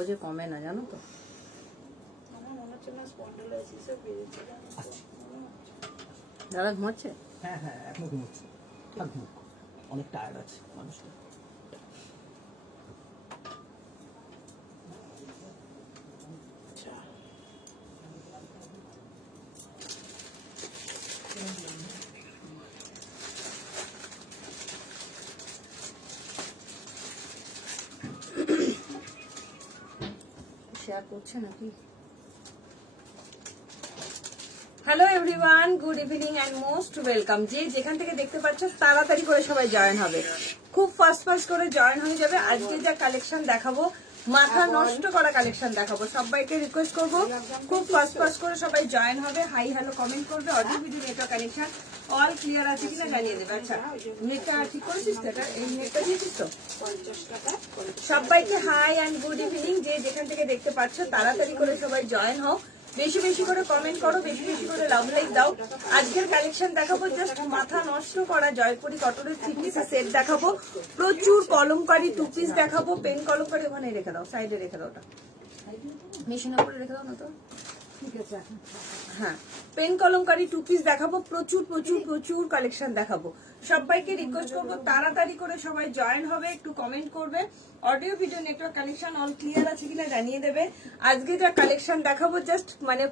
সহজে কমে না, জানো তো। দাদা ঘুমাচ্ছে? হ্যাঁ হ্যাঁ, এখনো ঘুমোচ্ছে। থাক ঘুমুক, অনেক টায়ার্ড আছে মানুষটা। শেয়ার করছে নাকি? Hello everyone, good evening and most welcome. যে যেখান থেকে দেখতে পাচ্ছ তাড়াতাড়ি করে সবাই জয়েন হবে, খুব ফাস্ট ফাস্ট করে জয়েন হয়ে যাবে। আজকে যা কালেকশন দেখাবো, মাথা নষ্ট করা কালেকশন দেখাবো। সবাইকে রিকোয়েস্ট করবো খুব ফাস্ট ফাস্ট করে সবাই জয়েন হবে, হাই হ্যালো কমেন্ট করবে। Audio video network connection all clear আছে কিনা জানিয়ে দেবে। আচ্ছা, নেটটা ঠিক করেছিস তো? এটা এই নেটটা দিয়েছিস তো? 50 টাকা। সবাইকে হাই অ্যান্ড গুড ইভিনিং। যে যেখান থেকে দেখতে পাচ্ছ তাড়াতাড়ি করে সবাই জয়েন হও, বেশি বেশি করে কমেন্ট করো, বেশি বেশি করে লাভ লাইক দাও। আজকের কালেকশন দেখাবো জাস্ট মাথা নষ্ট করা জয়পুরি কটনের 3 পিসের সেট দেখাবো, প্রচুর কলমকারি 2 পিস দেখাবো, পেন কলমকারি ওখানে রেখে দাও, সাইডে রেখে দাও, ওটা মেশিনের উপরে রেখে দাও না তো, ঠিক আছে। হ্যাঁ, পেন কলমকারি 2 পিস দেখাবো, প্রচুর প্রচুর প্রচুর কালেকশন দেখাবো। সবাইকে রিকোয়েস্ট করবো তাড়াতাড়ি করে সবাই জয়েন হবে, একটু কমেন্ট করবে। Audio video network connection all clear আছে কিনা জানিয়ে দেবে। আজকে যা কালেকশন দেখাবো জাস্ট মানে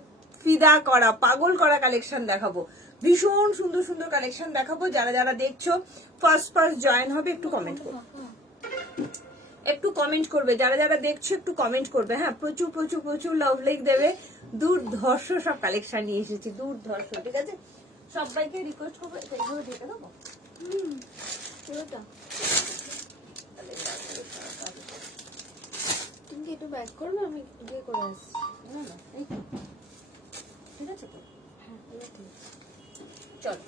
ফিদা করা, পাগল করা কালেকশন দেখাবো, ভীষণ সুন্দর সুন্দর কালেকশন দেখাবো। যারা যারা দেখছো ফার্স্ট ফার্স্ট জয়েন হবে, একটু কমেন্ট করবে, একটু কমেন্ট করবে। যারা যারা দেখছো একটু কমেন্ট করবে। হ্যাঁ, প্রচুর প্রচুর প্রচুর লাভ লাইক দেবে। দুর্ধর্ষ সব কালেকশন নিয়ে এসেছি, দুর্ধর্ষ। ঠিক আছে, সবাইকে রিকোয়েস্ট করবো এগুলো দেখে দেবো। তুমি কি একটু ব্যাক করবে? আমি ইয়ে করে আসছি। না না, এই তো। ঠিক আছে তো? হ্যাঁ, ঠিক আছে। চলো,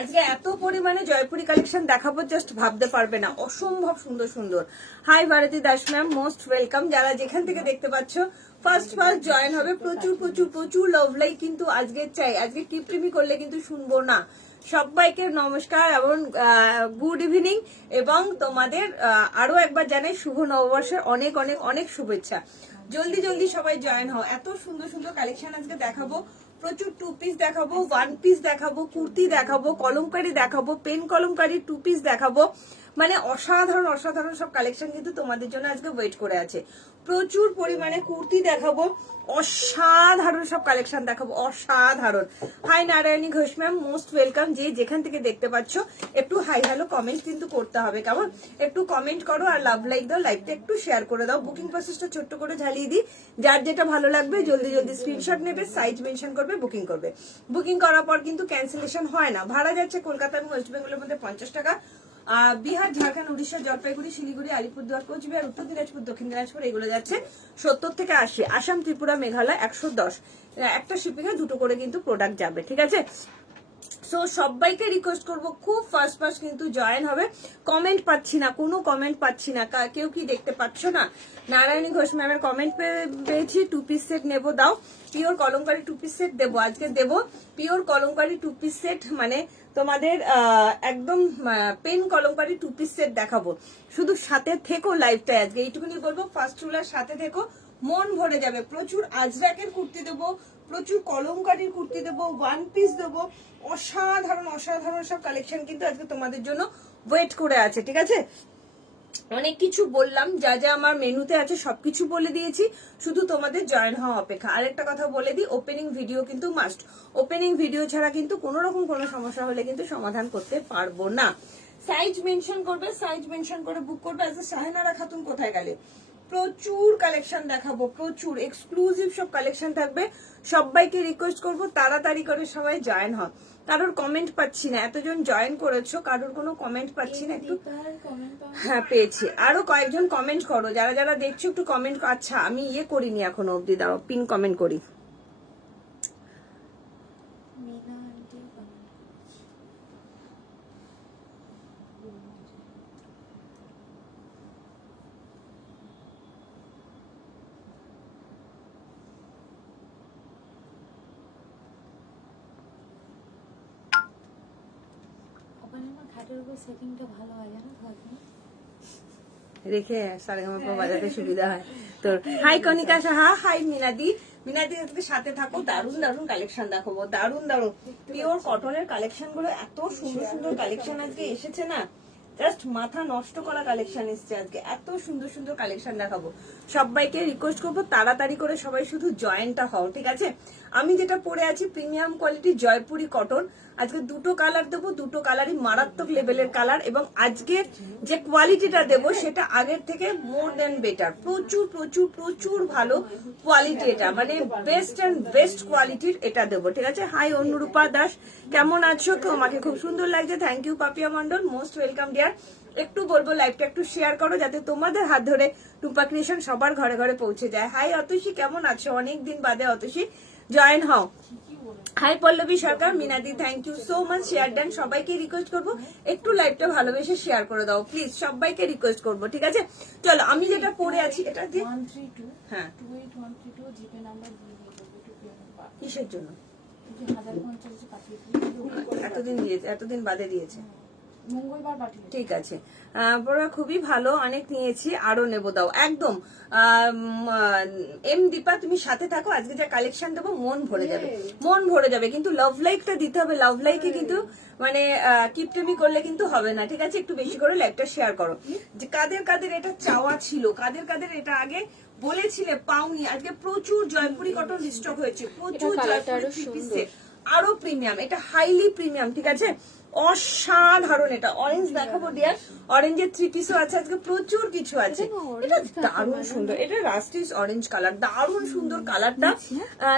আজকে এত পরিমাণে জয়পুরি কালেকশন দেখাবো জাস্ট ভাবতে পারবে না, অসম্ভব সুন্দর সুন্দর। Hi Bharati Das ma'am, most welcome. যারা যেখান থেকে দেখতে পাচ্ছ ফার্স্ট ফার্স্ট জয়েন হবে, প্রচুর প্রচুর প্রচুর লাভ লাইক কিন্তু আজকে চাই। আজকে টিপটিপি করলে কিন্তু শুনবো না। সবাইকে নমস্কার এবং গুড ইভিনিং, এবং তোমাদের আরো একবার জানাই শুভ নববর্ষের অনেক অনেক অনেক শুভেচ্ছা। জলদি জলদি সবাই জয়েন হও, এত সুন্দর সুন্দর কালেকশন আজকে দেখাবো। প্রচুর 2 পিস দেখাবো, 1 পিস দেখাবো, কুর্তি দেখাবো, কলমকারি দেখাবো, পেন কলমকারি 2 পিস দেখাবো। মানে অসাধারণ অসাধারণ সব কালেকশন কিন্তু তোমাদের জন্য আজকে ওয়েট করে আছে। প্রচুর পরিমাণে কুর্তি দেখাবো, অসাধারণ সব কালেকশন দেখাবো, অসাধারণ। Hi Narayani Ghosh ma'am, most welcome. যে যেখান থেকে দেখতে পাচ্ছ একটু হাই হ্যালো কমেন্ট কিন্তু করতে হবে, কেমন? একটু কমেন্ট করো আর লাভ লাইক দাও, লাইভটা একটু শেয়ার করে দাও। বুকিং প্রসেসটা ছোট্ট করে ঝালিয়ে দিই, যার যেটা ভালো লাগবে জলদি জলদি স্ক্রিনশট নেবে, সাইজ মেনশন করবে, বুকিং করবে। বুকিং করার পর কিন্তু ক্যান্সেলেশন হয় না। ভাড়া যাচ্ছে কলকাতা এবং ওয়েস্ট বেঙ্গলের মধ্যে 50 টাকা, বিহার, ঝাড়খণ্ড, উড়িষ্যা, জলপাইগুড়ি, শিলিগুড়ি, আলিপুরদুয়ার, কোচবিহার, উত্তর দিনাজপুর, দক্ষিণ দিনাজপুর এগুলো যাচ্ছে 70 থেকে 80। আসাম, ত্রিপুরা, মেঘালয় 110। একটা শিপিং এ 2টো করে কিন্তু প্রোডাক্ট যাবে। ঠিক আছে, সো সবাইকে রিকোয়েস্ট করব খুব ফার্স্ট ফার্স্ট কিন্তু জয়েন হবে। কমেন্ট পাচ্ছি না, কোনো কমেন্ট পাচ্ছি না। কেউ কি দেখতে পাচ্ছ না? নারায়ণী ঘোষ ম্যামের কমেন্ট পেয়েছি, 2 পিস সেট নেবো, দাও। পিওর কলমকারি 2 পিস সেট দেবো, আজকে দেবো পিওর কলমকারি 2 পিস সেট। মানে তোমাদের একদম পেন কলমকারি 2 পিস সেট দেখাবো। শুধু সাথে থেকো লাইভটায়, আজকে এইটুকুনি বলবো, ফার্স্ট রুলার সাথে থেকো, মন ভরে যাবে। প্রচুর আজরাকের কুর্তি দেবো, প্রচুর কলমকারির কুর্তি দেবো, 1 পিস দেবো, অসাধারণ অসাধারণ সব কালেকশন কিন্তু আজকে তোমাদের জন্য ওয়েট করে আছে। ঠিক আছে, অনেক কিছু বললাম, যা যা আমার মেনুতে আছে সবকিছু বলে দিয়েছি, শুধু তোমাদের জয়েন হওয়া অপেক্ষা। আরেকটা কথা বলে দিই, ওপেনিং ভিডিও কিন্তু মাস্ট। ওপেনিং ভিডিও ছাড়া কিন্তু কোনো রকম কোনো সমস্যা হলে কিন্তু সমাধান করতে পারবো না। সাইজ মেনশন করবে, সাইজ মেনশন করে বুক করবে। আজকে শাহেনারা খাতুন কোথায় গেলে? প্রচুর কালেকশন দেখাবো, প্রচুর এক্সক্লুসিভ সব কালেকশন থাকবে। সবাইকে রিকোয়েস্ট করবো তাড়াতাড়ি করে সবাই জয়েন হন। কারোর কমেন্ট পাচ্ছি না, এতজন জয়েন করেছো, কারোর কোনো কমেন্ট পাচ্ছি না। একটু হ্যাঁ পেয়েছি, আরো কয়েকজন কমেন্ট করো, যারা যারা দেখছো একটু কমেন্ট। আচ্ছা, আমি ইয়ে করিনি এখনো অব্দি, দাও পিন কমেন্ট করি। ওখানে আমার খাটের উপর সেটিংটা ভালো হয়, জানো তো? রেখে সারেগামাপা বাজাতে সুবিধা হয় তোর। হাই কনিকা সাহা, হাই মিনাদি। মিনাদি আজকে সাথে থাকো, দারুন দারুন কালেকশন দেখাবো, দারুন দারুন পিওর কটনের কালেকশন গুলো, এত সুন্দর সুন্দর কালেকশন আজকে এসেছে না, জাস্ট মাথা নষ্ট করা কালেকশন এসছে আজকে, এত সুন্দর সুন্দর কালেকশন দেখাবো। সবাইকে রিকোয়েস্ট করবো তাড়াতাড়ি করে সবাই শুধু জয়েন্টটা হও, ঠিক আছে? আমি যেটা পরে আছি প্রিমিয়াম কোয়ালিটি জয়পুরি কটন, আজকে দুটো কালার দেবো, দুটো কালারই মারাত্মক লেভেলের কালার, এবং আজকের যে কোয়ালিটিটা দেবো সেটা আগের থেকে মোর দেন বেটার, প্রচুর প্রচুর প্রচুর ভালো কোয়ালিটি, এটা মানে বেস্ট এন্ড বেস্ট কোয়ালিটির এটা দেবো, ঠিক আছে? হাই অনুরূপা দাস, কেমন আছো? তোমাকে খুব সুন্দর লাগছে, thank you Papiya Mondal, most welcome dear. একটু বলবো লাইভটা একটু শেয়ার করো যাতে তোমাদের হাত ধরে টুম্পা ক্রিয়েশন সবার ঘরে ঘরে পৌঁছে যায়। হাই অতসী, কেমন আছো? অনেকদিন বাদে অতসী জয়েন হও। হাই পল্লবী সরকার, মিনাদি thank you so much, share done. সবাইকে রিকোয়েস্ট করবো একটু লাইভটা ভালোবেসে শেয়ার করে দাও প্লিজ, সবাইকে রিকোয়েস্ট করবো, ঠিক আছে? চলো আমি যেটা পরে আছি এটা দিয়ে, হ্যাঁ কিসের জন্য এতদিন দিয়েছে, এতদিন বাদে দিয়েছে, মঙ্গলবার পাঠিয়ে ঠিক আছে। পড়া খুবই ভালো, অনেক নিয়েছি, আরো নেব, দাও একদম। এম দীপা তুমি সাথে থাকো, আজকে যা কালেকশন দেবো মন ভরে যাবে, মন ভরে যাবে, কিন্তু লাভ লাইকটা দিতে হবে, লাভ লাইকে কিন্তু মানে কিপটেমি করলে কিন্তু হবে না, ঠিক আছে? একটু বেশি করে লাইকটা শেয়ার করো। যে কাদের কাদের এটা চাওয়া ছিল, কাদের কাদের এটা আগে বলেছিলে পাওনি, আজকে প্রচুর জয়পুরি কটন স্টক হয়েছে, প্রচুর জয়পুরি থ্রি পিস সেট, আরো প্রিমিয়াম, এটা হাইলি প্রিমিয়াম, ঠিক আছে? অসাধারণ, এটা অরেঞ্জ দেখাবো ডিয়ার, অরেঞ্জের থ্রি পিসও আছে, আজকে প্রচুর কিছু আছে, এটা দারুণ সুন্দর, এটা রাস্টিস অরেঞ্জ কালার, দারুণ সুন্দর কালারটা,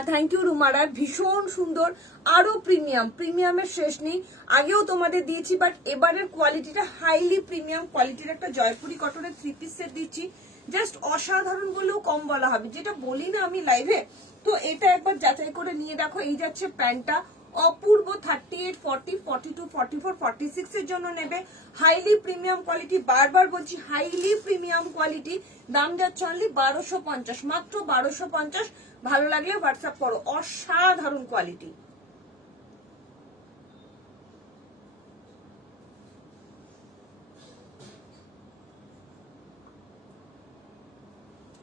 থ্যাংক ইউ রুমারা, ভীষণ সুন্দর, আরো প্রিমিয়াম, প্রিমিয়ামের শেষ নেই, আগেও তোমাদের দিয়েছি বাট এবারের কোয়ালিটিটা হাইলি প্রিমিয়াম কোয়ালিটির একটা জয়পুরি কটনের থ্রি পিস সেট দিচ্ছি, জাস্ট অসাধারণ বলেও কম বলা হবে, যেটা বলি না আমি লাইভে। তো এটা একবার যাচাই করে নিয়ে দেখো, এই যাচ্ছে প্যান্টটা, অপূর্ব 38, 40, 42, 44, 46 এর জন্য নেবে, হাইলি প্রিমিয়াম কোয়ালিটি, বারবার বলছি হাইলি প্রিমিয়াম কোয়ালিটি, দাম যাচ্ছে অনলি 1250, মাত্র 1250, ভালো লাগলে হোয়াটসঅ্যাপ করো, অসাধারণ কোয়ালিটি।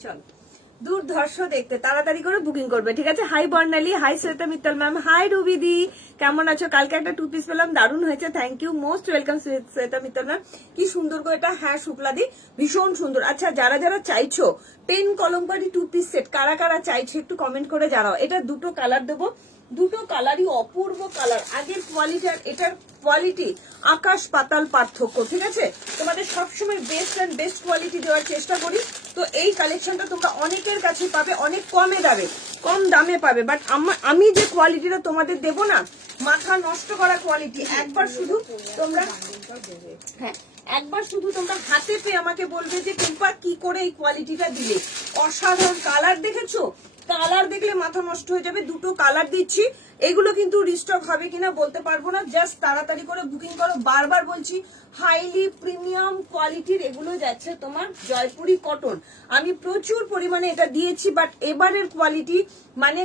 চল দুর্ধর্ষ দেখতে, তাড়াতাড়ি করে বুকিং করবে, ঠিক আছে? Hi Barnali, hi Shweta Mittal ma'am, hi রুবিদি, কেমন আছো? কালকে একটা টু পিস পেলাম, দারুণ হয়েছে, thank you, most welcome Shweta Mittal ma'am. কি সুন্দর করে এটা, হ্যাঁ শুক্লাদি ভীষণ সুন্দর। আচ্ছা যারা যারা চাইছো pen Kalamkari two piece set, কারা কারা চাইছো একটু কমেন্ট করে জানাও। এটা দুটো কালার দেবো, দুটো কালারই অপূর্ব কালার, আগের কোয়ালিটি আর এটার কোয়ালিটি আকাশ পাতাল পার্থক্য, ঠিক আছে? তোমাদের সবসময় বেস্ট অ্যান্ড বেস্ট কোয়ালিটি দেওয়ার চেষ্টা করি, তো এই কালেকশনটা তোমরা অনেকের কাছে পাবে, অনেক কমে দামে, কম দামে পাবে, বাট আমি যে কোয়ালিটিটা তোমাদের দেবো না, মাথা নষ্ট করা কোয়ালিটি, একবার শুধু তোমরা, হ্যাঁ একবার শুধু তোমরা হাতে পেয়ে আমাকে বলবে যে টুম্পা কি করে এই কোয়ালিটিটা দিলে, অসাধারণ কালার দেখেছো, কালার দেখলে মাথা নষ্ট হয়ে যাবে, দুটো কালার দিচ্ছি, এগুলো কিন্তু রিস্টক হবে কিনা বলতে পারবো না, জাস্ট তাড়াতাড়ি করে বুকিং করো, বারবার বলছি হাইলি প্রিমিয়াম কোয়ালিটির এগুলো যাচ্ছে তোমার জয়পুরি কটন, আমি প্রচুর পরিমাণে এটা দিয়েছি, বাট এবারের কোয়ালিটি মানে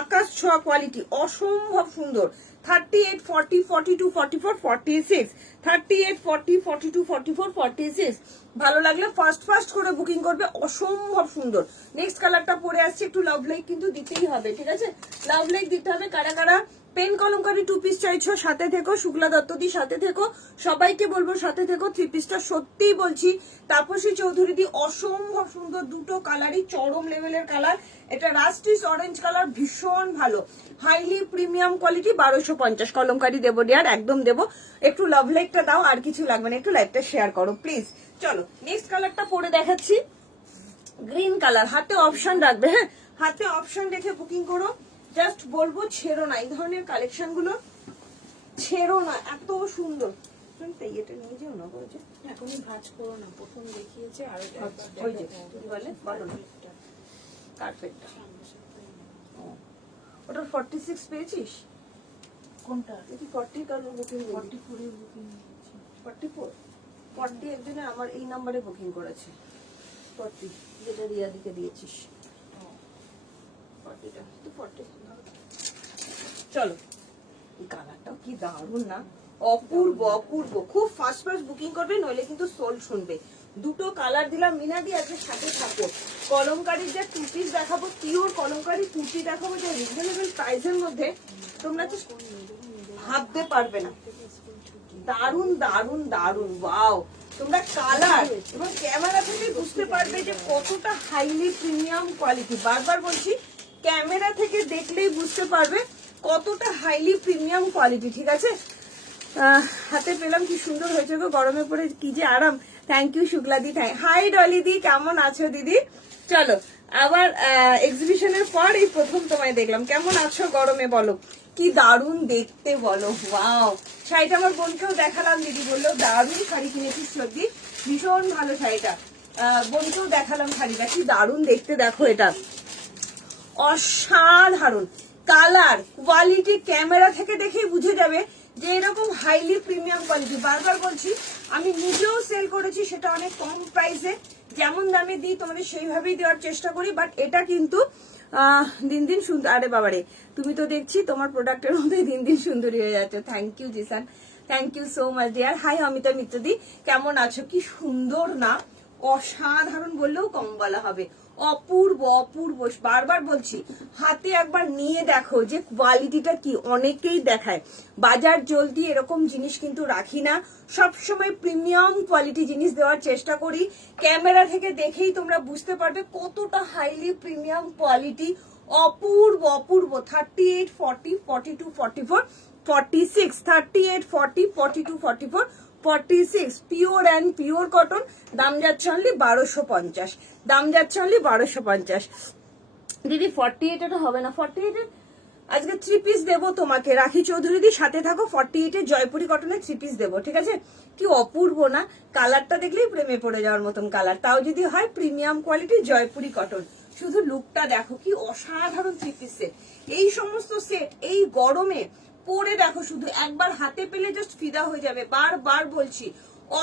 আকাশ ছোঁয়া কোয়ালিটি, অসম্ভব সুন্দর। 38, 40, 42, 44, 46, 38, 40, 42, 44, 46, ভালো লাগলে ফার্স্ট ফার্স্ট করে বুকিং করবে, অসম্ভব সুন্দর। নেক্সট কালারটা পরে আসছে, একটু লাভ লাইক কিন্তু দিতেই হবে, ঠিক আছে? লাভ লাইক দিতে হবে। কারা কারা পেন কলমকারি টু পিস চাইছো সাথে থেকো, শুক্লা দত্তদি সাথে থেকো, সবাইকে বলবো সাথে থেকো। থ্রি পিসটা সত্যিই বলছি তাপসী চৌধুরী দি অসম্ভব সুন্দর, দুটো কালারই চরম লেভেলের কালার, এটা রাস্টিস অরেঞ্জ কালার, ভীষণ ভালো, হাইলি প্রিমিয়াম কোয়ালিটি, 1250 কলমকারি দেবো ডিয়ার, একদম দেবো। একটু লাভ লাইকটা দাও, আর কিছু লাগবে না, একটু লাইকটা শেয়ার করো প্লিজ। চলো নেক্সট কালারটা পরে দেখাচ্ছি, গ্রিন কালার, হাতে অপশন রাখবে, হ্যাঁ হাতে অপশন রেখে বুকিং করো, জাস্ট বলবো ছেড়ো না, এই ধরনের কালেকশন গুলো ছেড়ো না, এত সুন্দর। এটা নিয়ে যাও না, বলছে এখনই ভাঁজ করো না, প্রথম দেখিয়েছে আরো ওই যে কি বলে বলো না, কার্পেটটা ওটার 46 পেয়েছিস? কোনটা? যদি 40 কালার বুকিং, 44 এর বুকিং 44, 40 একজনে আমার এই নাম্বারে বুকিং করেছে, 40 যেটা রিয়াদিকে দিয়েছিস, 40টা তো 40। চলো এই কালারটাও কি দারুণ না, অপূর্ব অপূর্ব, খুব ফাস্ট ফাস্ট বুকিং করবে, নইলে কিন্তু সোল্ড শুনবে, দুটো কালার দিলাম মিনাদি, আজকে সাথে থাকো। কলমকারীর যে টু পিস দেখাবো, পিওর কলমকারী কুর্তি দেখাবো, যে রিজনেবল প্রাইসের মধ্যে তোমরা তো ভাবতে পারবে না। দারুন দারুন দারুন, ওয়াও। তোমরা কালার এবং ক্যামেরা থেকে বুঝতে পারবে যে কতটা হাইলি প্রিমিয়াম কোয়ালিটি। বারবার বলছি, ক্যামেরা থেকে দেখলেই বুঝতে পারবে কতটা হাইলি প্রিমিয়াম কোয়ালিটি, ঠিক আছে? হাতে পেলাম, কি সুন্দর হয়েছে গো, গরমে পরে কি যে আরাম। Thank you Shukla di, hi Dolly di, কেমন আছো দিদি? চলো, আবার এক্সিবিশনের পর এই প্রথম তোমায় দেখলাম, কেমন আছো গরমে বলো? কি দারুণ দেখতে বলো, ওয়াও। শাড়িটা আমার বোনকেও দেখালাম, দিদি বললো দারুণ শাড়ি কিনেছিস সত্যি, ভীষণ ভালো শাড়িটা। বোনকেও দেখালাম শাড়িটা, কি দারুণ দেখতে, দেখো এটা অসাধারণ কালার কোয়ালিটি। ক্যামেরা থেকে দেখেই বুঝে যাবে যে এরকম হাইলি প্রিমিয়াম কোয়ালিটি। বারবার বলছি, আমি নিজেও সেল করেছি, সেটা অনেক কম প্রাইসে, যেমন দামে দিই তোমাদের সেইভাবেই দেওয়ার চেষ্টা করি। বাট এটা কিন্তু দিন দিন সুন্দর। আরে বাবারে, তুমি তো দেখছি তোমার প্রোডাক্টের মধ্যে দিন দিন সুন্দরী হয়ে যাচ্ছে। Thank you Zishan, thank you so much dear. Hi Amita মিত্রদি, কেমন আছো? কি সুন্দর না, অসাধারণ বললেও কম বলা হবে, অপূর্ব অপূর্ব। বারবার বলছি, হাতে একবার নিয়ে দেখো যে কোয়ালিটিটা কি। অনেকেই দেখায়, বাজার চলতি এরকম জিনিস কিন্তু রাখি না, সবসময় প্রিমিয়াম কোয়ালিটি জিনিস দেওয়ার চেষ্টা করি। ক্যামেরা থেকে দেখেই তোমরা বুঝতে পারবে কতটা highly premium quality, Apurba Apurba. 38, 40, 42, 44, 46, 38, 40, 42, 44, 46, pure and pure cotton. দাম যাচ্ছে অনলি 1250, দাম যাচ্ছে অনলি 1250। দিদি 48 এটা হবে না, 48 এর আজকে 3 পিস দেবো তোমাকে, রাখি চৌধুরী দি সাথে থাকো। 48 এর জয়পুরি কটনের 3 পিস দেবো, ঠিক আছে? কি অপূর্ব না, কালারটা দেখলেই প্রেমে পড়ে যাওয়ার মতন কালার, তাও যদি হয় প্রিমিয়াম কোয়ালিটি জয়পুরি কটন। শুধু লুকটা দেখো, কি অসাধারণ 3 পিস সেট। এই সমস্ত সেট এই গরমে পরে দেখো, শুধু একবার হাতে পেলে জাস্ট ফিদা হয়ে যাবে। বারবার বলছি,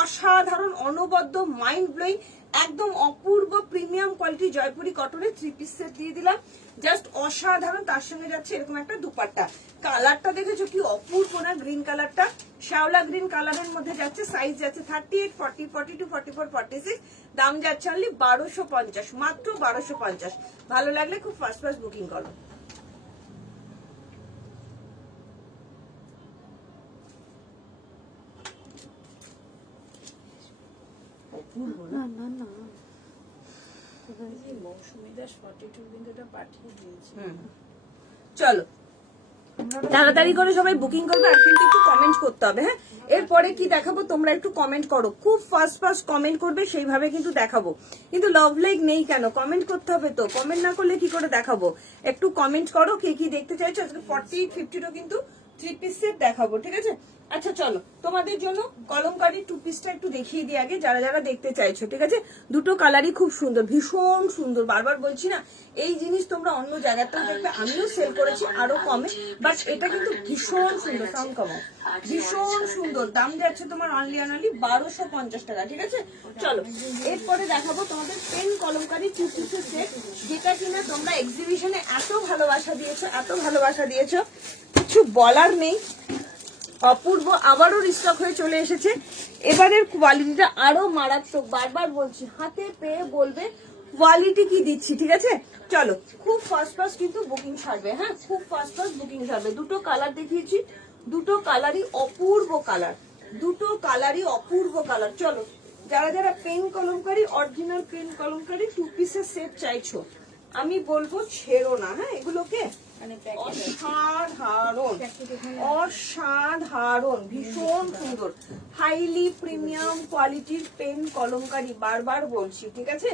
অসাধারণ, অনবদ্য, মাইন্ড ব্লোয়িং, একদম অপূর্ব প্রিমিয়াম কোয়ালিটি জয়পুরি কটনের 3 পিস সেট দিয়ে দিলাম, জাস্ট অসাধারণ। তার সঙ্গে যাচ্ছে এরকম একটা দুপাট্টা। কালারটা দেখেছো কি অপূর্ব না, গ্রিন কালারটা, শ্যাওলা গ্রিন কালারের মধ্যে যাচ্ছে। সাইজ যাচ্ছে 38, 40, 42, 44, 46, দাম যাচ্ছে অনলি 1250, মাত্র 1250। ভালো লাগলে খুব ফার্স্ট ফার্স্ট বুকিং করো। না না না, মৌসুমী দাস 42 বিন্দুটা পাঠিয়ে দিয়েছে। চলো তাড়াতাড়ি করে সবাই বুকিং করবে, আর কিন্তু একটু কমেন্ট করতে হবে। হ্যাঁ, এরপরে কি দেখাবো তোমরা একটু কমেন্ট করো, খুব ফার্স্ট ফার্স্ট কমেন্ট করবে, সেইভাবে কিন্তু দেখাবো। কিন্তু লাভ লাইক নেই কেন, কমেন্ট করতে হবে তো, কমেন্ট না করলে কি করে দেখাবো? একটু কমেন্ট করো কে কি দেখতে চাইছো। আজকে 48, 50 কিন্তু 3 পিস সেট দেখাবো, ঠিক আছে? আচ্ছা চলো, তোমাদের জন্য কলমকারী 2 পিসটা একটু দেখিয়ে দিই আগে, যারা যারা দেখতে চাইছো, ঠিক আছে? দুটো কালারই খুব সুন্দর, ভীষণ সুন্দর। বারবার বলছি না, এই জিনিস তোমরা অন্য জায়গাতেও দেখবে, আমিও সেল করেছি আরো কমে, বাট এটা কিন্তু ভীষণ সুন্দর, সাউন্ড কমাও, ভীষণ সুন্দর। দাম যাচ্ছে তোমার অনলি অনলি 1250 টাকা, ঠিক আছে? চলো এরপরে দেখাবো তোমাদের পেন কলমকারী 2 পিসের সেট, যেটা কিনা তোমরা এক্সিবিশনে এত ভালোবাসা দিয়েছো, এত ভালোবাসা দিয়েছো, কিছু বলার নেই। অপূর্ব, আবারও রিস্টক হয়ে চলে এসেছে। এবারের কোয়ালিটিটা আরো মারাত্মক, বারবার বলছি, হাতে পেয়ে বলবে কোয়ালিটি কি দিচ্ছি, ঠিক আছে? চলো, খুব ফাস্ট ফাস্ট কিন্তু বুকিং ছাড়বে। হ্যাঁ, খুব ফাস্ট ফাস্ট বুকিং ছাড়বে। দুটো কালার দেখিয়েছি, দুটো কালারই অপূর্ব কালার, দুটো কালারই অপূর্ব কালার। চলো, যারা যারা pen Kalamkari, original pen Kalamkari 2 পিসের সেট চাইছো, আমি বলবো ছেড়ো না। হ্যাঁ, এগুলোকে অসাধারণ, অসাধারণ, ভীষণ সুন্দর, হাইলি প্রিমিয়াম কোয়ালিটির পেন কলমকারী। বারবার বলছি, ঠিক আছে?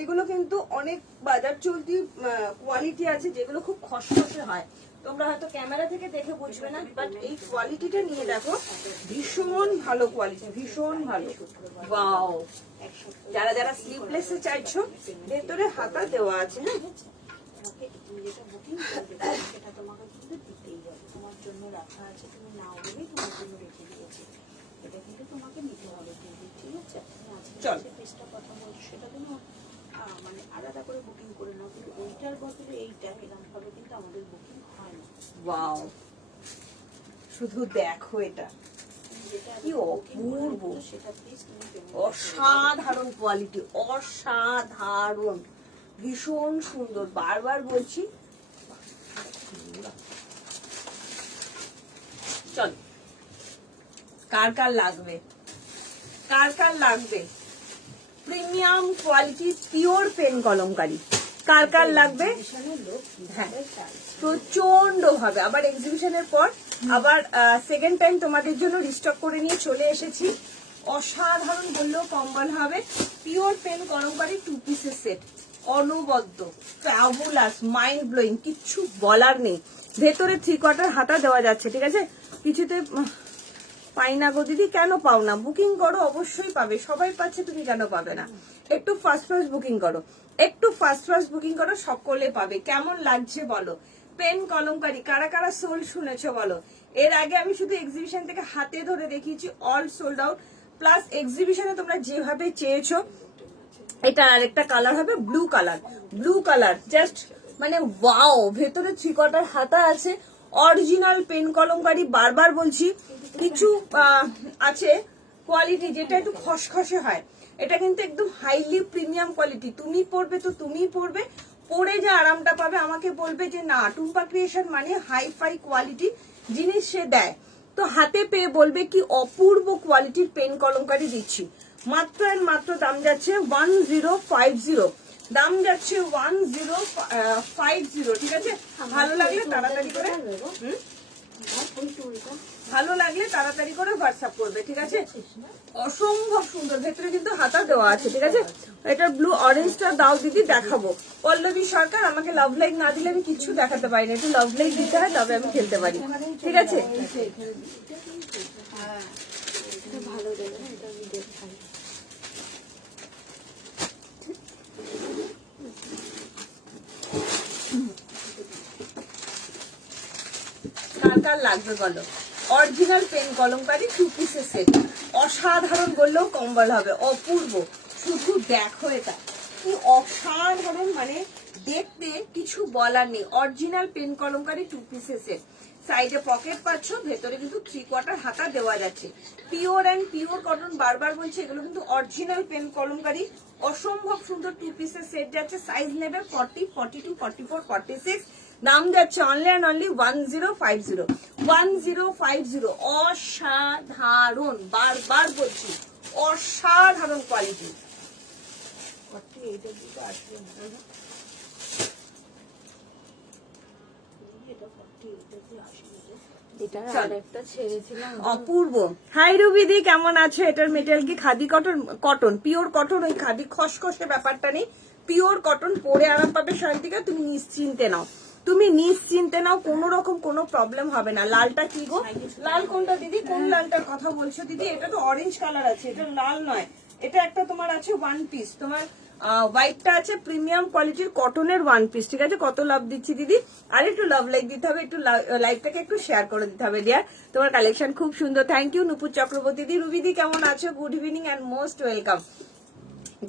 এগুলো কিন্তু অনেক বাজার চলতি কোয়ালিটি আছে, যেগুলো খুব খসখসে হয়, তোমরা হয়তো ক্যামেরা থেকে দেখে বুঝবে না, বাট এই কোয়ালিটিটা নিয়ে দেখো, ভীষণ ভালো কোয়ালিটি, ভীষণ ভালো। ওয়াও, যারা যারা স্লিভলেসে চাইছো, ভেতরে হাতা দেওয়া আছে। হ্যাঁ, তুমি যেটা বুকিং করবে সেটা তোমাকে কিন্তু দিতেই হবে, তোমার জন্য রাখা আছে, তুমি নাও বলেই তোমার জন্য রেখে দিয়েছি, এটা কিন্তু তোমাকে নিতে হবে কিন্তু, ঠিক আছে? চল পিসটা কথা বলছো, সেটা তুমি মানে আলাদা করে বুকিং করে নাও, কিন্তু ওইটার বদলে এইটা এরকম ভাবে কিন্তু আমাদের বুকিং হয় না। ওয়াও, শুধু দেখো এটা, যেটা কি অপূর্ব, সেটা প্লিজ তুমি অসাধারণ কোয়ালিটি, অসাধারণ, ভীষণ সুন্দর, বারবার বলছি। চল, কার কার লাগবে, কার কার লাগবে premium quality pure pen kalamkari, কার কার লাগবে? লোক হ্যাঁ, চাইছে। প্রচন্ড ভাবে আবার এক্সিবিশনের পর আবার সেকেন্ড টাইম তোমাদের জন্য রিস্টক করে নিয়ে চলে এসেছি। অসাধারণ বললেও কম্বল হবে, পিওর পেন কলমকারী 2 পিসের সেট, অনবদ্য, ফ্যাবুলাস, মাইন্ড ব্লোয়িং, কিচ্ছু বলার নেই। ভেতরে 3/4 হাতা দেওয়া যাচ্ছে, ঠিক আছে? কিছুতে পাই না গো দিদি, কেন পাও না? বুকিং করো, অবশ্যই পাবে, সবাই পাচ্ছে, তুমি কেন পাবে না? একটু ফার্স্ট বুকিং করো, একটু ফার্স্ট বুকিং করো, সকলে পাবে। কেমন লাগছে বলো? পেন কলমকারী কারা কারা সোল শুনেছো বলো? এর আগে আমি শুধু এক্সিবিশন থেকে হাতে ধরে দেখিয়েছি, অল সোল্ড আউট। প্লাস এক্সিবিশনে তোমরা যেভাবে চেয়েছো, এটা আরেকটা কালার হবে blue colour, blue colour just মানে ওয়াও, ভেতরে 3/4 হাতা আছে, অরিজিনাল পেন কলমকারী। বারবার বলছি, কিছু আছে কোয়ালিটি যেটা একটু খসখসে হয়, এটা কিন্তু একদম হাইলি প্রিমিয়াম কোয়ালিটি। তুমি পরবে তো তুমিই পরবে, পরে যে আরামটা পাবে আমাকে বলবে যে না, টুম্পা ক্রিয়েশন মানে হাই ফাই কোয়ালিটি জিনিস সে দেয়। তো হাতে পেয়ে বলবে কি অপূর্ব কোয়ালিটির পেন কলমকারী দিচ্ছি। মাত্র এর মাত্র দাম যাচ্ছে 1050, দাম যাচ্ছে 1050, ঠিক আছে? ভালো লাগলে তাড়াতাড়ি করে, ভালো লাগলে তাড়াতাড়ি করে হোয়াটসঅ্যাপ করবে, ঠিক আছে? অসম্ভব সুন্দর, ভেতরে কিন্তু হাতা দেওয়া আছে, ঠিক আছে? এটা ব্লু অরেঞ্জটা দাও দিদি, দেখাবো। পল্লবী সরকার, আমাকে লাভ লাইক না দিলে আমি কিচ্ছু দেখাতে পারি না, একটু লাভ লাইক দিতে হয় তবে আমি খেলতে পারি, ঠিক আছে? ভালো দেবে না, এটা আমি দেখাই। কার কার লাগবে বলো? অরিজিনাল পেন কলমকারী 2 পিসের সেট, অসাধারণ বললেও কম্বল হবে, অপূর্ব। শুধু দেখো এটা কি অসাধারণ, মানে দেখতে কিছু বলার নেই। অরিজিনাল পেন কলমকারী 2 পিসের সেট, সাইডে পকেট পাচ্ছ, ভেতরে কিন্তু 3/4 হাতা দেওয়া যাচ্ছে, পিওর অ্যান্ড পিওর কটন। বারবার বলছি, এগুলো কিন্তু অরিজিনাল পেন কলমকারী, অসম্ভব সুন্দর 2 পিসের সেট যাচ্ছে। সাইজ নেবে 40, 42, 44, 46, দাম যাচ্ছে অনলি অ্যান্ড অনলি 1050, 1050। অসাধারণ, বারবার বলছি, অসাধারণ কোয়ালিটি। অপূর্ব। হাই রুবিদি, কেমন আছো? এটার মেটেরিয়াল কি khadi cotton? Cotton, pure cotton, ওই খাদি খসখসে ব্যাপারটা নেই, পিওর কটন, পরে আরাম পাবে শান্তিকা। তুমি নিশ্চিন্তে নাও, তুমি নিশ্চিন্তে নাও, কোনো রকম কোনো প্রবলেম হবে না। লালটা কি গো? লাল কোনটা দিদি? কোন লালটার কথা বলছো দিদি? এটা তো অরেঞ্জ কালার আছে, এটা লাল নয়। এটা একটা তোমার আছে 1 পিস, তোমার হোয়াইটটা আছে প্রিমিয়াম কোয়ালিটির কটনের 1 পিস, ঠিক আছে? কত লাভ দিচ্ছি দিদি, আর একটু লাভ লাইক দিতে হবে, একটু লাইভটাকে একটু শেয়ার করে দিতে হবে ডিয়ার। তোমার কালেকশন খুব সুন্দর, থ্যাংক ইউ নুপুর চক্রবর্তী দি। রুবিদি কেমন আছো? Good evening and most welcome.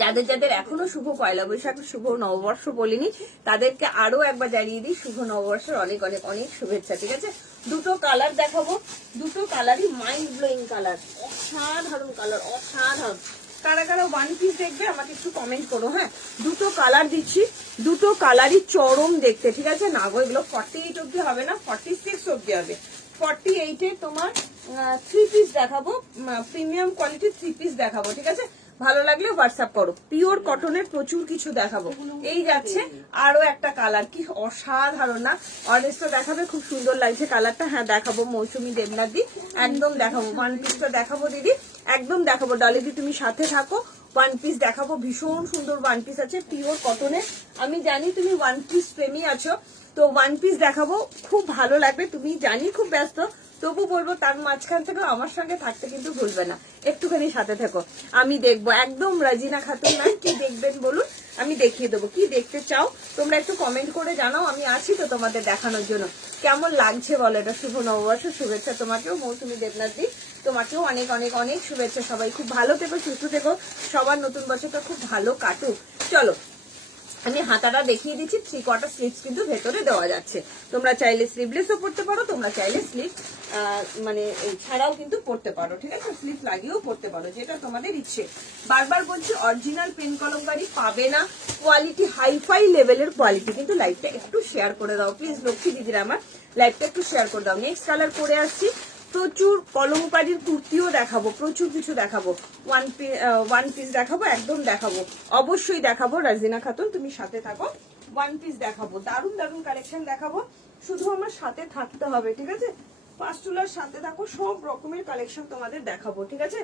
যাদের যাদের এখনো শুভ পয়লা বৈশাখ, শুভ নববর্ষ বলিনি, তাদেরকে আরো একবার জানিয়ে দিই শুভ নববর্ষের অনেক অনেক অনেক শুভেচ্ছা, ঠিক আছে? দুটো কালার দেখাবো, দুটো কালারই মাইন্ড ব্লোয়িং কালার, অসাধারণ কালার, অসাধারণ। কারা কারা 1 পিস দেখবে আমাকে একটু কমেন্ট করো, হ্যাঁ? দুটো কালার দিচ্ছি, দুটো কালারই চরম দেখতে, ঠিক আছে? না গো, এগুলো 48 অব্দি হবে না, 46 অব্দি হবে। 48 এ তোমার 3 পিস দেখাবো, প্রিমিয়াম কোয়ালিটির 3 পিস দেখাবো, ঠিক আছে? ভালো লাগলে হোয়াটসঅ্যাপ করো। পিওর কটনের প্রচুর কিছু দেখাবো। এই যাচ্ছে আরো একটা কালার, কি অসাধারণ না? অরেঞ্জটা দেখাবে, খুব সুন্দর লাগছে কালারটা। হ্যাঁ দেখাবো, মৌসুমী দেবনাথ দি, একদম দেখাবো। 1 পিসটা দেখাবো দিদি, একদম দেখাবো। ডলিদি তুমি সাথে থাকো, 1 পিস দেখাবো, ভীষণ সুন্দর 1 পিস আছে পিওর কটনের। আমি জানি তুমি 1 পিস প্রেমী আছো, তো 1 পিস দেখাবো, খুব ভালো লাগবে। তুমি জানি খুব ব্যস্ত, তবু বলবো তার মাঝখান থেকে আমার সঙ্গে থাকতে কিন্তু ভুলবে না, একটুখানি সাথে থেকো। আমি দেখবো, একদম রাজিনা খাতুন না, কি দেখবেন বলুন, আমি দেখিয়ে দেবো। কি দেখতে চাও তোমরা একটু কমেন্ট করে জানাও, আমি আছি তো তোমাদের দেখানোর জন্য। কেমন লাগছে বলো? এটা শুভ নববর্ষের শুভেচ্ছা তোমাকেও, মৌসুমী দেবনাথ দি, তোমাকেও অনেক অনেক অনেক শুভেচ্ছা। সবাই খুব ভালো থেকো, সুস্থ থেকো, সবার নতুন বছরটা খুব ভালো কাটুক। চলো আমি হাতাটা দেখিয়ে দিচ্ছি, 3/4 স্লিভস কিন্তু ভেতরে দেওয়া যাচ্ছে। তোমরা চাইলে স্লিভলেসও পড়তে পারো, তোমরা চাইলে স্লিভ মানে ছাড়াও কিন্তু পড়তে পারো, ঠিক আছে, স্লিভ লাগিয়েও পড়তে পারো, যেটা তোমাদের ইচ্ছে। বারবার বলছি অরিজিনাল পেন কলমকারি পাবে না, কোয়ালিটি হাইফাই লেভেলের কোয়ালিটি। কিন্তু লাইভটা একটু শেয়ার করে দাও প্লিজ লক্ষ্মী দিদিরা, আমার লাইভটা একটু শেয়ার করে দাও। নেক্সট কালার করে আসছি, প্রচুর কলমকারীর কুর্তিও দেখাবো, প্রচুর কিছু দেখাবো, ওয়ান পিস দেখাবো, একদম দেখাবো, অবশ্যই দেখাবো। রাজিনা খাতুন তুমি সাথে থাকো, ওয়ান পিস দেখাবো, দারুন দারুন কালেকশন দেখাবো, শুধু আমার সাথে থাকতে হবে, ঠিক আছে, পাঁচটুলার সাথে থাকো, সব রকমের কালেকশন তোমাদের দেখাবো, ঠিক আছে।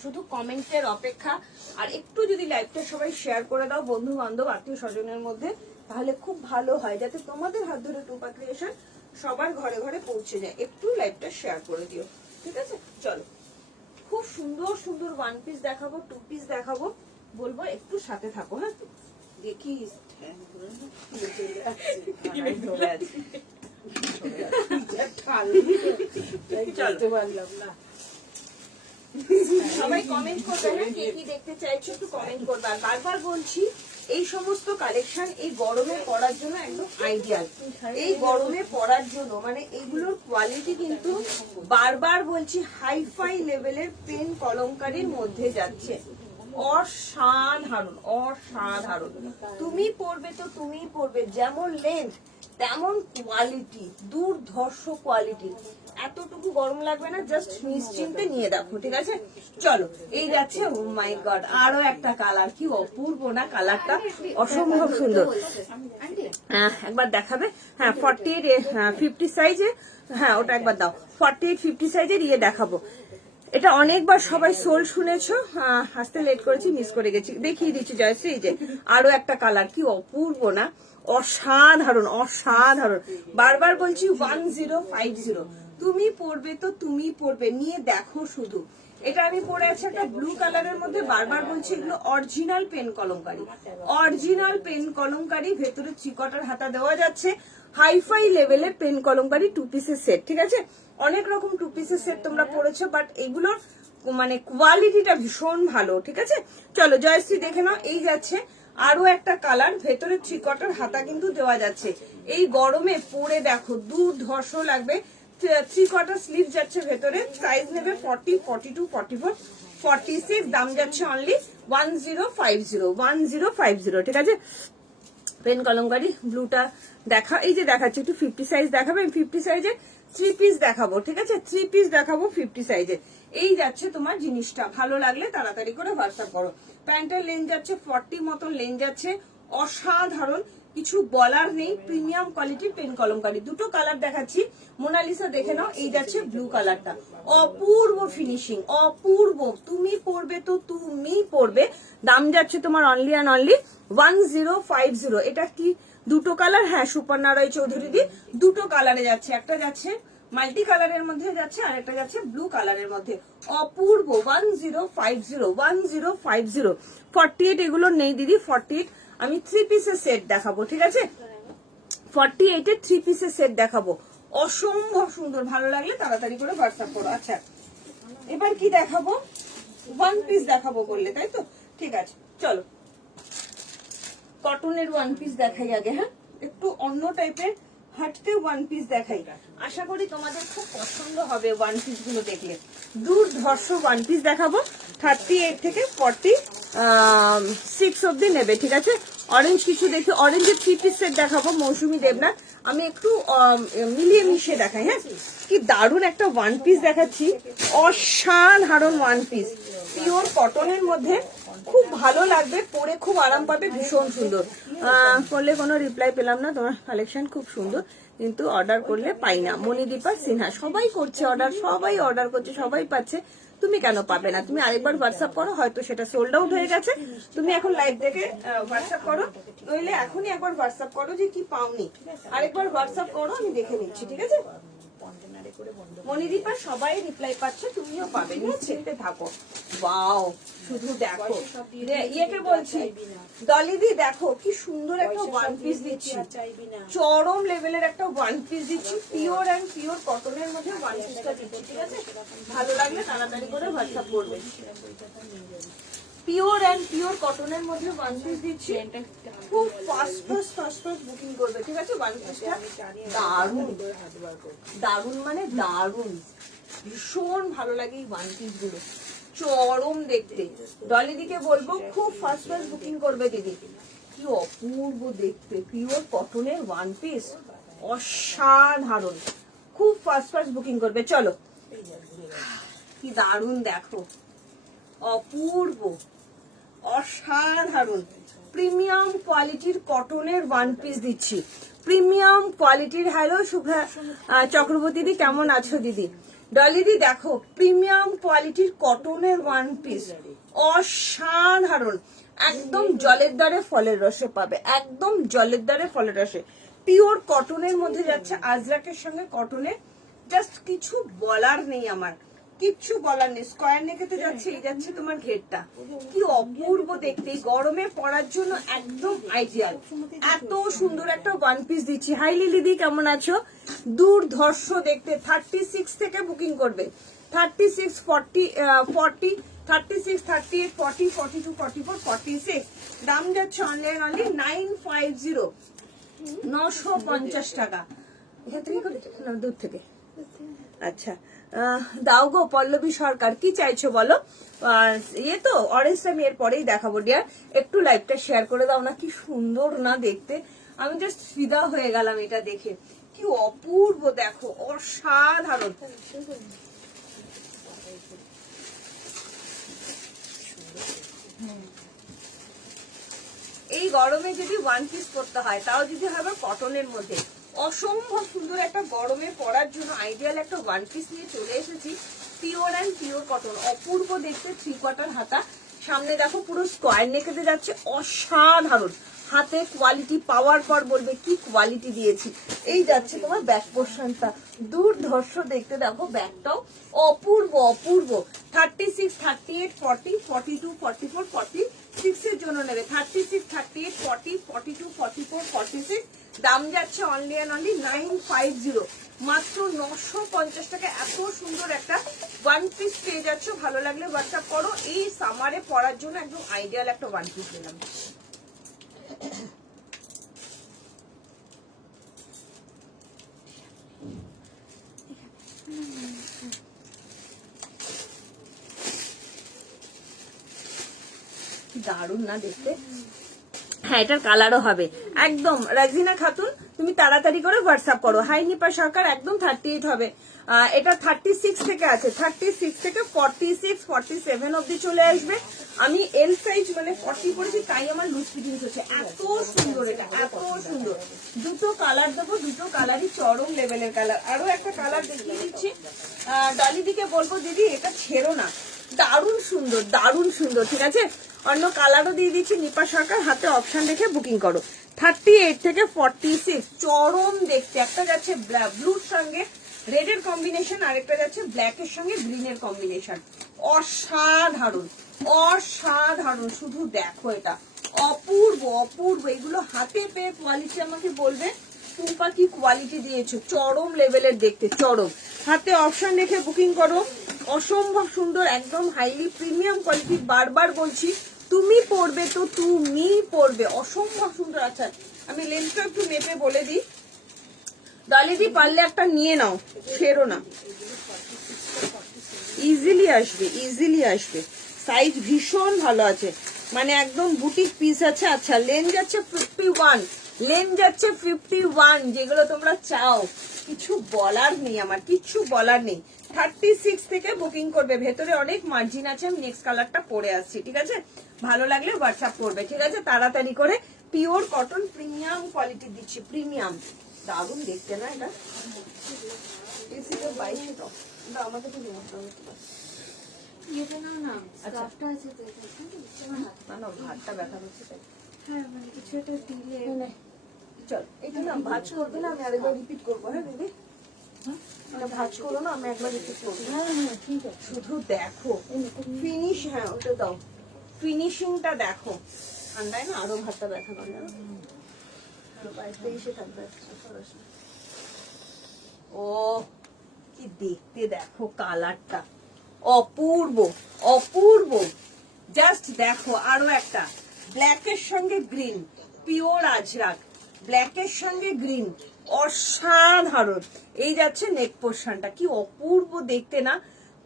শুধু কমেন্টের অপেক্ষা, আর একটু যদি লাইভটা সবাই শেয়ার করে দাও বন্ধু বান্ধব আত্মীয় স্বজনের মধ্যে, তাহলে খুব ভালো হয়, যাতে তোমাদের হাত ধরে টুপা ক্রিয়েশন সবার ঘরে ঘরে পৌঁছে যায়। একটু লাইভটা শেয়ার করে দিও, ঠিক আছে। চলো, খুব সুন্দর সুন্দর ওয়ান পিস দেখাবো, টু পিস দেখাবো, বলবো একটু সাথে থাকো। হ্যাঁ, দেখিস পারলাম না। সবাই কমেন্ট করবে, না কে কি দেখতে চাইছো একটু কমেন্ট করবে। আর বারবার বলছি এই সমস্ত কালেকশন এই গরমে পরার জন্য একদম আইডিয়াল, এই গরমে পরার জন্য, মানে এগুলোর কোয়ালিটি কিন্তু বারবার বলছি হাইফাই লেভেলের পেন কলমকারীর মধ্যে যাচ্ছে, অসাধারণ অসাধারণ। তুমি পরবে তো তুমি পরবে, যেমন লেন্থ তেমন কোয়ালিটি, দুর্ধর্ষ কোয়ালিটি, এতটুকু গরম লাগবে না, জাস্ট নিশ্চিন্তে নিয়ে দেখো, ঠিক আছে। চলো, এই যাচ্ছে, ও মাই গড, আরো একটা কালার, কি অপূর্ব না কালারটা, অসম্ভব সুন্দর। একবার দেখাবে, হ্যাঁ 48 50 সাইজে, হ্যাঁ ওটা একবার দাও, 48 50 সাইজের ইয়ে দেখাবো। এটা অনেকবার সবাই সোল শুনেছো, আসতে লেট করেছি, মিস করে গেছি, দেখিয়ে দিচ্ছি জয়শ্রী। এই যে আরো একটা কালার, কি অপূর্ব না, অসাধারণ অসাধারণ। বারবার বলছি 1050, তুমি পরবে তো তুমি পরবে, নিয়ে দেখো শুধু। এটা আমি পরে আছি একটা ব্লু কালারের মধ্যে, বারবার বলছি এগুলো original pen Kalamkari, original pen Kalamkari, ভেতরে 3/4 হাতা দেওয়া যাচ্ছে, হাইফাই লেভেলের পেন কলমকারি, টু পিসের সেট, ঠিক আছে। অনেক রকম টু পিসের সেট তোমরা পড়েছো, বাট এগুলোর মানে কোয়ালিটিটা ভীষণ ভালো, ঠিক আছে। চলো জয়শ্রী দেখে নাও, এই যাচ্ছে আরো একটা কালার, ভেতরে 3/4 হাতা কিন্তু দেওয়া যাচ্ছে, এই গরমে পরে দেখো দুর্ধর্ষ লাগবে। 3/4 স্লিভ যাচ্ছে ভেতরে, সাইজ নেবে 40 42 44 46, দাম যাচ্ছে অনলি 1050, ঠিক আছে। পেন কলমকারি ব্লুটা দেখা, এই যে দেখাচ্ছে, একটু 50 সাইজ দেখাবে, 50 সাইজে 3 পিস দেখাবো, ঠিক আছে, 3 পিস দেখাবো 50 সাইজে। এই যাচ্ছে তোমার জিনিসটা, ভালো লাগলে তাড়াতাড়ি করে হোয়াটসঅ্যাপ করো। প্যান্টের লেন যাচ্ছে 40 মতন লেন যাচ্ছে, অসাধারণ, কিছু বলার নেই, প্রিমিয়াম কোয়ালিটির পেন কলমকারি। দুটো কালার দেখাচ্ছি, মোনালিসা দেখে নাও, এই যাচ্ছে ব্লু কালারটা, অপূর্ব ফিনিশিং, অপূর্ব, তুমি পরবে তো তুমি পরবে, দাম যাচ্ছে তোমার অনলি অ্যান্ড অনলি 1050। এটা কি দুটো কালার, হ্যাঁ সুপর্ণা রায় চৌধুরী দি, দুটো কালারে যাচ্ছে, একটা যাচ্ছে মাল্টি কালারের মধ্যে যাচ্ছে, আর একটা যাচ্ছে ব্লু কালারের মধ্যে, অপূর্ব, 1050 48 এগুলো নেই দিদি, 48 আমি 3 পিসের সেট দেখাবো, ঠিক আছে, 48 এর 3 পিসের সেট দেখাবো, অসম্ভব সুন্দর, ভালো লাগলে তাড়াতাড়ি করে হোয়াটসঅ্যাপ করো। আচ্ছা, এবার কি দেখাবো, ওয়ান পিস দেখাবো বললে, তাই তো, ঠিক আছে। চলো, কটনের ওয়ান পিস দেখাই আগে, হ্যাঁ একটু অন্য টাইপের হাটতে ওয়ান পিস দেখাই, আশা করি তোমাদের খুব পছন্দ হবে ওয়ান পিস গুলো দেখলে। দুর্ধর্ষ ওয়ান পিস দেখাবো, 38 থেকে 46 অব্দি নেবে, ঠিক আছে। অরেঞ্জ কিছু দেখি, অরেঞ্জের 3 পিস সেট দেখাবো, মৌসুমী দেবনাথ, আমি একটু মিলিয়ে মিশিয়ে দেখাই। হ্যাঁ, কি দারুণ একটা ওয়ান পিস দেখাচ্ছি, অসাধারণ ওয়ান পিস, পিওর কটনের মধ্যে, খুব ভালো লাগবে পরে, খুব আরাম পাবে, ভীষণ সুন্দর। করলে কোনো রিপ্লাই পেলাম না, তোমার কালেকশন খুব সুন্দর, কিন্তু অর্ডার করলে পাই না। মণিদীপা সিনহা, সবাই করছে অর্ডার, সবাই অর্ডার করছে, সবাই পাচ্ছে, তুমি কেন পাবে না? তুমি আরেকবার হোয়াটসঅ্যাপ করো, হয়তো সেটা সোল্ড আউট হয়ে গেছে, তুমি এখন লাইভ দেখে হোয়াটসঅ্যাপ করো, নইলে এখনই একবার হোয়াটসঅ্যাপ করো যে কি পাওনি, আরেকবার হোয়াটসঅ্যাপ করো, আমি দেখে নিচ্ছি, ঠিক আছে। মণিদীপা সবাই রিপ্লাই পাচ্ছে, তুমিও পাবে, নিশ্চিন্তে থাকো। ওয়াও, শুধু দেখো, ইয়েকে বলছি দলিদি, দেখো কি সুন্দর একটা ওয়ান পিস দিচ্ছি, চরম লেভেলের একটা ওয়ান পিস দিচ্ছি, পিওর অ্যান্ড পিওর কটনের মধ্যে ওয়ান পিসটা দিচ্ছি, ঠিক আছে। ভালো লাগলে তাড়াতাড়ি করে হোয়াটসঅ্যাপ করবে। পিওর অ্যান্ড পিওর কটনের মধ্যে ওয়ান পিস দিচ্ছি, খুব ফাস্ট বুকিং করবে, ঠিক আছে? ওয়ান পিসটা দারুন দারুন, মানে দারুন, ভীষণ ভালো লাগে এই ওয়ান পিস গুলো, চরম দেখতে। ডলিদিকে বলবো খুব ফাস্ট বুকিং করবে দিদি। কি অপূর্ব দেখতে, পিওর কটনের ওয়ান পিস, অসাধারণ, খুব ফাস্ট বুকিং করবে। চলো, কি দারুন দেখো, অপূর্ব, অসাধারণ, প্রিমিয়াম কোয়ালিটির কটনের ওয়ান পিস দিচ্ছি, প্রিমিয়াম কোয়ালিটির। হ্যালো শুভা চক্রবর্তী দি, কেমন আছো দিদি? ডলিদি দেখো, প্রিমিয়াম কোয়ালিটির কটনের ওয়ান পিস, অসাধারণ, একদম জলের দ্বারে ফলের রসে পাবে, একদম জলের দ্বারে ফলের রসে, পিওর কটনের মধ্যে যাচ্ছে, আজরাকের সঙ্গে কটনের, জাস্ট কিছু বলার নেই আমার, কিচ্ছু বলার নেই। স্কোয়ার নেকেতে যাচ্ছে, এই যাচ্ছে তোমার ঘেরটা, কি অপূর্ব দেখতে, গরমে পরার জন্য একদম আইডিয়াল, এত সুন্দর একটা ওয়ান পিস দিচ্ছি। হাই লিলিদি, কেমন আছো? দুর্ধর্ষ দেখতে, 36 থেকে বুকিং করবে, 36, 40, 40, 36, 38, 40, 42, 44, 46, দাম যাচ্ছে অনলাইন অনলি 950, 950 টাকা। এখান থেকে না, দূর থেকে। আচ্ছা, দাও গো পল্লবী সরকার, কি চাইছো বলো? ইয়ে তো অরেঞ্জটা আমি এর পরেই দেখাবো ডিয়ার, একটু লাইভটা শেয়ার করে দাও না, কি সুন্দর না দেখতে, আমি জাস্ট ফিদা হয়ে গেলাম এটা দেখে, কি অপূর্ব দেখো, অসাধারণ। এই গরমে যদি ওয়ান পিস করতে হয়, তাও যদি হবে কটনের মধ্যে, অসম্ভব সুন্দর একটা গরমে পরার জন্য আইডিয়াল একটা ওয়ান পিস নিয়ে চলে এসেছি, পিওর অ্যান্ড পিওর কটন, অপূর্ব দেখতে, 3 কোয়ার্টার হাতা, সামনে দেখো পুরো স্কোয়ার নেকেতে যাচ্ছে, অসাধারণ, হাতে কোয়ালিটি পাওয়ার পর বলবে কি কোয়ালিটি দিয়েছি। এই যাচ্ছে তোমার ব্যাক পোর্শনটা, দুর্ধর্ষ দেখতে, দেখো ব্যাকটাও অপূর্ব অপূর্ব। 36, 38, 40, 42, 44, 46 এর জন্য নেবে, 36, 38, 40, 42, 44, 46, দাম যাচ্ছে অনলি অ্যান্ড অনলি 950, মাত্র 950 টাকা। এত সুন্দর একটা ওয়ান পিস পেয়ে যাচ্ছ, ভালো লাগলে হোয়াটসঅ্যাপ করো। এই সামারে পরার জন্য একদম আইডিয়াল একটা ওয়ান পিস দিলাম। দারুন না দেখতে? হ্যাঁ, এটার কালারও হবে একদম। রাজিনা খাতুন, তুমি তাড়াতাড়ি করে হোয়াটসঅ্যাপ করো। হাই নিপা সরকার, একদম 38 হবে, এটা 36 থেকে আছে, 36 থেকে 46, 47 অব্দি চলে আসবে। আমি এল সাইজ মানে 40 পরেছি, তাই আমার লুজ ফিটিংস হচ্ছে। এত সুন্দর এটা, এত সুন্দর। দুটো কালার দেবো, দুটো কালারই চরম লেভেলের কালার। আরো একটা কালার দেখিয়ে দিচ্ছি, ডলিদিকে বলবো দিদি এটা ছেড়ো না, দারুণ সুন্দর, দারুণ সুন্দর, ঠিক আছে? অন্য কালারও দিয়ে দিচ্ছি। নিপা সরকার, হাতে অপশন রেখে বুকিং করো। 38 থেকে 46, চরম দেখতে। একটা যাচ্ছে ব্লুর সঙ্গে রেডের কম্বিনেশন, আরেকটা যাচ্ছে ব্ল্যাকের সঙ্গে গ্রিনের কম্বিনেশন, অসাধারণ অসাধারণ, শুধু দেখো এটা, অপূর্ব অপূর্ব। এগুলো হাতে পেয়ে কোয়ালিটি আমাকে বলবে টুম্পা কি কোয়ালিটি দিয়েছো, চরম লেভেলের দেখতে, চরম। হাতে অপশন রেখে বুকিং করো, অসম্ভব সুন্দর, একদম হাইলি প্রিমিয়াম কোয়ালিটি। বারবার বলছি, তুমি পড়বে তো তুমি পড়বে, অসম্ভব সুন্দর। আচ্ছা, আমি লেন্সটা একটু মেপে বলে দিই। ডলিদি পারলে একটা নিয়ে নাও, ছেড়ো না, ইজিলি আসবে, ইজিলি আসবে, সাইজ ভীষণ ভালো আছে, মানে একদম বুটিক পিস আছে। আচ্ছা, লেন যাচ্ছে 51, লেন যাচ্ছে 51, যেগুলো তোমরা চাও, কিছু বলার নেই আমার, কিছু বলার নেই। 36 থেকে বুকিং করবে, ভেতরে অনেক মার্জিন আছে। আমি নেক্সট কালারটা পরে আসছি, ঠিক আছে? ভালো লাগলে হোয়াটসঅ্যাপ করবে, ঠিক আছে? তাড়াতাড়ি করে। পিওর কটন প্রিমিয়াম কোয়ালিটি দিচ্ছি, প্রিমিয়াম, দারুণ দেখতে না এটা? আমাকে তো ভাতটা ব্যথা করছে তাই। হ্যাঁ, মানে কিছু একটা দিলে চল, এটা না ভাজ করবে না, আমি আরেকবার রিপিট করবো। হ্যাঁ দিদি, ভাজ করো না, আমি একবার রিপিট করবো। হ্যাঁ হ্যাঁ ঠিক আছে। শুধু দেখো ফিনিশ, হ্যাঁ ওটা দাও, ফিনিশিংটা দেখো। ঠান্ডায় না আরো ভাতটা ব্যথা করে, এসে থাকবে। ও কি দেখতে দেখো, কালারটা অপূর্ব অপূর্ব, জাস্ট দেখো আরো একটা ব্ল্যাকের সঙ্গে গ্রিন, পিওর আজরাক, ব্ল্যাকের সঙ্গে গ্রিন, অসাধারণ। এই যাচ্ছে নেক পোর্শনটা, কি অপূর্ব দেখতে না,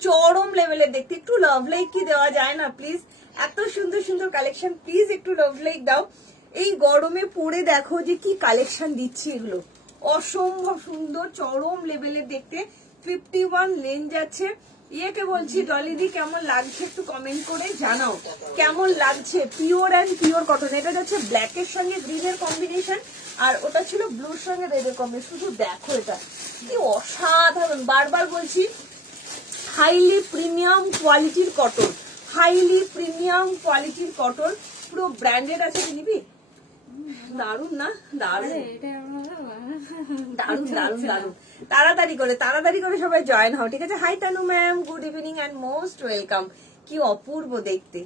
চরম লেভেলের দেখতে। একটু লাভ লাইক কি দেওয়া যায় না প্লিজ? এত সুন্দর সুন্দর কালেকশন, প্লিজ একটু লাভ লাইক দাও। এই গরমে পরে দেখো যে কি কালেকশন দিচ্ছি, এগুলো অসম্ভব সুন্দর, চরম লেভেলের দেখতে। 51 লেন যাচ্ছে। ইয়েকে বলছি ডলিদি কেমন লাগছে একটু কমেন্ট করে জানাও, কেমন লাগছে। পিওর অ্যান্ড পিওর কটন, এটা যাচ্ছে ব্ল্যাকের সঙ্গে গ্রিনের কম্বিনেশন, আর ওটা ছিল ব্লুর সঙ্গে রেডের কম্বিনেশন। শুধু দেখো এটা কি অসাধারণ, বারবার বলছি হাইলি প্রিমিয়াম কোয়ালিটির কটন, হাইলি প্রিমিয়াম কোয়ালিটির কটন, পুরো ব্র্যান্ডেড আছে। নিবি? দারুন না, দারুন দারুন দারুন দারুন। তাড়াতাড়ি করে সবাই জয়েন হও, ঠিক আছে? Hi Tanu ma'am, good evening and most welcome. কি অপূর্ব দেখতে।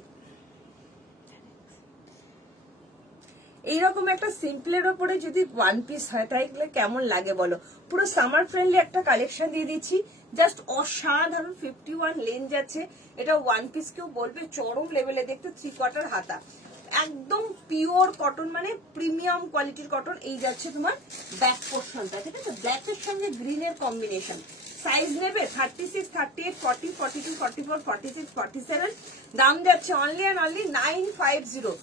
এইরকম একটা সিম্পলের ওপরে যদি ওয়ান পিস হয় তাহলে কেমন লাগে বলো? পুরো সামার ফ্রেন্ডলি একটা কালেকশন দিয়ে দিচ্ছি, জাস্ট অসাধারণ। 51 লেন যাচ্ছে, এটা ওয়ান পিস কেউ বলবে চরম লেভেলে দেখতে। 3/4 হাতা, একদম পিওর কটন, মানে প্রিমিয়াম কোয়ালিটির কটন। এই যাচ্ছে তোমার ব্যাক পোর্শনটা, ঠিক আছে? ব্ল্যাকের সঙ্গে গ্রিনের কম্বিনেশন। সাইজ নেবে 36, 38, 40, 42, 44, 46, 47। দাম যাচ্ছে অনলি অ্যান্ড অনলি 950।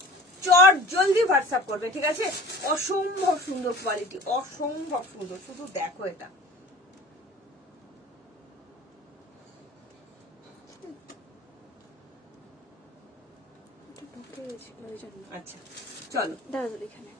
চট জলদি হোয়াটসঅ্যাপ করবে, ঠিক আছে? অসম্ভব সুন্দর কোয়ালিটি, অসম্ভব সুন্দর। শুধু দেখো এটা, আচ্ছা চলো দাদা এখানে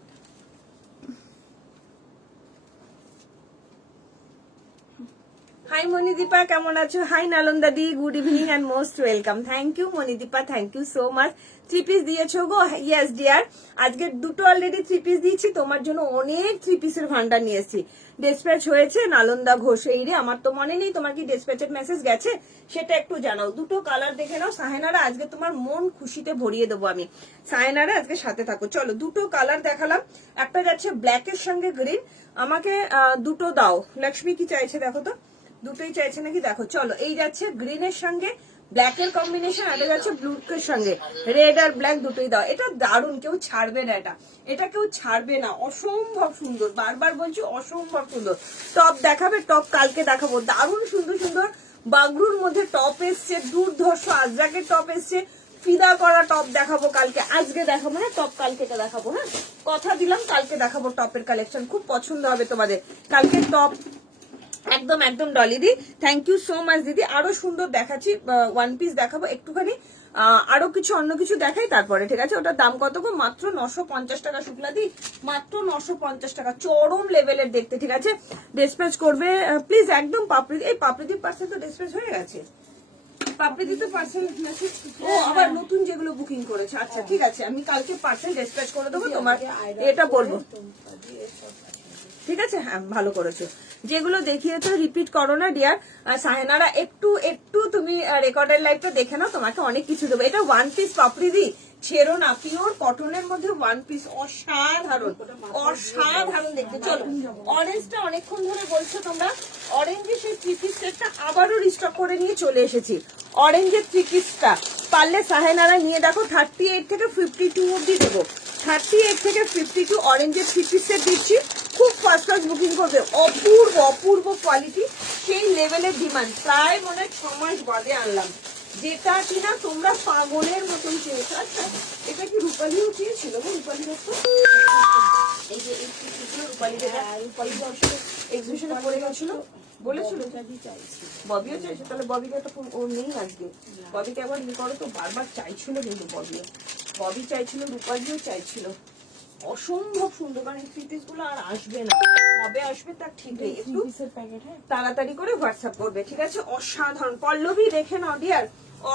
হাই মনিদীপা, কেমন আছো? Hi Nalanda di, good evening and most welcome. Thank you Manidipa, thank you so much. 3 piece দিয়েছো গো? ইয়েস ডিয়ার, আজকে দুটো অলরেডি 3 পিস দিয়েছি, তোমার জন্য অনেক 3 পিসের ভান্ডার নিয়ে এসেছি। ডেসপ্যাচ হয়েছে নালন্দা ঘোষ। এই রে, আমার তো মনে নেই তোমার কি ডেসপ্যাচের মেসেজ গেছে, সেটা একটু জানাও। দুটো কালার দেখে নাও সাহেনারা, আজকে তোমার মন খুশিতে ভরিয়ে দেবো আমি। সাহেনারা আজকে সাথে থাকো। চলো দুটো কালার দেখালাম, একটা যাচ্ছে ব্ল্যাকের সঙ্গে গ্রিন। আমাকে দুটো দাও। লক্ষ্মী কি চাইছে দেখো তো, দুটোই চাইছে নাকি দেখো। চলো এই যাচ্ছে গ্রিনের সঙ্গে ব্ল্যাকের কম্বিনেশন, এটা যাচ্ছে ব্লুর সঙ্গে রেড আর ব্ল্যাক, দুটোই দাও। এটা দারুণ, কেউ ছাড়বে না, এটা কেউ ছাড়বে না। অসম্ভব সুন্দর, বারবার বলছি অসম্ভব সুন্দর। টপ দেখাবে? টপ কালকে দেখাবো। দারুণ সুন্দর সুন্দর বাগরুর মধ্যে টপ এসছে, দুর্ধর্ষ আজরাকের টপ এসছে, ফিদা করা টপ দেখাবো কালকে। আজকে দেখাবো না টপ, কালকে দেখাবো। হ্যাঁ, কথা দিলাম কালকে দেখাবো টপের কালেকশন, খুব পছন্দ হবে তোমাদের কালকে টপ। একদম একদম ডলিদি, থ্যাংক ইউ সো মাচ দিদি। আরো সুন্দর দেখাচ্ছি, ওয়ান পিস দেখাবো একটুখানি, আরো কিছু অন্য কিছু দেখাই তারপরে, ঠিক আছে? ওটার দাম কত গো? মাত্র 950 টাকা। শুক্লা দি, মাত্র 950 টাকা, চরম লেভেলের দেখতে, ঠিক আছে? ডিসপ্যাচ করবে প্লিজ একদম। পাপড়ি, এই পাপড়িদির পার্সেল তো ডিসপ্যাচ হয়ে গেছে। পাপড়িদি তো পার্সেল, ও আবার নতুন যেগুলো বুকিং করেছে। আচ্ছা ঠিক আছে, আমি কালকে পার্সেল ডিসপ্যাচ করে দেবো, তোমার এটা বলবো, ঠিক আছে? হ্যাঁ ভালো করেছো। যেগুলো দেখিয়েছো রিপিট করো না ডিয়ার। সাহেনারা একটু একটু তুমি রেকর্ডের লাইভটা দেখে নাও, তোমাকে অনেক কিছু দেবো। এটা ওয়ান পিস পাপড়িদি, ছেড়ো না, পিওর কটনের মধ্যে ওয়ান পিস, অসাধারণ অসাধারণ দেখতে। চলো অরেঞ্জটা অনেকক্ষণ ধরে বলছো তোমরা, অরেঞ্জের সেই 3 পিস সেটটা আবারও রিস্টক করে নিয়ে চলে এসেছি। অরেঞ্জের 3 পিসটা পারলে সাহেনারা নিয়ে দেখো, 38 থেকে 52 অব্দি দেবো। 38 থেকে 52 অরেঞ্জের 3 পিস সেট দিচ্ছি, খুব ফার্স্ট ক্লাস বুকিং করবে। অপূর্ব অপূর্ব কোয়ালিটি, সেই লেভেলের ডিমান্ড। প্রায় মনে হয় 6 মাস বাদে আনলাম, যেটা কিনা তোমরা পাগলের মতন চেয়েছো। আচ্ছা এটা কি রূপালিও চেয়েছিল? রূপালির এই যে এই পিসগুলো রূপালি থেকে, রূপালি এক্সিবিশনে পড়ে গেছিল বলেছিল, ববিও চাইছে। তাহলে ববিকে একটা ও নেই আজকে, ববিকে আবার ই করো তো, বারবার চাইছিল কিন্তু ববি চাইছিল, রূপালিও চাইছিল। অসম্ভব সুন্দর, কারণ এই 3 পিস গুলো আর আসবে না, কবে আসবে তার ঠিক নেই। একটু তাড়াতাড়ি করে হোয়াটসঅ্যাপ করবে, ঠিক আছে? অসাধারণ। পল্লবী দেখে নাও ডিয়ার,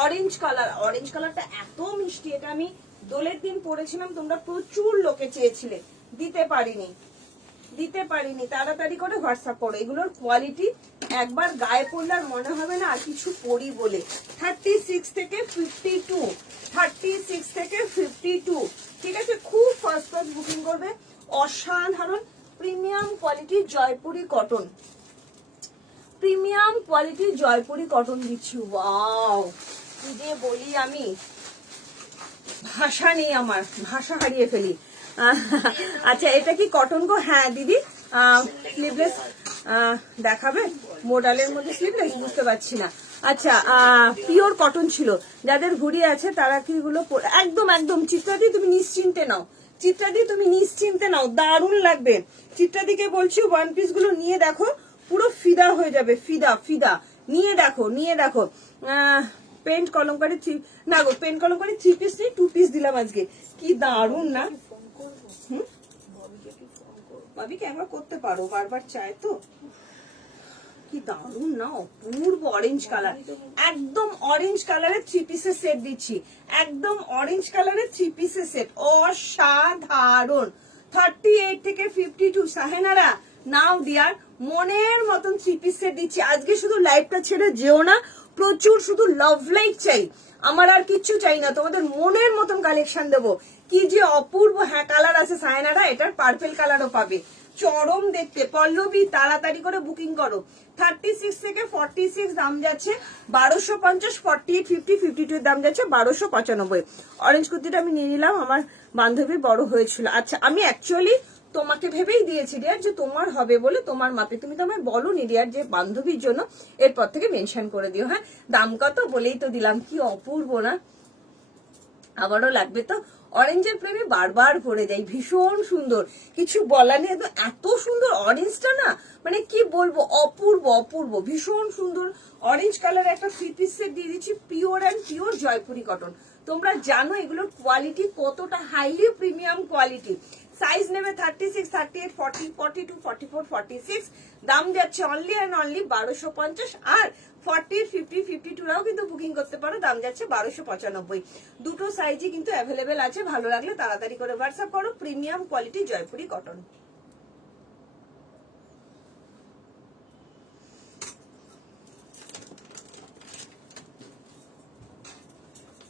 অরেঞ্জ কালার, অরেঞ্জ কালারটা এত মিষ্টি। এটা আমি দোলের দিন পরেছিলাম, তোমরা প্রচুর লোকে চেয়েছিলে, দিতে পারিনি। তাড়াতাড়ি করে হোয়াটসঅ্যাপ করো। এগুলোর কোয়ালিটি একবার গায়ে পড়লে আর মনে হবে না আর কিছু পরি বলে। 36 থেকে 52, 36 থেকে 52, ঠিক আছে? খুব ফার্স্ট ক্লাস বুকিং করবে। অসাধারণ প্রিমিয়াম কোয়ালিটির জয়পুরি কটন, প্রিমিয়াম কোয়ালিটির জয়পুরি কটন দিচ্ছি। ওয়াও, কি যে বলি আমি, ভাষা নেই আমার, ভাষা হারিয়ে ফেলি। আচ্ছা এটা কি কটন গো? হ্যাঁ দিদি, স্লিভলেস দেখাবে? মোডালের মধ্যে স্লিভলেস বুঝতে পারছি না। আচ্ছা পিওর কটন ছিল, যাদের ভুড়ি আছে তারা কি গুলো একদম একদম চিত্রাদি তুমি নিশ্চিন্তে নাও, চিত্রাদি তুমি নিশ্চিন্তে নাও, দারুণ লাগবে। চিত্রাদিকে বলছি ওয়ান পিস গুলো নিয়ে দেখো, পুরো ফিদা হয়ে যাবে, ফিদা ফিদা। নিয়ে দেখো, নিয়ে দেখো। পেন্ট কলমকারি না গো, পেন্ট কলমকারি 3 পিস নেই, 2 পিস দিলাম আজকে। কি দারুণ না? ভাবিকে একবার করতে পারো, বারবার চায় তো। কি দারুণ না, অপূর্ব অরেঞ্জ কালার, একদম অরেঞ্জ কালারের 3 পিসের সেট দিচ্ছি, একদম অরেঞ্জ কালারের 3 পিসের সেট, অসাধারণ। 38 থেকে 52 সাহেনারা নাও ডিয়ার, মনের মতন 3 পিস সেট দিচ্ছি আজকে। শুধু লাইভটা ছেড়ে যেও না, প্রচুর শুধু লাভ লাইক চাই আমার, আর কিচ্ছু চাই না, তোমাদের মনের মতন কালেকশন দেবো। কি যে অপূর্ব। হ্যাঁ কালার আছে সাহেনারা, এটার পার্পেল কালারও পাবে, চরম দেখতে। পল্লবী তাড়াতাড়ি করে বুকিং করো। 36 থেকে 46 দাম যাচ্ছে 1250, 48, 50, 52 এর দাম যাচ্ছে 1295। অরেঞ্জ কুর্তিটা আমি নিয়ে নিলাম, আমার বান্ধবী বড় হয়েছিল। আচ্ছা আমি অ্যাকচুয়ালি তোমাকে ভেবেই দিয়েছি ডিয়ার, যে তোমার হবে বলে, তোমার মাপে। তুমি তো আমায় বলোনি ডিয়ার যে বান্ধবীর জন্য, এরপর থেকে মেনশন করে দিও। হ্যাঁ দাম কত বলেই তো দিলাম। কি অপূর্ব না? আবারও লাগবে তো। অরেঞ্জের প্রেমে বারবার পড়ে যাই, ভীষণ সুন্দর, কিছু বলার নেই। এত সুন্দর অরেঞ্জটা না, মানে কি বলবো, অপূর্ব অপূর্ব, ভীষণ সুন্দর। অরেঞ্জ কালার একটা 3 পিস সেট দিয়ে দিচ্ছি, pure and pure Jaipuri cotton. তোমরা জানো এগুলোর কোয়ালিটি কতটা হাইলি প্রিমিয়াম কোয়ালিটি। সাইজ নেবে 36, 38, 40, 42, 44, 46। দাম যাচ্ছে অনলি অ্যান্ড অনলি 1250। আর 40, 50, 52 রাও কিন্তু বুকিং করতে পারো, দাম যাচ্ছে 1295। দুটো সাইজই কিন্তু অ্যাভেলেবেল আছে, ভালো লাগলে তাড়াতাড়ি করে হোয়াটসঅ্যাপ করো। Premium quality Jaipuri cotton.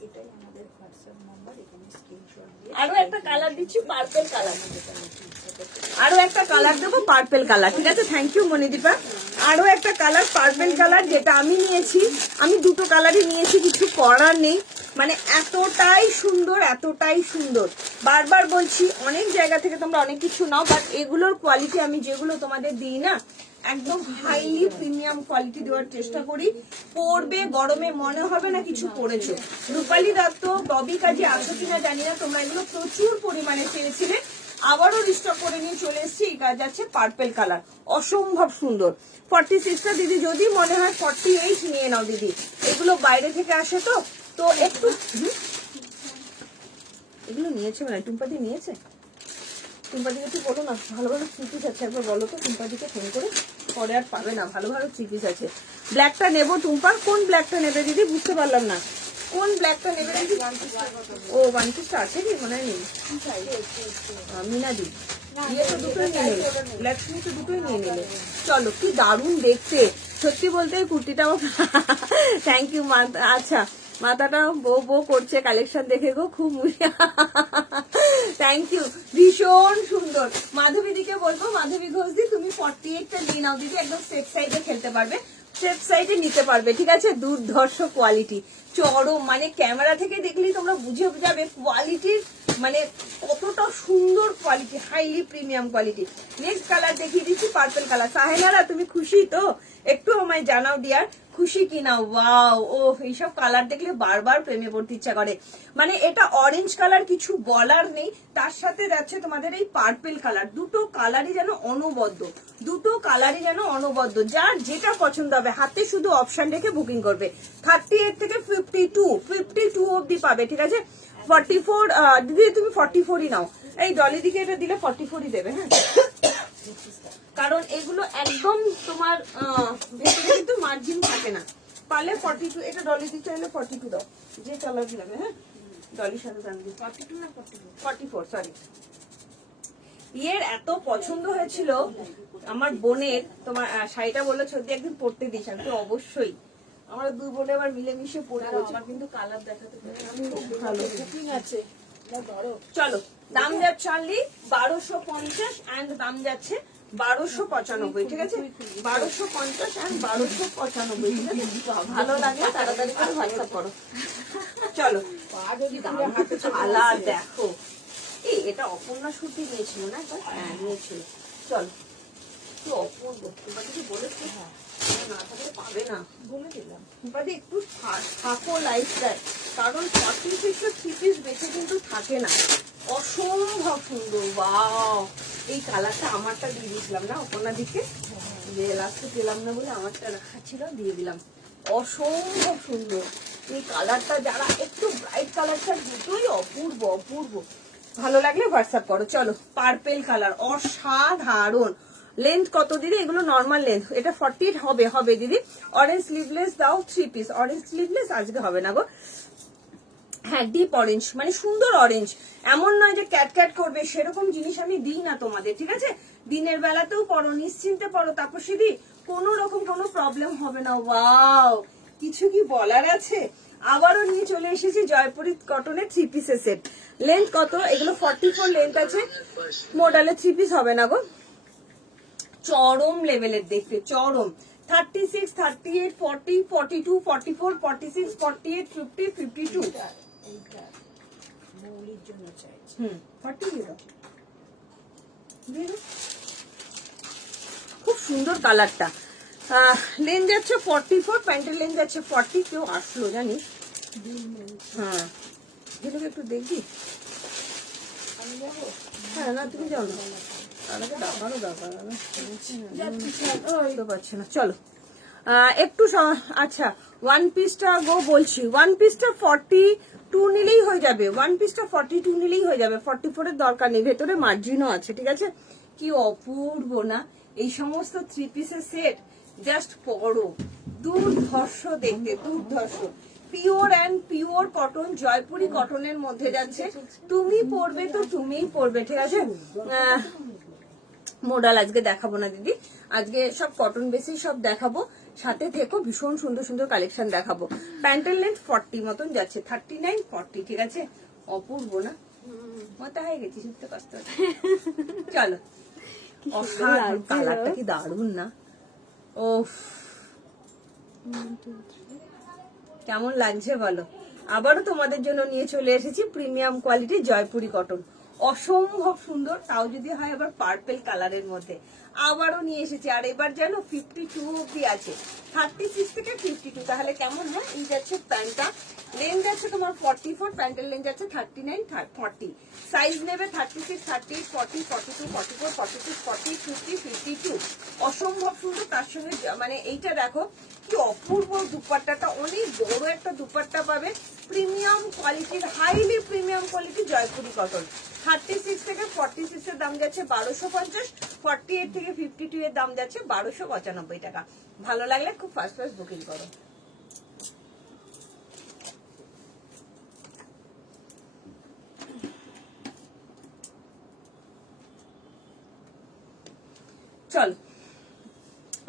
এটাই আমাদের হোয়াটসঅ্যাপ নাম্বার, এখানে স্ক্রিনশট দিয়ে আরো একটা কালার দিচ্ছি, পার্পল কালার। আরো একটা কালার দেবো, পার্পল কালার। ঠিক আছে, থ্যাংক ইউ মনিদীপা। আরো একটা কালার পার্পল কালার, যেটা আমি নিয়েছি, আমি দুটো কালারই নিয়েছি, কিছু করার নেই। মানে এতটাই সুন্দর, এতটাই সুন্দর। বারবার বলছি, অনেক জায়গা থেকে তোমরা অনেক কিছু নাও, বাট এগুলোর কোয়ালিটি আমি যেগুলো তোমাদের দিই না, একদম হাইলি প্রিমিয়াম কোয়ালিটি দেওয়ার চেষ্টা করি। পরবে গরমে মনে হবে না কিছু পরেছো। রূপালী দত্ত, ববি কাজী আসো কিনা জানি না, তোমরা এগুলো প্রচুর পরিমাণে চেয়েছিলে, আবারও রিস্টক করে নিয়ে চলে এসেছি। এই কাজ আছে পার্পেল কালার, অসম্ভব সুন্দর। 46টা দিদি, যদি মনে হয় 48 নিয়ে নাও দিদি, এগুলো বাইরে থেকে আসে তো তো একটু এগুলো নিয়েছে মানে টুম্পাদি নিয়েছে। টুম্পাদিকে একটু বলো না, ভালো ভালো থ্রি পিস আছে, একবার বলো তো টুম্পাদিকে ফোন করে, পরে আর পাবে না, ভালো ভালো থ্রি পিস আছে। ব্ল্যাকটা নেবো টুম্পা, কোন ব্ল্যাকটা নেবে দিদি বুঝতে পারলাম না, কোন ব্ল্যাকটা নেবে দিদি? ও 1 পিসটা আছে কি মনে হয় নেই। মিনাদি ইয়ে তো দুটোই নিয়ে নিলে, লক্ষ্মী তো দুটোই নিয়ে নিলে। চলো কি দারুণ দেখতে, সত্যি বলতে এই কুর্তিটা থ্যাংক ইউ। আচ্ছা মাথাটা বো বো করছে কালেকশন দেখে গো, খুব থ্যাংক ইউ, ভীষণ সুন্দর। মাধবী দিকে বলবো, মাধবী ঘোষ দি তুমি 48টা নিয়ে নাও দিদি, একদম সেফ সাইডে খেলতে পারবে, সেফ সাইডে নিতে পারবে। ঠিক আছে, দুর্ধর্ষ কোয়ালিটি, চরম। মানে ক্যামেরা থেকে দেখলেই তোমরা বুঝে যাবে কোয়ালিটির, মানে কতটা সুন্দর quality, highly premium quality. Next colour দেখিয়ে দিচ্ছি, পার্পল কালার। সাহেনারা তুমি খুশি তো? একটু আমায় জানাও ডিয়ার, খুশি কিনা? ওয়াও, ও এইসব কালার দেখলে বারবার প্রেমে পড়তে ইচ্ছা করে। মানে এটা অরেঞ্জ কালার, কিছু বলার নেই। তার সাথে যাচ্ছে তোমাদের এই পার্পল কালার, দুটো কালারই যেন অনবদ্য, দুটো কালারই যেন অনবদ্য। যার যেটা পছন্দ হবে, হাতে শুধু অপশন রেখে বুকিং করবে। 38 থেকে 52 অব্দি পাবে। ঠিক আছে, 44 দিদি তুমি 44ই নাও। এই ডলি দিকে এটা দিলে 44ই দেবে। হ্যাঁ, কারণ এগুলো একদম তোমার ভেতরে কিন্তু মার্জিন থাকে না। পারলে 42, এটা ডলি দিতে চাইলে 42 দাও, যে কালার দিলাম। হ্যাঁ, ডলির সাথে দাম দিই 42 না 44, সরি। ইয়ের এত পছন্দ হয়েছিল আমার বোনের, তোমার শাড়িটা বললো সত্যি একদিন পরতে দিস। আমি তো অবশ্যই, আমরা দুই বোনে আবার মিলেমিশে পরবো। আমার কিন্তু কালার দেখাতে ভালো বুকিং আছে। চলো, দাম যাচ্ছে অনলি 1250 এন্ড দাম যাচ্ছে 1295, ঠিক আছে? 1250 and 1295, ঠিক আছে? ভালো লাগলে তাড়াতাড়ি করে হোয়াটসঅ্যাপ করো। চলো, কালার দেখো। এই এটা অপর্ণা শুটি নিয়েছিল না একবার? হ্যাঁ নিয়েছিল। চলো, কি অপূর্ব। এবার কিছু বলেছি? হ্যাঁ, না থাকলে পাবে না, বলে দিলাম। এবার একটু থাকো লাইফস্টাইল, কারণ 46 3 পিস বেশি কিন্তু থাকে না। অসম্ভব সুন্দর। ওয়াও, এই কালারটা আমারটা দিয়ে দিয়েছিলাম না অপর্ণা দিকে, যে লাস্টে পেলাম না বলে আমারটা রাখা ছিল, দিয়ে দিলাম। অসম্ভব সুন্দর এই কালারটা, যারা একটু ব্রাইট কালারটা, দুটোই অপূর্ব অপূর্ব। ভালো লাগলে হোয়াটসঅ্যাপ করো। চলো, পার্পেল কালার, অসাধারণ। লেন্থ কত দিদি? এগুলো নর্মাল লেন্থ। এটা 48 হবে, হবে দিদি। অরেঞ্জ স্লিভলেস দাও 3 পিস। অরেঞ্জ স্লিভলেস আজকে হবে না গো। হ্যাঁ, ডিপ অরেঞ্জ, মানে সুন্দর অরেঞ্জ। এমন নয় যে ক্যাট ক্যাট করবে, সেরকম জিনিস আমি দিই না তোমাদের, ঠিক আছে? দিনের বেলাতেও পরো, নিশ্চিন্তে পরো তাপসী দি, কোনো রকম কোনো প্রবলেম হবে না। ওয়াও, কিছু কি বলার আছে? আবারও নিয়ে চলে এসেছি জয়পুরি কটনের 3 পিসের সেট। লেন্থ কত? এগুলো 44 লেন্থ আছে। মডেলে 3 পিস হবে না গো, চরম লেভেলের দেখতে, চরম। 36, 38, 40, 42, 44, 46, 48, 50, 52। মৌলির জন্য চাইছি। 40 দিয়ে দাও। খুব সুন্দর কালারটা। লেন যাচ্ছে 44, প্যান্টের লেন যাচ্ছে 40। কেউ আসলো জানিস? হ্যাঁ, যেটাকে একটু দেখবি। হ্যাঁ না, তুমি যাও না, আমাকে ডাকানো দরকার পাচ্ছে না। চলো, একটু আচ্ছা, ওয়ান পিসটা গো বলছি, ওয়ান পিসটা 42 নিলেই হয়ে যাবে। ওয়ান পিসটা 42 নিলেই হয়ে যাবে, 44 এর দরকার নেই। ভেতরে মার্জিনও আছে, ঠিক আছে? কি অপূর্ব না এই সমস্ত 3 পিসের সেট, জাস্ট পড়ো, দুর্ধর্ষ দেখতে, দুর্ধর্ষ। Pure and pure cotton, Jaipuri কটনের মধ্যে যাচ্ছে। তুমি পরবে তো তুমিই পরবে, ঠিক আছে? মডেল আজকে দেখাবো না দিদি, আজকে সব কটন বেসি সব দেখাবো। সাথে থেকো, ভীষণ সুন্দর সুন্দর কালেকশন দেখাবো। প্যান্টের লেন্থ 40 মতন যাচ্ছে, 39, 40, ঠিক আছে? অপূর্ব না? মতো হয়ে গেছি, শুনতে কষ্ট হচ্ছে। চলো, অসাধারণ কালারটা, কি দারুণ না? ও, কেমন লাগছে বলো? আবারও তোমাদের জন্য নিয়ে চলে এসেছি প্রিমিয়াম কোয়ালিটি জয়পুরি কটন, অসম্ভব সুন্দর। তাও যদি হয় আবার পার্পেল কালারের মধ্যে, আবারও নিয়ে এসেছি। আর এবার জানো 52 অব্দি আছে, 36 থেকে 52। তাহলে কেমন হয়? এই যাচ্ছে প্যান্টটা, লেন্থ যাচ্ছে তোমার 44, প্যান্টের লেন্থ যাচ্ছে 39, 40। সাইজ নেবে 36, 38, 40, 42, 44, 46, 40, 50, 52। অসম্ভব সুন্দর। তার সঙ্গে মানে এইটা দেখো কি অপূর্ব, দুপাট্টাটা অনেক বড় একটা দুপাট্টা পাবে। প্রিমিয়াম কোয়ালিটির, highly premium quality Jaipuri cotton. 36 থেকে 46 এর দাম যাচ্ছে 1250, 48 থেকে 52 এর দাম যাচ্ছে 1295 টাকা। ভালো লাগলে খুব ফাস্ট ফাস্ট বুকিং করো। চল,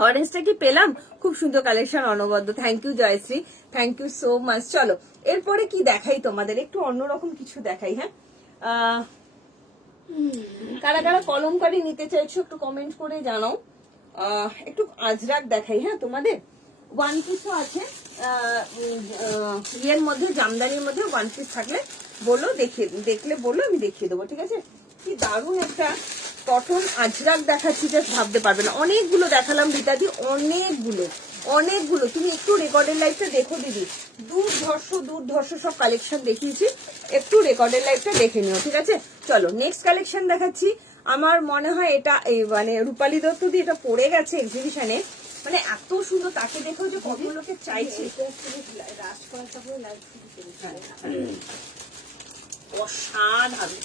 অরেঞ্জটা কি পেলাম? খুব সুন্দর কালেকশন, অনবদ্য। Thank you Jayashree, thank you so much. চলো, এরপরে কি দেখাই তোমাদের? একটু অন্যরকম কিছু দেখাই। হ্যাঁ, কারা কারা কলমকারি নিতে চাইছো একটু কমেন্ট করে জানাও। একটু আজরাক দেখাই। হ্যাঁ, তোমাদের ওয়ান পিসও আছে, ইয়ের মধ্যে, জামদানির মধ্যে ওয়ান পিস থাকলে বলো, দেখলে বলো, আমি দেখিয়ে দেবো, ঠিক আছে? কি দারুণ একটা কটন আজরাক দেখাচ্ছি, জাস্ট ভাবতে পারবে না। অনেকগুলো দেখালাম রীতাদি, অনেকগুলো অনেকগুলো। তুমি একটু রেকর্ডের লাইভটা দেখো দিদি, দুর্ধর্ষ সব কালেকশন দেখিয়েছি, একটু রেকর্ডের লাইভটা দেখে নিও, ঠিক আছে? চলো, নেক্সট কালেকশন দেখাচ্ছি। আমার মনে হয় এটা মানে রূপালী দত্ত দিয়ে এটা পড়ে গেছে এক্সিবিশনে, মানে এত সুন্দর, তাকে দেখো যে কত লোকে চাইছে। অসাধারণ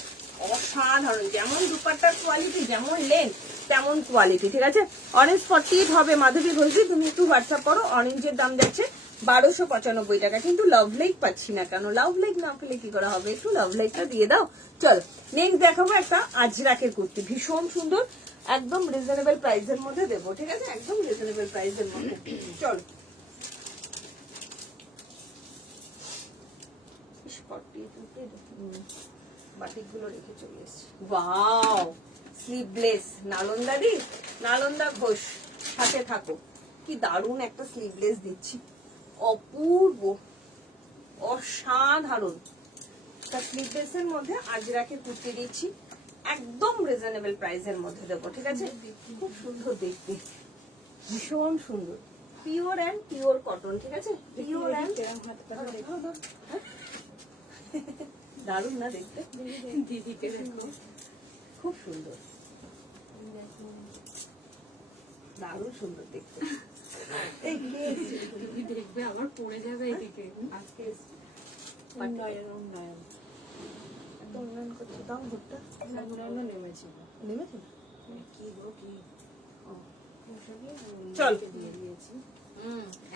অসাধারণ, যেমন দুপাট্টার কোয়ালিটি, যেমন লেন্থ তেমন কোয়ালিটি, ঠিক আছে? অরেঞ্জ 48 হবে মাধবী ঘোষী, তুমি একটু হোয়াটসঅ্যাপ করো। অরেঞ্জের দাম যাচ্ছে 1295 টাকা। কিন্তু লাভ লাইক পাচ্ছি না কেন? লাভ লাইক না পেলে কি করে হবে? একটু লাভ লাইকটা দিয়ে দাও। চল, নেক্সট দেখাবো একটা আজরাকের কুর্তি, ভীষণ সুন্দর, একদম রিজনেবল প্রাইসের মধ্যে দেবো, ঠিক আছে? একদম রিজনেবল প্রাইসের মধ্যে। চল, বাটিকগুলো রেখে চলে এসেছি। ওয়াও, স্লিভলেস নালন্দা ঘোষ হাতে থাকো। কি দারুণ একটা স্লিভলেস দিচ্ছি, অপূর্ব অসাধারণ। তা স্লিভলেসের মধ্যে আজরাকের কুর্তি দিচ্ছি, একদম রিজনেবল প্রাইসের মধ্যে দেবো, ঠিক আছে? খুব সুন্দর দেখতে, ভীষণ সুন্দর, পিওর অ্যান্ড পিওর কটন, ঠিক আছে? পিওর অ্যান্ড দারুণ না দেখতে? দিদিকে দেখো, খুব সুন্দর, দারুণ সুন্দর দেখতে। এই কে এসছে? দিদি দেখবে আমার পড়ে যাবে এদিকে। আজকে এসছে। উন্নয়ন এত উন্নয়ন করছে, দাম ভোটটা উন্নয়নও নেমেছিল। নেমেছে? কি গো কি চল। দিয়ে দিয়েছি।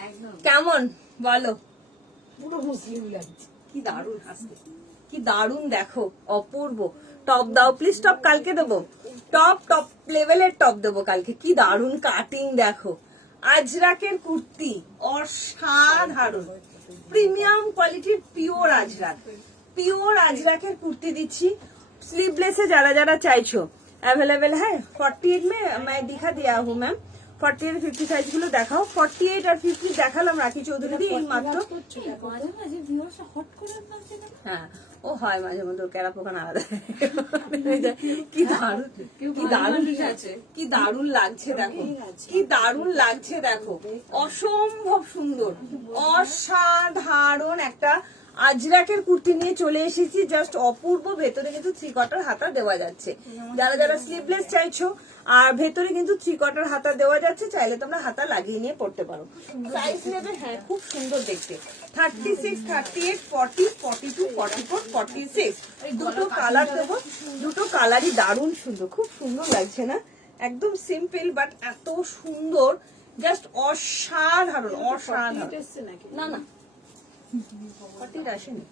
একদম কেমন বলো? পুরো মুসলিম লাগছে। কি দারুণ হাসতে, কি দারুণ দেখো, অপূর্ব। টপ দাও প্লিজ, টপ কালকে দেবো, টপ লেভেলের টপ দেবো কালকে। কি দারুণ কাটিং দেখো, আজরাকের কুর্তি অসাধারণ, প্রিমিয়াম কোয়ালিটির পিওর আজরাকের কুর্তি দিচ্ছি। स्लीवलेस है যারা চাইছো अवेलेबल है। 48 में मैं दिखा दिया हूँ मैम, 48 50 সাইজ গুলো দেখাও। 48 আর 50 দেখালাম রাখি চৌধুরী দি এই মাত্র। হ্যাঁ ও হয় মাঝে মধ্যে ক্যারা পোকা না আলাদা। কি দারুণ কি দারুণ লাগছে দেখো, কি দারুণ লাগছে দেখো, অসম্ভব সুন্দর অসাধারণ একটা আজরাকের কুর্তি নিয়ে চলে এসেছি, জাস্ট অপূর্ব। ভেতরে কিন্তু 3 কোয়ার্টার হাতা দেওয়া যাচ্ছে, যারা স্লিভলেস চাইছো, আর ভেতরে কিন্তু 3 কোয়ার্টার হাতা দেওয়া যাচ্ছে, চাইলে তোমরা হাতা লাগিয়ে নিয়ে পড়তে পারো। সাইজ নেবে, হ্যাঁ খুব সুন্দর দেখতে। 36 38 40 42 44 46 দুটো কালার দেবো, দুটো কালারই দারুণ সুন্দর, খুব সুন্দর লাগছে না? একদম সিম্পল বাট এত সুন্দর, জাস্ট অসাধারণ অসাধারণ। না না 48 আসেনি,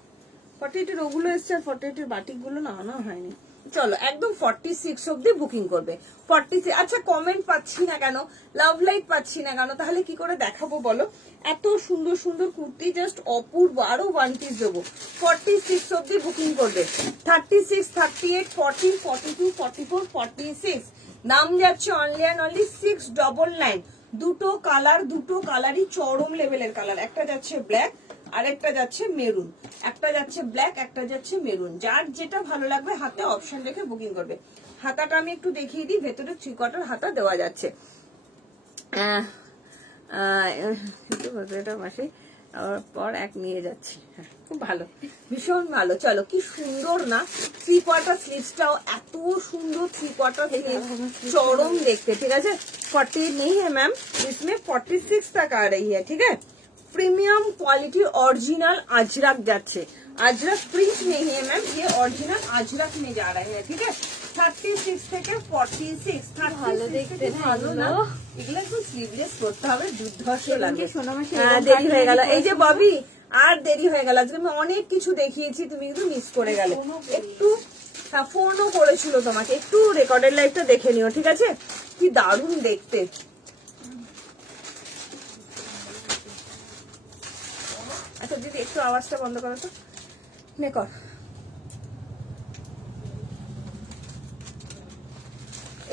48 এর ওগুলো এসছে, আর 48 এর বাটিক গুলো না আনা হয়নি। চলো একদম 46 অব্দি বুকিং করবে। 46 আচ্ছা কমেন্ট পাচ্ছি না কেন, লাভ লাইক পাচ্ছি না কেন, তাহলে কি করে দেখাবো বলো? এত সুন্দর সুন্দর কুর্তি, জাস্ট অপূর্ব। আরো 1 পিস দেবো, 46 অব্দি বুকিং করবে। 36 38 40 42 44 46 নাম যাচ্ছে অনলি অ্যান্ড অনলি 699। দুটো কালারই চরম লেভেলের কালার, একটা যাচ্ছে ব্ল্যাক আর একটা যাচ্ছে মেরুন, একটা যাচ্ছে ব্ল্যাক একটা যাচ্ছে মেরুন। যার যেটা ভালো লাগবে হাতে অপশন রেখে বুকিং করবে। হাতাটা আমি একটু দেখিয়ে দিই, ভেতরে 3 কোয়ার্টার হাতা দেওয়া যাচ্ছে। এটা মাসে পর এক নিয়ে যাচ্ছি, খুব ভালো, ভীষণ ভালো। চলো কি সুন্দর না, 3 কোয়ার্টার স্লিভসটাও এত সুন্দর, 3 কোয়ার্টার স্লিভ চরম দেখতে, ঠিক আছে? 48 नहीं है मैम, इसमें 46 तक आ रही है, ठीक है? प्रीमियम क्वालिटी ओरिजिनल अजरक যাচ্ছে, अजरक प्रिंट नहीं है मैम, ये ओरिजिनल अजरक में जा रहे हैं, ठीक है? 36 থেকে 46 ভালো দেখতে, ভালো না? এগুলো একটু স্লিভলেস করতে হবে, দুর্ধর্ষ লাগে। দেরি হয়ে গেল, এই যে ববি আর দেরি হয়ে গেল, আজকে আমি অনেক কিছু দেখিয়েছি, তুমি কিন্তু মিস করে গেলে। একটু ফোনও করেছিল তোমাকে, একটু রেকর্ডের লাইভটা দেখে নিও, ঠিক আছে? কি দারুণ দেখতে। আচ্ছা দিদি একটু আওয়াজটা বন্ধ করো তো, নে কর।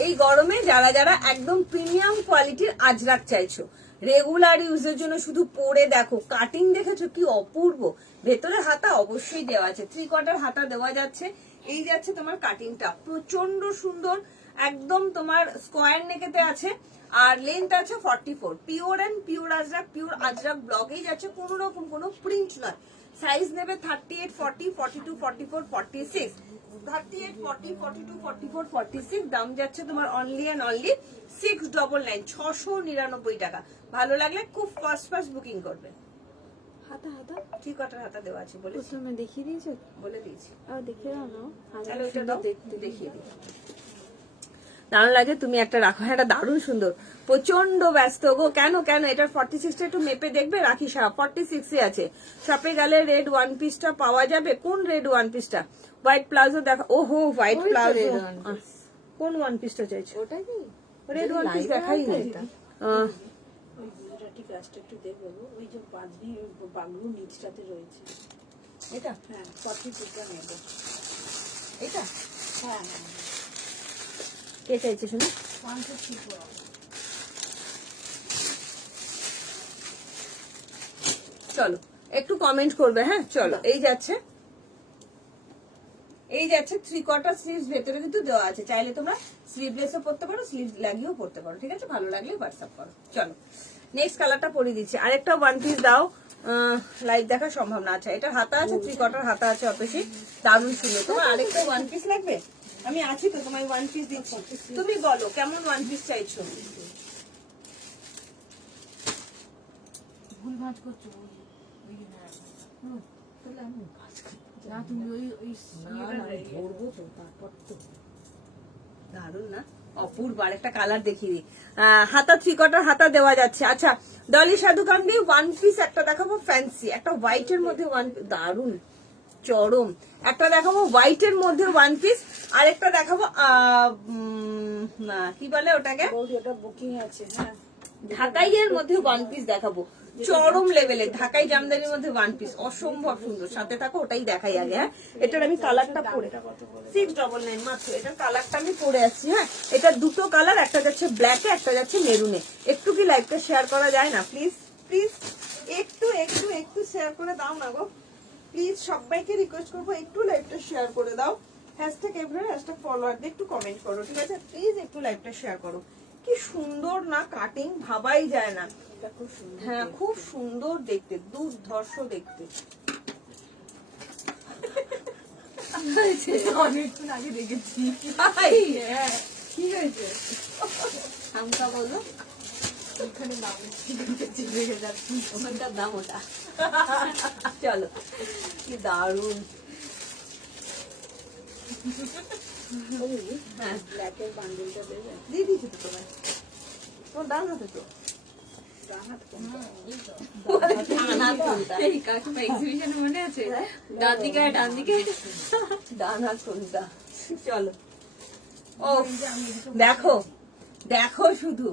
এই গরমে যারা একদম প্রিমিয়াম কোয়ালিটির আজরাক চাইছো, রেগুলার ইউজের জন্য শুধু পরে দেখো, কাটিং দেখেছো কি অপূর্ব। ভেতরে হাতা অবশ্যই দেওয়া আছে, 3 কোয়ার্টার হাতা দেওয়া যাচ্ছে। এই যাচ্ছে তোমার কাটিংটা, প্রচন্ড সুন্দর, একদম তোমার স্কোয়ার নেকেতে আছে, আর লেন্থ আছে 44। পিওর এন্ড পিওর আজরাক ব্লকেই যাচ্ছে, কোন রকম কোনো প্রিন্ট নয়। সাইজ নেবে 38 40 42 44 46, 38 40 42 44 46। দাম যাচ্ছে তোমার অনলি অ্যান্ড অনলি 699, 699 টাকা। ভালো লাগলে খুব ফাস্ট বুকিং করবে। হাতা হাতা 3 কোয়ার্টার হাতা দেওয়া আছে বলে তুমি দেখিয়ে দিয়েছো, বলে দিয়েছি। আর দেখে দাও না, তাহলে ওটা দাও, দেখিয়ে দিই। দারুণ লাগে, তুমি একটা রাখো। হ্যাঁ এটা দারুণ সুন্দর, প্রচন্ড ব্যস্ত গো। কেন এটার 46টা একটু মেপে দেখবে, রাখি সারা 46 আছে। শপে গেলে রেড 1 পিসটা পাওয়া যাবে। কোন রেড 1 পিসটা? হোয়াইট প্লাজো দেখা, ওহো হোয়াইট প্লাজো, কোন 1 পিসটা চাইছো? ওটা কি রেড 1 পিস দেখাই না। ঠিক আছে, একটু দেখবো ওই যে বাগলু নিচটাতে রয়েছে, এটা হ্যাঁ 42টা নেব, এটা হ্যাঁ কে চাইছে শুনি? চলো একটু কমেন্ট করবে, হ্যাঁ চলো। এই যাচ্ছে 3/4 স্লিভস ভেতরে কিন্তু দেওয়া আছে, চাইলে তোমরা স্লিভলেসও পরতে পারো, স্লিভ লাগিয়েও পরতে পারো, ঠিক আছে? ভালো লাগলে হোয়াটসঅ্যাপ করো। চলো নেক্সট কালারটা পরিয়ে দিচ্ছি। আরেকটা ওয়ান পিস দাও, লাইভ দেখা সম্ভব না। আচ্ছা এটার হাতা আছে, 3/4 হাতা আছে, অতসী দারুণ সুন্দর। তোমার আরেকটা ওয়ান পিস লাগবে? আমি আছি তো, তোমায় ওয়ান পিস দিচ্ছি, তুমি বলো কেমন ওয়ান পিস চাইছো। ভুল ভাঁজ করছো ওই তাহলে আমি ভাঁজ করি না, তুমি ওই ধরবো তো তারপর তো দারুন না, অপূর্ব। আর একটা কালার দেখিয়ে দিই, হাতা 3/4 হাতা দেওয়া যাচ্ছে। আচ্ছা ডলি সাধু কান্ডি ওয়ান পিস একটা দেখাবো, ফ্যান্সি একটা হোয়াইট এর মধ্যে ওয়ান, দারুন চরম। একটা দেখাবো হোয়াইট এর মধ্যে ওয়ান পিস, আর একটা দেখাবো না কি বলে ওটাকে, বৌদি ওটা বুকিং আছে। হ্যাঁ ঢাকাই এর মধ্যে ওয়ান পিস দেখাবো, চরম লেভেলের ঢাকাই জামদানির মধ্যে ওয়ান পিস, অসম্ভব সুন্দর। সাথে থাকো, ওটাই দেখাই আগে। হ্যাঁ এটার আমি কালারটা পরে 699 মাত্র, এটার কালারটা আমি পরে আসছি। হ্যাঁ এটা দুটো কালার, একটা যাচ্ছে ব্ল্যাকে, একটা যাচ্ছে মেরুনে। একটু কি লাইভটা শেয়ার করা যায় না প্লিজ? প্লিজ একটু একটু একটু শেয়ার করে দাও না গো প্লিজ, সবাইকে রিকোয়েস্ট করবো একটু লাইভটা শেয়ার করে দাও। হ্যাশট্যাগ এভরিওয়ান, হ্যাশট্যাগ ফলোয়ার দিয়ে একটু কমেন্ট করো, ঠিক আছে? প্লিজ একটু লাইভটা শেয়ার করো। কি সুন্দর না কাটিং, ভাবাই যায় না। এটা খুব সুন্দর। হ্যাঁ খুব সুন্দর দেখতে, দুর্ধর্ষ দেখতে। অনেকক্ষণ আগে দেখেছি। হ্যাঁ, কি হয়েছে? আমটা বলো, ওখানে দাম দেখেছি, রেখে যাচ্ছি। ওখানকার দাম ওটা। চলো কি দারুন। হ্যাঁ ব্ল্যাকের বান্ডেলটা দেবে? দিয়ে দিয়েছি তো তোমায়, তোমার ডান হাতে তো। ডান হাত কোনটা? ডান হাত কোনটা? এই কাকিমা এক্সিবিশনে মনে আছে, ডান দিকে আর ডান দিকে। ডান হাত কোনটা? চলো ও দেখো দেখো শুধু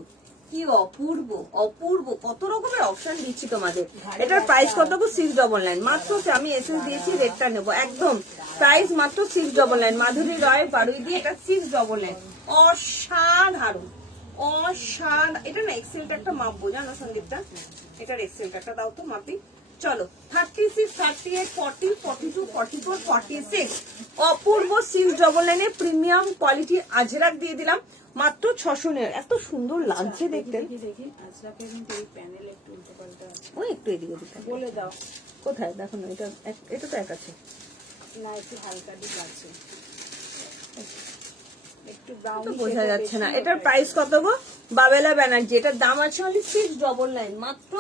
কি অপূর্ব অপূর্ব, কত রকমের অপশন দিচ্ছি তোমাদের। এটার প্রাইস কত গো? 699 মাত্র। আমি এসএস দিয়েছি, রেটটা নেবো একদম। প্রাইস মাত্র 699। মাধুরী রয় বারুই দিয়ে এটা 699। অসাধারণ অসাধারণ। এটা না এক্সেলটা একটা মাপবো, জানো সন্দীপটা? এটার এক্সেলটা একটা দাও তো মাপি। চলো 36, 38, 40, 42, 44, 46 অপূর্ব 699 প্রিমিয়াম কোয়ালিটি আজরাক দিয়ে দিলাম মাত্র 600। এত সুন্দর লাগছে দেখতে। দেখি দেখি আজরাকে কিন্তু এই প্যানেল একটু উল্টো পাল্টা আছে। ও একটু এদিকে দিতে হবে। বলে দাও। কোথায় দেখো না, এটা এটা তো এক আছে। না একটু হালকা দিক আছে, একটু তো ব্রাউন বোঝা যাচ্ছে না। এটার প্রাইস কত গো? বাবেলা ব্যানার্জি, এটার দাম আছে অনলি 699, মাত্র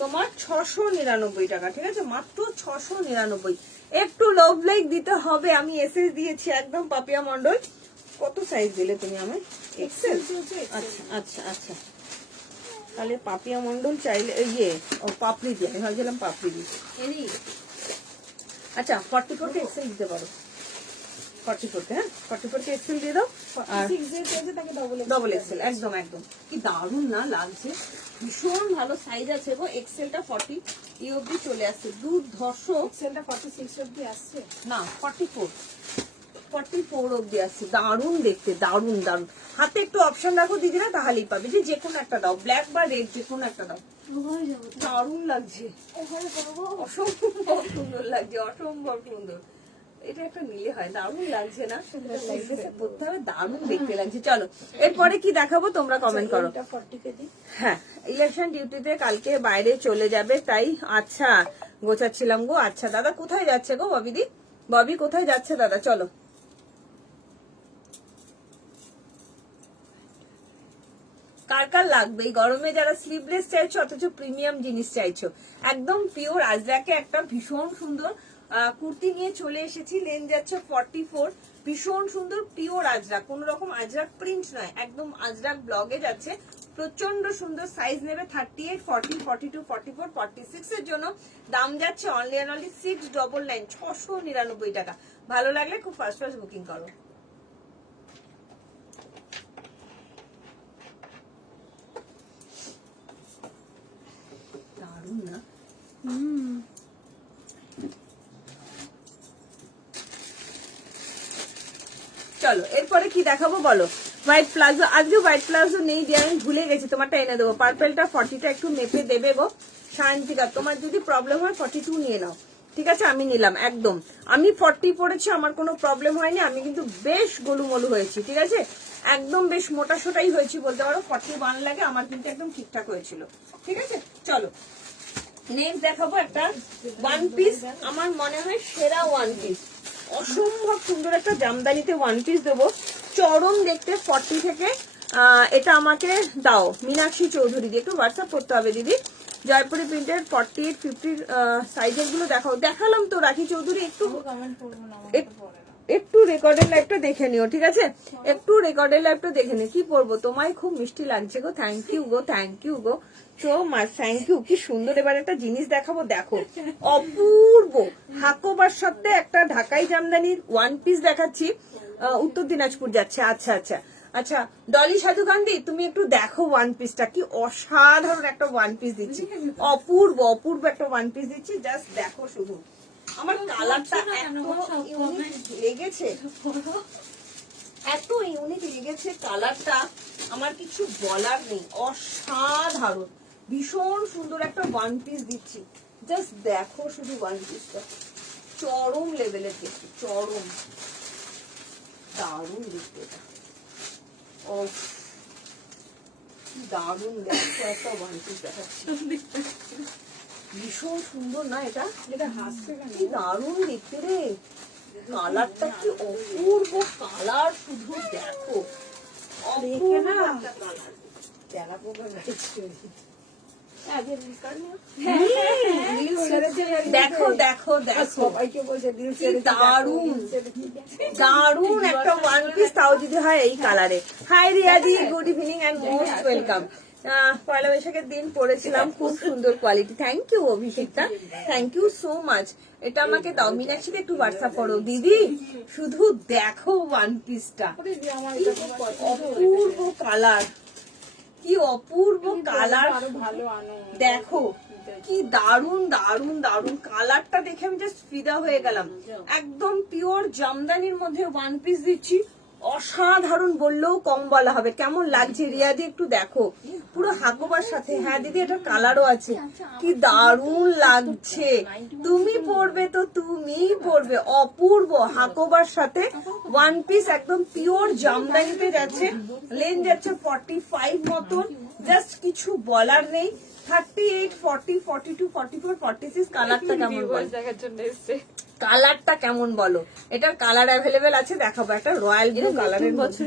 তোমার 699 টাকা, ঠিক আছে? মাত্র 699। একটু লভ লাইক দিতে হবে, আমি এসএস দিয়েছি একদম। পাপিয়া মন্ডল কত সাইজ দিলে তুমি আমায়? এক্সেল। আচ্ছা আচ্ছা আচ্ছা, তাহলে পাপিয়া মন্ডল চাইলে ইয়ে ও পাপড়ি দিয়ে, আমি ভাবছিলাম পাপড়ি দিয়ে। আচ্ছা 44 কে এক্সেল দিতে পারো, 44 কে, হ্যাঁ 44 কে এক্সেল দিয়ে দাও। আর 6 যে পেয়েছে তাকে ডবল এক্সেল, একদম একদম। কি দারুণ না লাগছে, ভীষণ ভালো সাইজ আছে গো। এক্সেলটা 40 এই অবধি চলে আসছে, দুর্ধর্ষ। এক্সেলটা 46 অবধি আসছে না 44 অবধি আসছে। দারুণ দেখতে, দারুণ দারুণ। হাতে একটু অপশন রাখো দিদিরা, তাহলেই পাবে। যে কোনো একটা দাও, ব্ল্যাক বা রেড, যে কোনো একটা দাও। দারুণ লাগছে, অসম্ভব সুন্দর লাগছে, অসম্ভব সুন্দর। এটা একটা নিলে হয়, দারুণ লাগছে না? পড়তে হবে, দারুণ দেখতে লাগছে। চলো এরপরে কি দেখাবো তোমরা কমেন্ট করো। এটা 40 কেজি। হ্যাঁ ইলেকশন ডিউটিতে কালকে বাইরে চলে যাবে, তাই আচ্ছা গোছাচ্ছিলাম গো। আচ্ছা দাদা কোথায় যাচ্ছে গো? ববিদি, ববি কোথায় যাচ্ছে দাদা? চলো কার কার লাগবে এই গরমে, যারা স্লিভলেস চাইছো অথচ প্রিমিয়াম জিনিস চাইছো? একদম পিওর আজরাকে একটা ভীষণ সুন্দর কুর্তি নিয়ে চলে এসেছি। লেন যাচ্ছে 44, ভীষণ সুন্দর পিওর আজরাক, কোন রকম আজরাক প্রিন্ট নয়, একদম আজরাক ব্লগে যাচ্ছে। প্রচন্ড সুন্দর সাইজ নেবে 38, 40, 42, 44, 46 এর জন্য দাম যাচ্ছে অনলি অ্যান্ড অনলি 699, 699 টাকা। ভালো লাগলে খুব ফার্স্ট ফার্স্ট বুকিং করো। দারুণ না? চলো এরপরে কি দেখাবো বলো। হোয়াইট প্লাজো, আজকে হোয়াইট প্লাজো নেই দিয়ে আমি ভুলে গেছি, তোমারটা এনে দেবো। পার্পেলটা 40টা একটু মেপে দেবে গো শান্তিকা, তোমার যদি প্রবলেম হয় 42 নিয়ে নাও, ঠিক আছে? আমি নিলাম একদম, আমি 40 পড়েছি, আমার কোনো প্রবলেম হয়নি, আমি কিন্তু বেশ গোলুমলু হয়েছি, ঠিক আছে? একদম বেশ মোটা সোটাই হয়েছি বলতে পারো। 41 লাগে, আমার কিন্তু একদম ঠিকঠাক হয়েছিল, ঠিক আছে? চলো নেক্সট দেখাবো একটা ওয়ান পিস, আমার মনে হয় সেরা ওয়ান পিস, অসম্ভব সুন্দর একটা জামদানিতে ওয়ান পিস দেবো, চরম দেখতে, 40 থেকে। এটা আমাকে দাও মীনাক্ষী চৌধুরী দিয়ে, একটু হোয়াটসঅ্যাপ করতে হবে দিদি। জয়পুরি প্রিন্টের 48 50 সাইজের গুলো দেখাও, দেখালাম তো রাখি চৌধুরী। একটু কমেন্ট করবো না, একটু রেকর্ডের লাইভটা দেখে নিও, ঠিক আছে? একটু রেকর্ডের লাইভটা দেখে নিও। কি পরবো, তোমায় খুব মিষ্টি লাগছে গো, থ্যাংক ইউ গো, থ্যাংক ইউ গো সো মাচ, থ্যাংক ইউ। কি সুন্দর, এবার একটা জিনিস দেখাবো, দেখো অপূর্ব হাকোবার সাথে একটা ঢাকাই জামদানির ওয়ান পিস দেখাচ্ছি, উত্তর দিনাজপুর যাচ্ছে। আচ্ছা আচ্ছা আচ্ছা, ডলি সাধু গান্ধী তুমি একটু দেখো ওয়ান পিসটা, কি অসাধারণ একটা ওয়ান পিস দিচ্ছি, অপূর্ব অপূর্ব একটা ওয়ান পিস দিচ্ছি, জাস্ট দেখো শুধু। আমার কালারটা এত ইউনিক লেগেছে, এত ইউনিক লেগেছে কালারটা, আমার কিছু বলার নেই, অসাধারণ, ভীষণ সুন্দর একটা ওয়ান পিস দিচ্ছি, জাস্ট দেখো শুধু ওয়ান পিসটা, চরম লেভেলের দেখছি, চরম দারুণ দেখতে এটা, ও দারুণ দেখো একটা ওয়ান পিস দেখাচ্ছি, ভীষণ সুন্দর না এটা? এটা হাসছে কেন? কি দারুণ দেখতে রে, কালারটা কি অপূর্ব কালার, শুধু দেখো অপূর্ব একটা কালার। তেলা পোকা গাইছে। দেখো দেখো দেখো, সবাইকে বলছে দিল কি দারুণ দারুণ একটা ওয়ান পিস, তাও যদি হয় এই কালারে। হাই রিয়াদি, good evening and most welcome. পয়লা বৈশাখের দিন পড়েছিলাম, খুব সুন্দর কোয়ালিটি, থ্যাংক ইউ অভিষেকটা, থ্যাংক ইউ সো মাচ। এটা আমাকে দাও মীনাক্ষীকে একটু হোয়াটসঅ্যাপ করো দিদি, শুধু দেখো ওয়ান পিসটা, অপূর্ব কালার, কি অপূর্ব কালার, আরো ভালো আনো। দেখো কি দারুন দারুন দারুন কালারটা দেখে আমি জাস্ট ফিদা হয়ে গেলাম, একদম পিওর জামদানির মধ্যে ওয়ান পিস দিচ্ছি, অসাধারণ বললেও কম বলা হবে। কেমন লাগছে রিয়াদি একটু দেখো, পুরো হাকোবার সাথে। হ্যাঁ দিদি এটা কালারও আছে, কি দারুন লাগছে, তুমি পরবে তো তুমি পরবে, অপূর্ব হাকোবার সাথে ওয়ান পিস, একদম পিওর জামদানিতে যাচ্ছে, লেন যাচ্ছে 45 মতন, জাস্ট কিছু বলার নেই। 38 40 42 44 46 কালারটা কেমন বলো, দেখার জন্য এসছে। কালারটা কেমন বলো? এটার কালার অ্যাভেলেবেল আছে, দেখাবো একটা রয়্যাল ব্লু কালারের মধ্যে,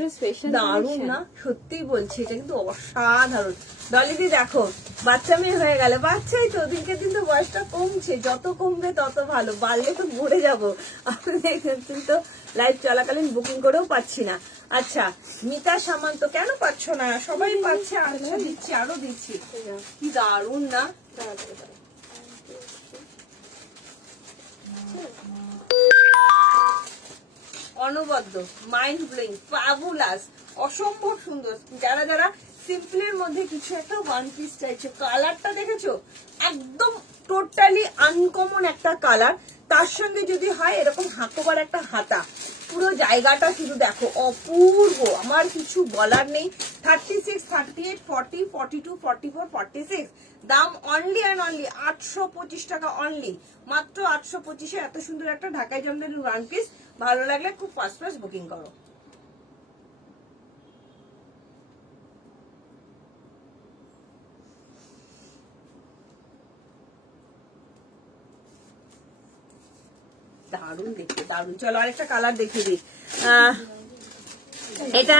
দারুণ না? সত্যিই বলছি এটা কিন্তু অসাধারণ। ডলিদি দেখো বাচ্চা মেয়ে হয়ে গেলে, বাচ্চাই তো দিনকে দিন তো বয়সটা কমছে, যত কমবে তত ভালো, বাড়লে তো মরে যাবো। কিন্তু লাইভ চলাকালীন বুকিং করেও পাচ্ছি না। আচ্ছা মিতা সামন্ত, কেন পাচ্ছ না? সবাই পাচ্ছে, আচ্ছা দিচ্ছি, আরো দিচ্ছি, কি দারুণ না? অনবদ্য, মাইন্ড ব্লোয়িং, ফ্যাবুলাস, অসম্ভব সুন্দর। যারা যারা সিম্পলের মধ্যে কিছু একটা ওয়ান পিস চাইছো, কালারটা দেখেছো, একদম টোটালি আনকমন একটা কালার, তার সঙ্গে যদি হয় এরকম হাকোবার একটা হাতা, পুরো জায়গাটা শুধু দেখো, অপূর্ব, আমার কিছু বলার নেই। 36 38 40 42 44 46, দাম অনলি অ্যান্ড অনলি 825 টাকা, অনলি মাত্র 825-এ এত সুন্দর একটা ঢাকাই জামদানির ওয়ান পিস। ভালো লাগলে খুব ফাস্ট ফাস্ট বুকিং করো। দারুণ দেখতে, দারুণ। চলো আরেকটা কালার দেখিয়ে দিই। এটা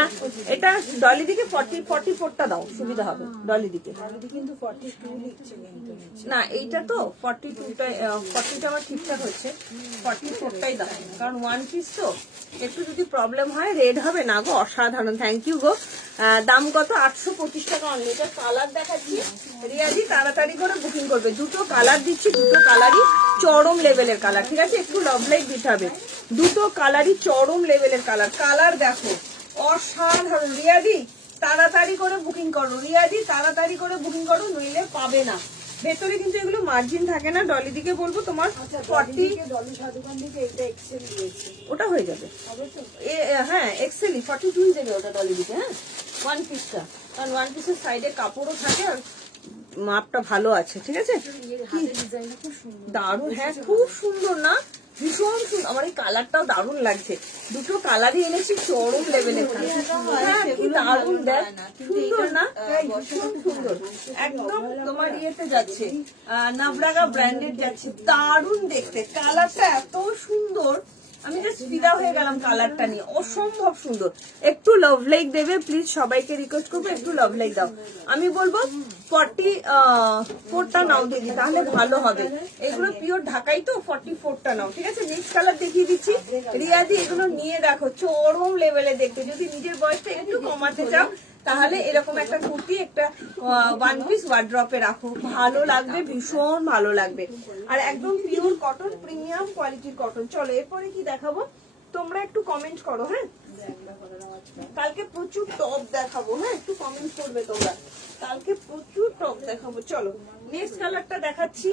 এটা ডলি দিকে 44টা দাও, সুবিধা হবে ডলি দিকে। কিন্তু 42 লিখছে কিন্তু না এইটা তো 42টা, 40টা আমার ঠিকঠাক হচ্ছে, 44টাই দাও, কারণ ওয়ান পিস তো একটু যদি প্রবলেম হয় রেড হবে না গো, অসাধারণ, থ্যাংক ইউ গো। দাম কত? 825 টাকা অনলি। এটা কালার দেখাচ্ছি, রিয়াজি তাড়াতাড়ি করে বুকিং করবে, দুটো কালার দিচ্ছি, দুটো কালারই চরম লেভেলের কালার, ঠিক আছে? একটু লাভ লাইট দিতে হবে, দুটো কালারই চরম লেভেলের কালার, কালার দেখো অসাধারণ। রিয়াদি তাড়াতাড়ি করে বুকিং করো, রিয়াদি তাড়াতাড়ি করে বুকিং করো, নইলে পাবে না, ভেতরে কিন্তু এগুলো মার্জিন থাকে না। ডলি দিকে বলবো তোমার আচ্ছা 40 ডলি সাধুকান থেকে এটা এক্সেল দিয়েছে ওটা হয়ে যাবে। হবে তো? হ্যাঁ এক্সেলই 42 হয়ে যাবে ওটা ডলি দিকে। হ্যাঁ ওয়ান পিসটা, কারণ ওয়ান পিসের সাইডে কাপড়ও থাকে আর মাপটা ভালো আছে, ঠিক আছে। হাতের ডিজাইনটা খুব সুন্দর। দারুণ, হ্যাঁ খুব সুন্দর না, ভীষণ সুন্দর। আমার এই কালারটাও দারুণ লাগছে, দুটো কালারই এনেছি চরম লেভেলের। হ্যাঁ কি দারুণ, দেখ সুন্দর না, ভীষণ সুন্দর, একদম তোমার ইয়েতে যাচ্ছে, নাভরাগা ব্র্যান্ডেড যাচ্ছে, দারুণ দেখতে, কালারটা এত সুন্দর। আমি জাস্ট ফিদা হয়ে গেলাম কালারটা নিয়ে, অসম্ভব সুন্দর। একটু লাভ লাইক দেবে প্লিজ, সবাইকে রিকোয়েস্ট করবো একটু লাভ লাইক দাও। আমি বলবো 44টা নাও দিদি, তাহলে ভালো হবে। এগুলো পিওর ঢাকাই তো, 44টা নাও, ঠিক আছে। নেক্সট কালার দেখিয়ে দিচ্ছি। রিয়াদি এগুলো নিয়ে দেখো, চরম লেভেলে দেখতে। যদি নিজের বয়সটা একটু কমাতে চাও তাহলে এরকম একটা কুর্তি, একটা ওয়ান পিস ওয়ার্ড্রপে রাখো, ভালো লাগবে, ভীষণ ভালো লাগবে। আর একদম পিওর কটন, প্রিমিয়াম কোয়ালিটির কটন। চলো এরপরে কি দেখাবো তোমরা একটু কমেন্ট করো। হ্যাঁ কালকে প্রচুর টপ দেখাবো, হ্যাঁ একটু কমেন্ট করবে তোমরা, কালকে প্রচুর টপ দেখাবো। চলো নেক্সট কালারটা দেখাচ্ছি,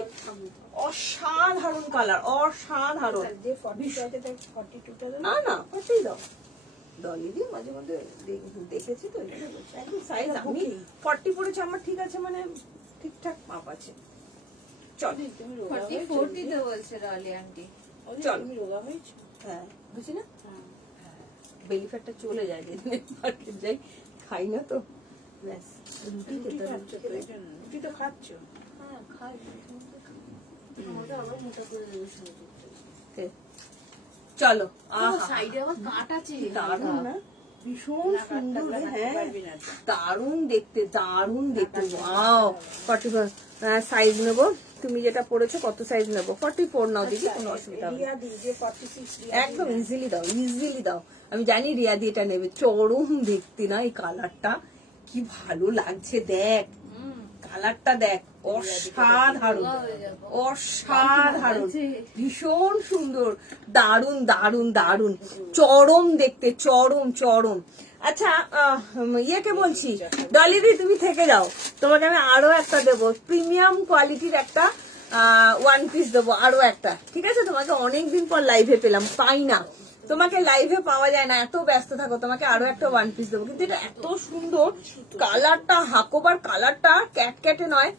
অসাধারণ কালার, অসাধারণ। যে 40টাতে 42টা না না 40 দাও, ডলি দি মাঝে মধ্যে দেখেছি তো, একদম সাইজ আমি 40 পড়েছে আমার, ঠিক আছে, মানে ঠিকঠাক মাপ আছে। চল তুমি রোগা 40 তে বলছে ডলি আন্টি। চল। তুমি রোগা হয়েছো? হ্যাঁ বুঝি না, বেলি ফ্যাটটা চলে যায় যেদিন মার্কেট যাই, খাই না তো ব্যাস। রুটি রুটি খেতে খাচ্ছ তো, রুটি তো খাচ্ছ। হ্যাঁ খাই, আমাকে আবার মোটা করে দেবে শুরু করতে। হবে। চলো সাইডে আবার কাট আছে, দারুণ না, ভীষণ সুন্দর, হ্যাঁ পারবি না তো। দারুণ দেখতে, দারুণ দেখতে। ওয়াও 44 সাইজ নেবো, তুমি যেটা পড়েছো কত সাইজ নেবো? 44 নাও দিদি, কোনো অসুবিধা হবে না। রিয়া দি যে 46 রিয়া একদম ইজিলি দাও, ইজিলি দাও। আমি জানি রিয়াদি এটা নেবে, চরম দেখতে না এই কালারটা, কি ভালো লাগছে দেখ, কালারটা দেখ, অসাধারণ, অসাধারণ, ভীষণ সুন্দর, দারুণ দারুণ দারুণ, চরম দেখতে, চরম চরম। আচ্ছা ইয়েকে বলছি, ডলিদি তুমি থেকে যাও, তোমাকে আমি আরো একটা দেবো, প্রিমিয়াম কোয়ালিটির একটা ওয়ান পিস দেবো, আরো একটা, ঠিক আছে। তোমাকে অনেকদিন পর লাইভে পেলাম, পাই না তোমাকে, লাইভে পাওয়া যায় না, এত ব্যস্ত থাকো, তোমাকে আরো একটা ওয়ান পিস দেবো। কিন্তু এটা এত সুন্দর কালারটা, হাকোবার কালারটা ক্যাটক্যাটে নয়,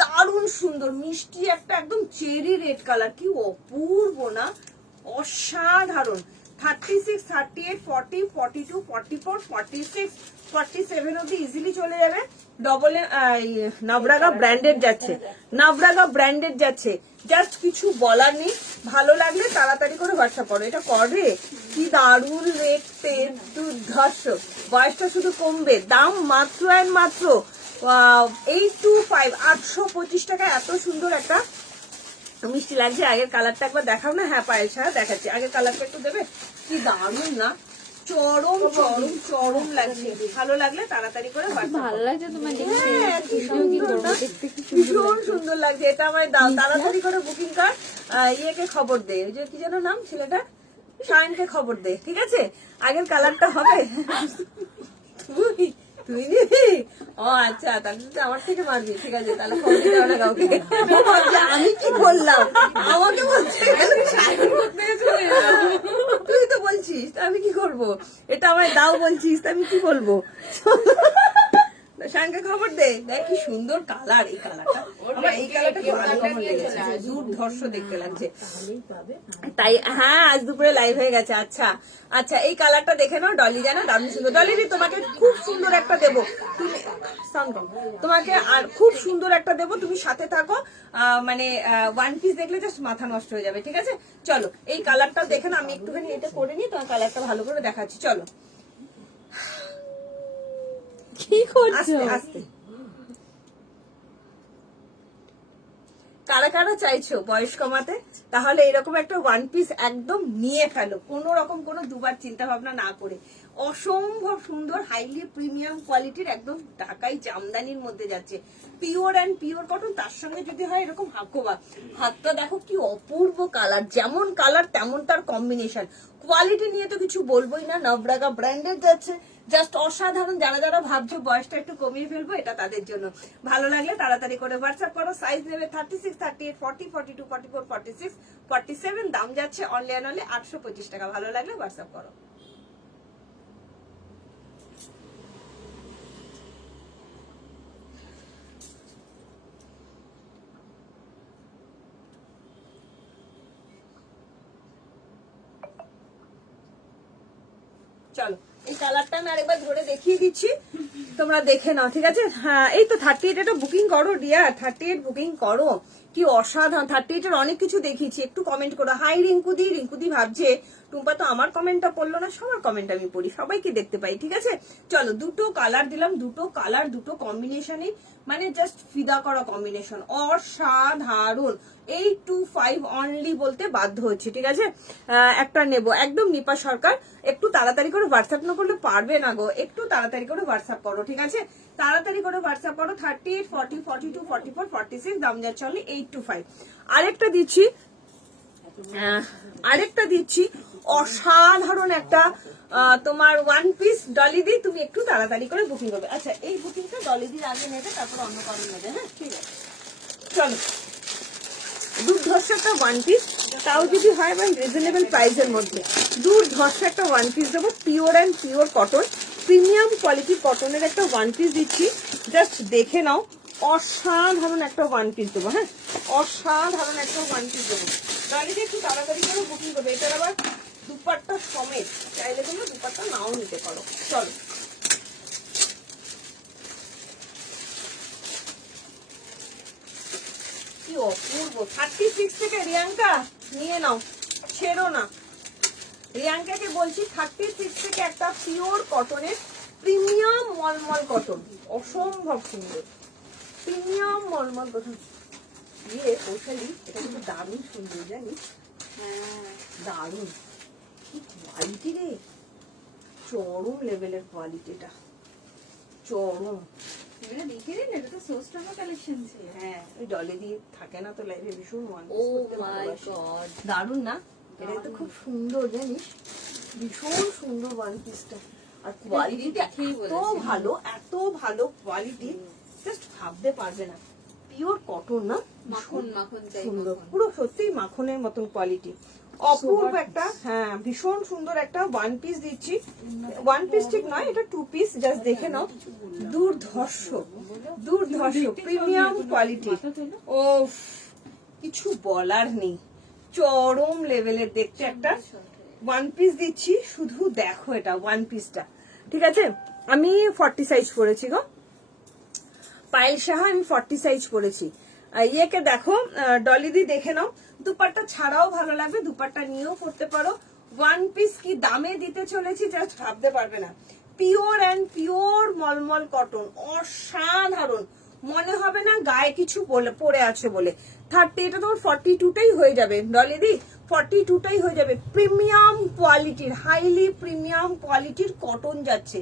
দারুণ সুন্দর, মিষ্টি একটা একদম চেরি রেড কালার, কি অপূর্ব না, অসাধারণ। 36, 38, 40, 42, 44, 46, 47 অব্দি ইজিলি চলে যাবে। ডবল নাভরাগা ব্র্যান্ডেড যাচ্ছে, নাভরাগা ব্র্যান্ডেড যাচ্ছে, জাস্ট কিছু বলার নেই। ভালো লাগলে তাড়াতাড়ি করে হোয়াটসঅ্যাপ করো। এটা করে কি দারুণ দেখতে, দুর্ধর্ষ, বয়সটা শুধু কমবে, দাম মাত্র আর মাত্র 825, 825 টাকা। এত সুন্দর একটা মিষ্টি লাগছে। আগের কালারটা একবার দেখাও না। হ্যাঁ পায়েল সাহা দেখাচ্ছি, আগের কালারটা একটু দেবে, কি দারুণ না, চরম চরম চরম লাগছে। ভালো লাগলে তাড়াতাড়ি করে ভালো লাগছে তোমার দেখতে, হ্যাঁ, কি সুন্দর না? ভীষণ সুন্দর লাগছে। এটা আমায় দাও, তাড়াতাড়ি করে বুকিং কর। ইয়েকে খবর দে, ওই যে কি যেন নাম ছেলেটা, শায়নকে খবর দে, ঠিক আছে। আগের কালারটা হবে, তুই দিবি? ও আচ্ছা, তাহলে তো আমার থেকে মারবি, ঠিক আছে, তাহলে খবর দিতে হবে না কাউকে। ও ভাবছে, আমি কি করলাম, আমাকে বলছে তুই তো বলছিস, তা আমি কি করবো, এটা আমায় দাও বলছিস, তা আমি কি বলবো। শানকে খবর দে, দেখ কি সুন্দর কালার, এই কালারটা আমার, এই কালারটা কেমন লেগেছে, দুর্ধর্ষ দেখতে লাগছে। তাই হ্যাঁ আজ দুপুরে লাইভ হয়ে গেছে। আচ্ছা আচ্ছা, এই কালারটা দেখে নাও, ডলি জানো দারুণ সুন্দর। ডলি তোমাকে খুব সুন্দর একটা দেবো, তুমি তোমাকে আর খুব সুন্দর একটা দেবো, তুমি সাথে থাকো। মানে ওয়ান পিস দেখলে জাস্ট মাথা নষ্ট হয়ে যাবে, ঠিক আছে। চলো এই কালারটা দেখে না, আমি একটুখানি এটা করে নিই, তোমার কালারটা ভালো করে দেখাচ্ছি। চলো কি করছো? আস্তে আস্তে, কারা কারা চাইছো বয়স কমাতে, তাহলে এরকম একটা ওয়ান পিস একদম নিয়ে ফেলো, কোনো রকম কোনো দুবার চিন্তা ভাবনা না করে। অসম্ভব সুন্দর, হাইলি প্রিমিয়াম কোয়ালিটির, একদম ঢাকাই জামদানির মধ্যে যাচ্ছে, পিওর অ্যান্ড পিওর কটন। তার সঙ্গে যদি হয় এরকম হাকোবা, হাতটা দেখো কি অপূর্ব কালার, যেমন কালার তেমন তার কম্বিনেশন। কোয়ালিটি নিয়ে তো কিছু বলবোই না, নাভরাগা ব্র্যান্ডেড যাচ্ছে, জাস্ট অসাধারণ। যারা যারা ভাবছো বয়সটা একটু কমিয়ে ফেলবো, এটা তাদের জন্য। ভালো লাগলে তাড়াতাড়ি করে হোয়াটসঅ্যাপ করো। সাইজ নেবে 36, 38, 40, 42, 44, 46, 47। দাম যাচ্ছে অনলি অ্যান্ড অনলি 825 টাকা। ভালো লাগলে হোয়াটসঅ্যাপ করো। চলো এই কালারটা আমি আরেকবার ধরে দেখিয়ে দিচ্ছি, তোমরা দেখে নাও, ঠিক আছে? হ্যাঁ এই তো 38 এটা বুকিং করো ডিয়ার, 38 বুকিং করো। কি অসাধারণ, 38 এর অনেক কিছু দেখিয়েছি। একটু কমেন্ট করো। হাই রিঙ্কুদি। রিঙ্কুদি ভাবছে টুম্পা তো আমার কমেন্টটা পড়লো না, সবার কমেন্ট আমি পড়ি, সবাইকে দেখতে পাই, ঠিক আছে? চলো দুটো কালার দিলাম, দুটো কালার দুটো কম্বিনেশনে, মানে জাস্ট ফিদা করা কম্বিনেশন, অসাধারণ। 825 অনলি বলতে বাধ্য হচ্ছে, ঠিক আছে? একটা নেব একদম নিপা সরকার। একটু তাড়াতাড়ি করে হোয়াটসঅ্যাপ না করলে পারবে না গো, একটু তাড়াতাড়ি করে হোয়াটসঅ্যাপ করো, ঠিক আছে? তাড়াতাড়ি করে হোয়াটসঅ্যাপ করো। 38, 40, 42, 44, 46। দাম যাচ্ছে অনলি 825। আরেকটা দিচ্ছি অসাধারণ একটা তোমার ওয়ান পিস। ডলিদি তুমি একটু তাড়াতাড়ি করে বুকিং করবে। আচ্ছা এই বুকিংটা ডলিদির আগে নেবে, তারপর অন্য কারণ নেবে। হ্যাঁ ঠিক আছে, চলো। দুর্ধর্ষ একটা ওয়ান পিস, তাও যদি হয় বা রিজনেবল প্রাইসের মধ্যে। দুর্ধর্ষ একটা ওয়ান পিস দেবো, pure and pure cotton, premium quality কটনের একটা ওয়ান পিস দিচ্ছি। জাস্ট দেখে নাও, অসাধারণ একটা ওয়ান পিস দেবো। হ্যাঁ অসাধারণ একটা ওয়ান পিস দেবো। গাড়িতে একটু তাড়াতাড়ি করে বুকিং করবে। এটার আবার দুপাট্টা সমেত, চাইলে তোমরা দুপাট্টা নাও নিতে পারো। চলো কি অপূর্ব। 36 থেকে রিয়াঙ্কা নিয়ে নাও, ছেড়ো না। রিয়াঙ্কাকে বলছি 36 থেকে একটা পিওর কটনের প্রিমিয়াম মলমল কটন, অসম্ভব সুন্দর প্রিমিয়াম মলমল কটন। ইয়ে কৌশালী, এটা কিন্তু দারুণ সুন্দর জানিস? হ্যাঁ দারুণ, কি কোয়ালিটি রে, চরম লেভেলের কোয়ালিটিটা, চরম। এবারে দেখে দিন, এটা তো সোস্টামা কালেকশন ছিল। হ্যাঁ ওই ডলে দিয়ে থাকে না তো লাইভে, ভীষণ মন ও মাই গড, দারুণ না? এটা তো খুব সুন্দর জানিস, ভীষণ সুন্দর ওয়ান পিসটা। আর কোয়ালিটিটা এত ভালো, এত ভালো কোয়ালিটি, জাস্ট ভাবতে পারবে না। পিওর কটন না, মাখন মাখন চাই, সুন্দর, পুরো সত্যি মাখনের মতন কোয়ালিটি, অপূর্ব একটা। হ্যাঁ ভীষণ সুন্দর একটা ওয়ান পিস দিচ্ছি। ওয়ান পিস ঠিক নয়, এটা টু পিস, জাস্ট দেখে নাও। দুর্ধর্ষ দুর্ধর্ষ প্রিমিয়াম কোয়ালিটি। ও কিছু বলার নেই, চরম লেভেলের দেখতে একটা ওয়ান পিস দিচ্ছি। শুধু দেখো এটা ওয়ান পিসটা, ঠিক আছে? আমি 40 সাইজ পরেছি গো, পায়েল সাহা, আমি 40 সাইজ পরেছি। ইয়েকে দেখো ডলিদি, দেখে নাও। দুপাট্টা ছাড়াও ভালো লাগবে, দুপাট্টা নিয়েও পড়তে পারো। ওয়ান পিস কি দামে দিতে চলেছি জাস্ট ভাবতে পারবে না। পিওর অ্যান্ড পিওর মলমল কটন, অসাধারণ, মনে হবে না গায়ে কিছু পরে আছে বলে। 30, এটা তোমার 42টাই হয়ে যাবে ডলিদি, 42টাই হয়ে যাবে। প্রিমিয়াম কোয়ালিটির, হাইলি প্রিমিয়াম কোয়ালিটির কটন যাচ্ছে।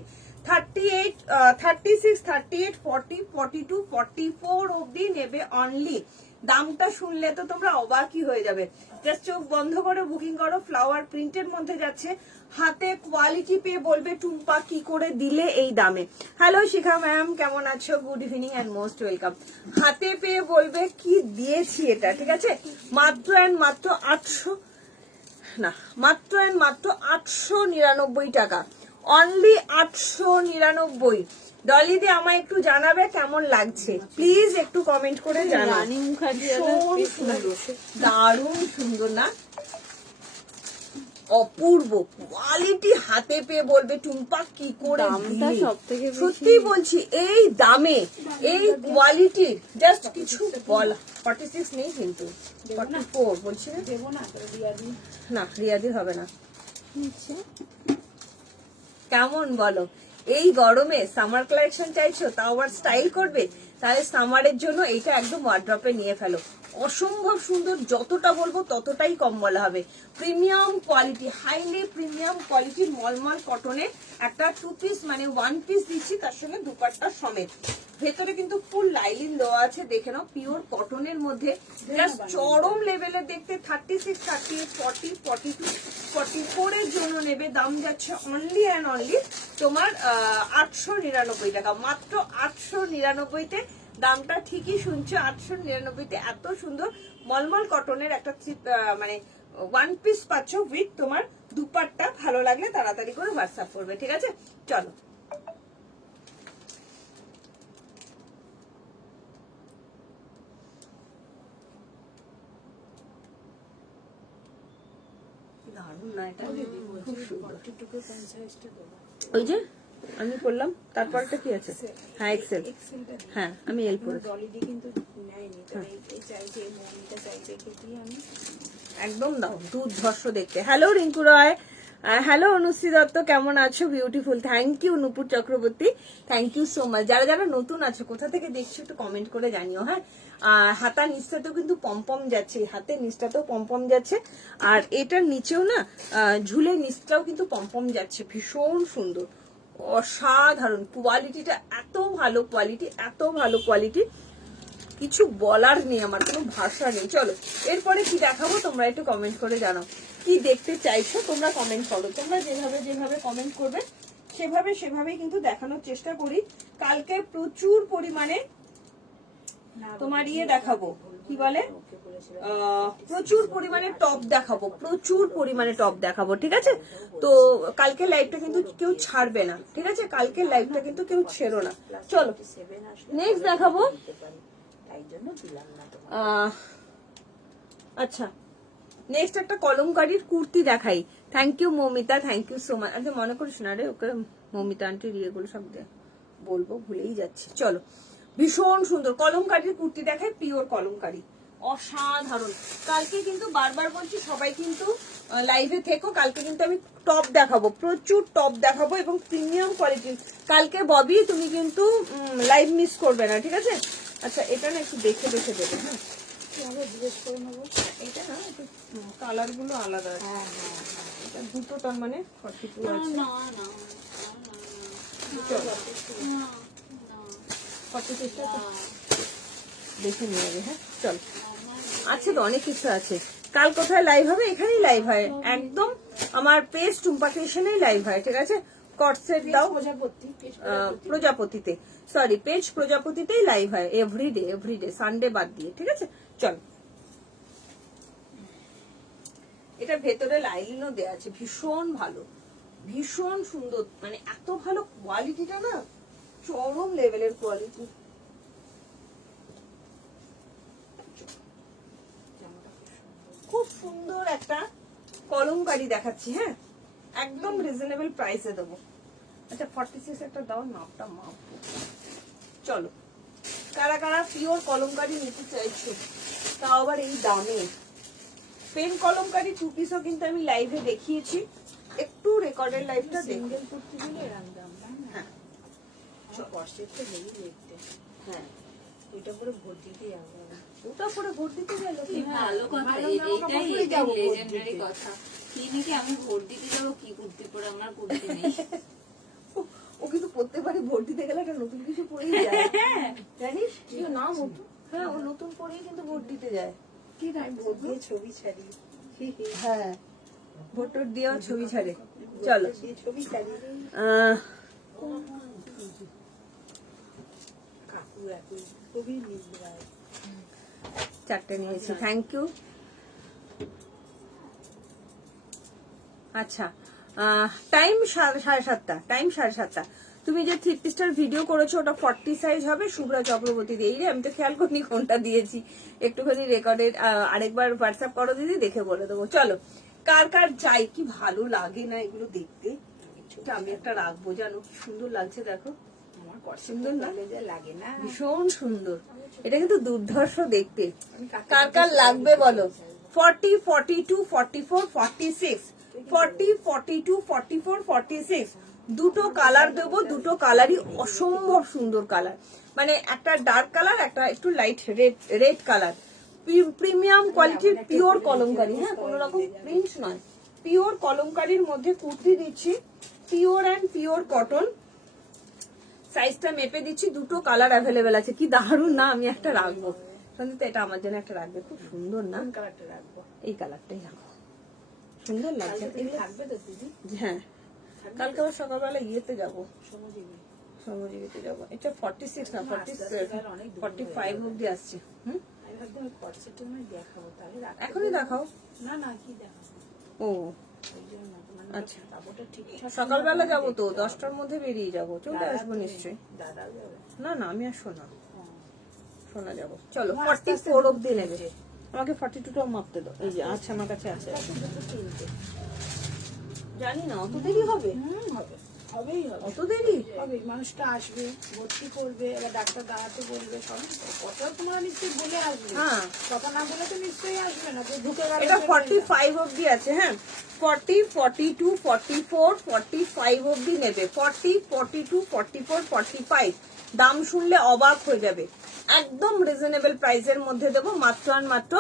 38, 36, 38, 40, 42, 44 অব্দি নেবে অনলি। দামটা শুনলে তো তোমরা অবাকই হয়ে যাবে। জাস্ট চোখ বন্ধ করে বুকিং করো। ফ্লাওয়ার প্রিন্টের মধ্যে যাচ্ছে, হাতে কোয়ালিটি পেয়ে বলবে টুম্পা কি করে দিলে এই দামে। হ্যালো শিখা ম্যাম, কেমন আছো? Good evening and most welcome. হাতে পেয়ে বলবে কি দিয়েছি এটা, ঠিক আছে? মাত্র অ্যান্ড মাত্র 899 টাকা, অনলি 899। ডলিদি আমায় একটু জানাবে কেমন লাগছে, প্লিজ একটু কমেন্ট করে জানাও। রানী মুখার্জি ভীষণ সুন্দর, দারুণ সুন্দর না? অপূর্ব কোয়ালিটি, হাতে পেয়ে বলবে টুম্পা কি করে দামটা দিলি? সবথেকে বেশি। সত্যি বলছি, এই দামে এই কোয়ালিটি জাস্ট কিছু বলা। 46 নেই কিন্তু, 44 বলছি না? দেবো না তো রিয়াদি, না রিয়াদি হবে না। কেমন বলো? এই গরমে সামার কালেকশন চাইছো, তাও আবার স্টাইল করবে, তাহলে সামারের জন্য এইটা একদম ওয়ার্ড্রপে নিয়ে ফেলো। অসম্ভব সুন্দর, যতটা বলবো ততটাই কম বলা হবে। প্রিমিয়াম কোয়ালিটি, হাইলি প্রিমিয়াম কোয়ালিটির মলমল কটনের একটা টু পিস, মানে ওয়ান পিস দিচ্ছি, তার সঙ্গে দুপাট্টা সমেত। ভেতরে কিন্তু ফুল লাইলিন দেওয়া আছে, দেখে নাও, পিওর কটনের মধ্যে জাস্ট চরম লেভেলের দেখতে। 36, 38, 40, 42, 44 এর জন্য নেবে, দাম যাচ্ছে অনলি অ্যান্ড অনলি তোমার 899 টাকা, মাত্র 899-তে। দামটা ঠিকই শুনছো, 899-তে এত সুন্দর মলমল কটনের একটা মানে ওয়ান পিস পাচ্ছ উইথ তোমার দুপাট্টা। ভালো লাগলে তাড়াতাড়ি করে হোয়াটসঅ্যাপ করবে, ঠিক আছে? চলো, দারুণ না এটা? খুব সুন্দর। ওই যে আমি করলাম, তারপরটা কি আছে? হ্যাঁ এক্সেল, হ্যাঁ আমি এল পড়েছি। ডলিডি কিন্তু নেয়নি, তবে এই চাইছে, এই মমিটা চাইছে, কেটে আমি একদম দাও, দুর্ধর্ষ দেখতে। হ্যালো রিঙ্কু রয়, হ্যালো অনুশ্রী দত্ত, কেমন আছো? Beautiful, thank you. Nupur Chakraborty, thank you so much. যারা যারা নতুন আছো, কোথা থেকে দেখছো একটু কমেন্ট করে জানিও। হ্যাঁ, হাতার নিচটাতেও কিন্তু পমপম যাচ্ছে, হাতের নিচটাতেও পমপম যাচ্ছে, আর এটার নিচেও না ঝুলের নিচটাও কিন্তু পমপম যাচ্ছে। ভীষণ সুন্দর, অসাধারণ কোয়ালিটিটা, এত ভালো কোয়ালিটি, এত ভালো কোয়ালিটি, কিছু বলার নেই, আমার কোনো ভাষা নেই। চলো এরপরে কি দেখাবো তোমরা একটু কমেন্ট করে জানাও, কি দেখতে চাইছো তোমরা কমেন্ট করো। তোমরা যেভাবে যেভাবে কমেন্ট করবে সেভাবেই কিন্তু দেখানোর চেষ্টা করি। কালকে প্রচুর পরিমাণে তোমার দেখাবো, কি বলে, প্রচুর পরিমাণে টপ দেখাবো, প্রচুর পরিমাণে টপ দেখাবো, ঠিক আছে? তো কালকে লাইভটা কিন্তু কেউ ছাড়বে না, ঠিক আছে? কালকে লাইভটা কিন্তু কেউ ছেড়ো না। চলো নেক্সট দেখাবো। আচ্ছা, নেক্সট একটা কলমকারীর কুর্তি দেখাই। Thank you Moumita, thank you so much. আচ্ছা মনে করিস না রে, ওকে মৌমিতা আন্টির ইয়েগুলো সব বলবো, ভুলেই যাচ্ছি। চলো, ভীষণ সুন্দর কলমকারীর কুর্তি দেখাই, পিওর কলমকারী, অসাধারণ। কালকে কিন্তু বারবার বলছি, সবাই কিন্তু লাইভে থেকো। কালকে কিন্তু আমি টপ দেখাবো, প্রচুর টপ দেখাবো এবং প্রিমিয়াম কোয়ালিটির। কালকে ববি তুমি কিন্তু লাইভ মিস করবে না, ঠিক আছে? আচ্ছা এটা না একটু দেখে দেখে দেবে, হ্যাঁ জিজ্ঞেস করে নেবো। এটা না একটু কালার গুলো আলাদা আছে। হ্যাঁ হ্যাঁ, এটা দুটো তার মানে 42 আছে। না না 46 টা দেখে নিয়ে যাবে। হ্যাঁ চল, আছে তো অনেক কিছু আছে। কাল কোথায় লাইভ হবে? এখানেই লাইভ হয়, একদম আমার পেজ টুম্পা ক্রিয়েশনেই লাইভ হয়, ঠিক আছে? কটসেট দাও, প্রজাপতিতে, সরি পেজ প্রজাপতিতেই লাইভ হয় এভরিডে সানডে বাদ দিয়ে, ঠিক আছে? চল, এটা ভেতরে লাইলিনও দেওয়া আছে, ভীষণ ভালো, ভীষণ সুন্দর, মানে এত ভালো কোয়ালিটিটা না, চরম লেভেলের কোয়ালিটি। খুব সুন্দর একটা কলমকারী দেখাচ্ছি, হ্যাঁ একদম রিজনেবল প্রাইসে দেবো। আচ্ছা 46 একটা দাও, মাপটা মাপবো। চলো, কারা কারা পিওর কলমকারী নিতে চাইছো, তাও আবার এই দামে? পেন কলমকারী 2 পিসও কিন্তু আমি লাইভে দেখিয়েছি, একটু রেকর্ডের লাইভটা সিঙ্গেল কুর্তি দিলে এরকম দাম, তাই না? হ্যাঁ কষ্টের তো নেই দেখতে, হ্যাঁ, ওইটা করে ভোট দিতে যাবো। ওটা পরে ভোট দিতে গেল কি ভালো কথা, ভালো না, এইটাই অবশ্যই যাবো ভোট লেজেন্ডারি দিতে। কথা। কি নাকি আমি ভোট দিতে যাবো, কি কুর্তি পরে, আমার কুর্তি নেই। ও কিন্তু প্রত্যেকবারই ভোট দিতে গেলে একটা নতুন কিছু পরেই যায়, জানিস? না নতুন, হ্যাঁ ও নতুন পরেই কিন্তু ভোট দিতে যায়। কি নাই ভোট দিয়ে ছবি ছাড়ি, হ্যাঁ ভোট টোট দিয়েও ছবি ছাড়ে। চলো, দিয়ে ছবি ছাড়ি। কাকু একই খুবই নির্ভয়। 4টে নিয়েছি, থ্যাংক ইউ। আচ্ছা টাইম 7:30, টাইম 7:30। তুমি যে 3 পিসটার ভিডিও করেছো ওটা 40 সাইজ হবে, শুভ্রা চক্রবর্তী দিয়ে। এই রে, আমি তো খেয়াল করিনি কোনটা দিয়েছি, একটুখানি রেকর্ডেড আরেকবার হোয়াটসঅ্যাপ করো দিদি, দেখে বলে দেবো। চলো, কার কার যাই, কি ভালো লাগে না এগুলো দেখতে। এটা আমি একটা রাখবো, জানো কি সুন্দর লাগছে, দেখো আমার সুন্দর না? যে লাগে না, ভীষণ সুন্দর, এটা কিন্তু দুর্ধর্ষ দেখতে। কার কার লাগবে বলো? 40, 42, 44, 46, 40, 42, 44, 46 দুটো কালার দেবো, দুটো কালারই অসম্ভব সুন্দর কালার, মানে একটা ডার্ক কালার, একটা একটু লাইট রেড কালার। প্রিমিয়াম কোয়ালিটির পিওর কলমকারী, হ্যাঁ কোনো রকম প্রিন্ট নয়, পিওর কলমকারীর মধ্যে কুর্তি দিচ্ছি, পিওর অ্যান্ড পিওর কটন। সাইজটা মেপে দিচ্ছি, দুটো কালার অ্যাভেলেবেল আছে। কি দারুণ না, আমি একটা রাখবো সঞ্জিতা, এটা আমার জন্য একটা রাখবে, খুব সুন্দর না? কোন কালারটা রাখবো? এই কালারটাই রাখবো, সুন্দর লাগছে। কালকে তুমি থাকবে তো দিদি? হ্যাঁ, কালকে আবার সকালবেলা ইয়েতে যাবো, সমুদ্রে শ্রমজীবীতে যাবো। এটা 46 না, আস্তে আস্তে তাহলে অনেক দূর 45 অব্দি আসছে। হুম, আমি ভাবছি আমি কটসেটটা আমি দেখাবো, তাহলে রাখতে এখনই বলবো। দেখাও। না না, কি দেখাবো ও ওই জন্য মানে আচ্ছা। কাপড়টা ঠিকঠাক সকালবেলা করে যাবো তো, দেখতে হবে। 10টার মধ্যে বেরিয়ে যাবো, চলে দাদা আসবো তো নিশ্চয়ই। দাদাও যাবে। না না, আমি আর শোনা হ্যাঁ। শোনা যাবো। চলো তোমার আস্তে আস্তে 44 অব্দি নেবে। হচ্ছে। আমাকে 42টাও মাপতে দাও। এই যে আচ্ছা, আমার কাছে আছে। আস্তে দুটো তিনটে। জানি না অত দেরি হবে, হবে, হবেই হবে। অত দেরি হবে, মানুষটা আসবে, ভর্তি করবে, এবার ডাক্তার দাঁড়াতে বলবে, সবই তো। কথা তোমরা নিশ্চয়ই বলে আসবে। হ্যাঁ। কথা না বলে তো নিশ্চয়ই আসবে না, তো ঢুকে গেলে এটা চলে 45 অব্দি আছে। হ্যাঁ, 40, 42, 44, 45 অব্দি নেবে। 40, 42, 44, 45 দাম শুনলে অবাক হয়ে যাবে। একদম রিজনেবল প্রাইসের মধ্যে দেবো, মাত্র আর মাত্র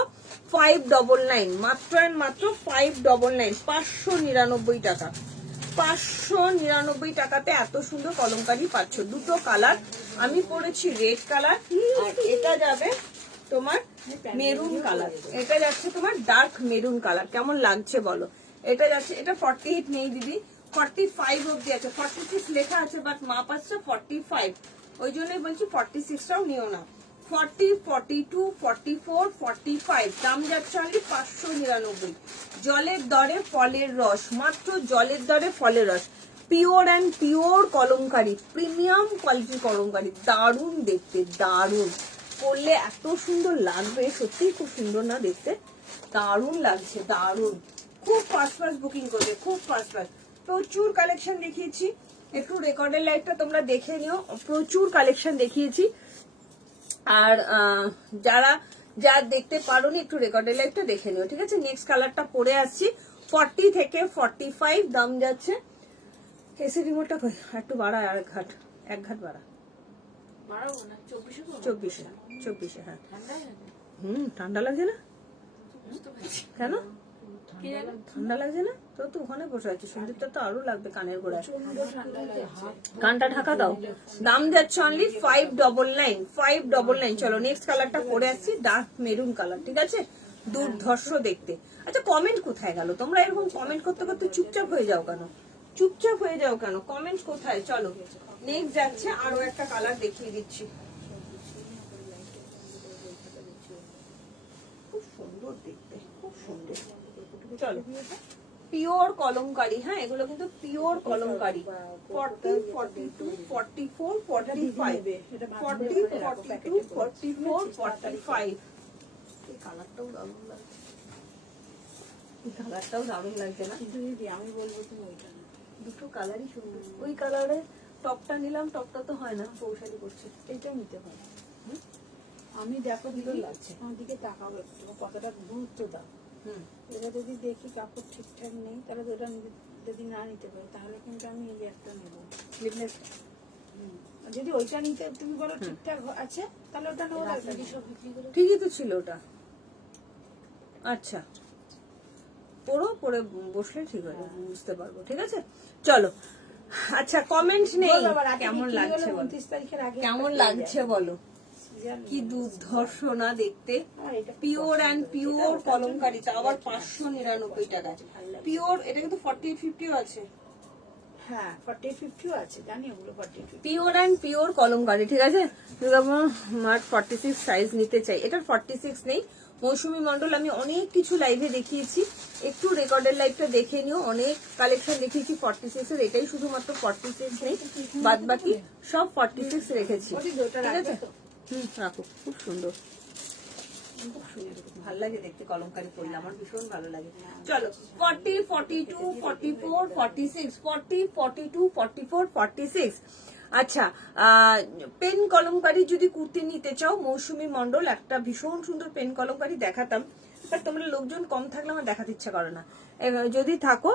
599, মাত্র আর মাত্র 599, 599 টাকা। 599 টাকাতে এত সুন্দর কলমকারি পাচ্ছ। দুটো কালার, আমি পরেছি রেড কালার, আর এটা যাবে তোমার মেরুন কালার। এটা যাচ্ছে তোমার ডার্ক মেরুন কালার। কেমন লাগছে বলো? এটা যাচ্ছে, এটা 48 নেই দিদি, 45 অব্দি আছে। 46 লেখা আছে, বাট মাপ আসছে 45, ওই জন্যই বলছি 46টাও নিও না। 40, 42, 44, 45 দাম যাচ্ছে অনলি 599। জলের দরে ফলের রস, মাত্র জলের দরে ফলের রস। Pure and pure kalamkari, premium কোয়ালিটির কলমকারি, দারুণ দেখতে, দারুণ পরলে এত সুন্দর লাগবে, সত্যিই খুব সুন্দর না দেখতে, দারুণ লাগছে, দারুণ। খুব ফাস্ট ফাস্ট বুকিং করবে, খুব ফাস্ট ফাস্ট। প্রচুর কালেকশন দেখিয়েছি, একটু রেকর্ডের লাইভটা তোমরা দেখে নিও, প্রচুর কালেকশন দেখিয়েছি। আর যারা দেখতে পারোনি, একটু রেকর্ডের লাইভটা দেখে নিও, ঠিক আছে? নেক্সট কালারটা পরে আসছি। 40 থেকে 45 দাম যাচ্ছে। এসি রিমোটটা কই, একটু বাড়া, আর এক ঘাট বাড়া। বাড়াবো না, 24 করবো? 24 হ্যাঁ। ঠান্ডায় নাকি? ঠান্ডা লাগছে না? বুঝতে পারছি। কেন কি জানো? ঠান্ডা লাগছে না? তো ওখানে বসে আছে, সন্দীপটা তো আরো লাগবে কানের গোড়ায়। প্রচন্ড ঠান্ডা লাগছে। কানটা ঢাকা দাও। দাম যাচ্ছে অনলি 599, 599। চলো নেক্সট কালারটা পরে আসছি, ডার্ক মেরুন কালার, ঠিক আছে? দুর্ধর্ষ দেখতে। আচ্ছা, কমেন্ট কোথায় গেল? তোমরা এরকম কমেন্ট করতে করতে চুপচাপ হয়ে যাও কেন? চুপচাপ হয়ে যাও কেন? কমেন্ট কোথায়? চলো নেক্সট যাচ্ছে, আরো একটা কালার দেখিয়ে দিচ্ছি। খুব সুন্দর দেখতে, খুব সুন্দর। চলো, পিওর কলমকারি, হ্যাঁ এগুলো কিন্তু পিওর কলমকারি। 40, 42, 44, 45, 40, 42, 44, 45। এই কালারটাও দারুণ লাগছে, এই কালারটাও দারুণ লাগছে না? কিন্তু দিদি আমি বলবো তুমি ওইটা না। দুটো কালারই সুন্দর। ওই কালারে টপটা নিলাম, টপটা তো হয় না, পৌশালি করছে। এইটাও নিতে পারো। আমি দেখো দিদি আমার দিকে তাকাও একটু, কতটা গুরুত্ব দাও। এটা যদি দেখি কাপড় ঠিকঠাক নেই, তাহলে তো ওটা যদি না নিতে পারি, তাহলে কিন্তু আমি এই একটা নেবো। যদি ওইটা নিতে তুমি বলো ঠিকঠাক আছে, তাহলে ওটা নেবো। ঠিকই তো ছিল ওটা। আচ্ছা, পরে বসলে ঠিক হয়ে যাবে, বুঝতে পারবো, ঠিক আছে? চলো, আচ্ছা কমেন্ট নেই। কেমন লাগছে বলো? 29 তারিখের আগে কেমন লাগছে বলো? কি দুর্ধর্ষ না দেখতে। পিওর অ্যান্ড পিওর কলমকারি, তা আবার 599 টাকা। পিওর, এটা কিন্তু 48, 50 আছে। হ্যাঁ 40, 50 আছে, জানি ওগুলো 40, 50। পিওর অ্যান্ড পিওর কলমকারি, ঠিক আছে? মার্ট 46 সাইজ নিতে চাই। এটার 46 নেই। মৌসুমী মন্ডল আমি অনেক কিছু লাইভে দেখিয়েছি, একটু রেকর্ডের লাইভটা দেখে নিও। অনেক কালেকশন দেখিয়েছি 46 এর, এটাই শুধুমাত্র 46 নেই, বাদ বাকি সব 46 রেখেছি, ঠিক আছে? রাখো, খুব সুন্দর, খুব সুন্দর, ভালো লাগে দেখতে কলমকারি পরলে, আমার ভীষণ ভালো লাগে। চলো 40, 42, 44, 46, 40, 42, 44, 46। আচ্ছা, পেন কলমকারি যদি কুর্তি নিতে চাও, মৌসুমী মন্ডল একটা ভীষণ সুন্দর পেন কলমকারি দেখাতাম, বাট তোমরা লোকজন কম থাকলে আমার দেখাতে ইচ্ছা করে না। যদি থাকো,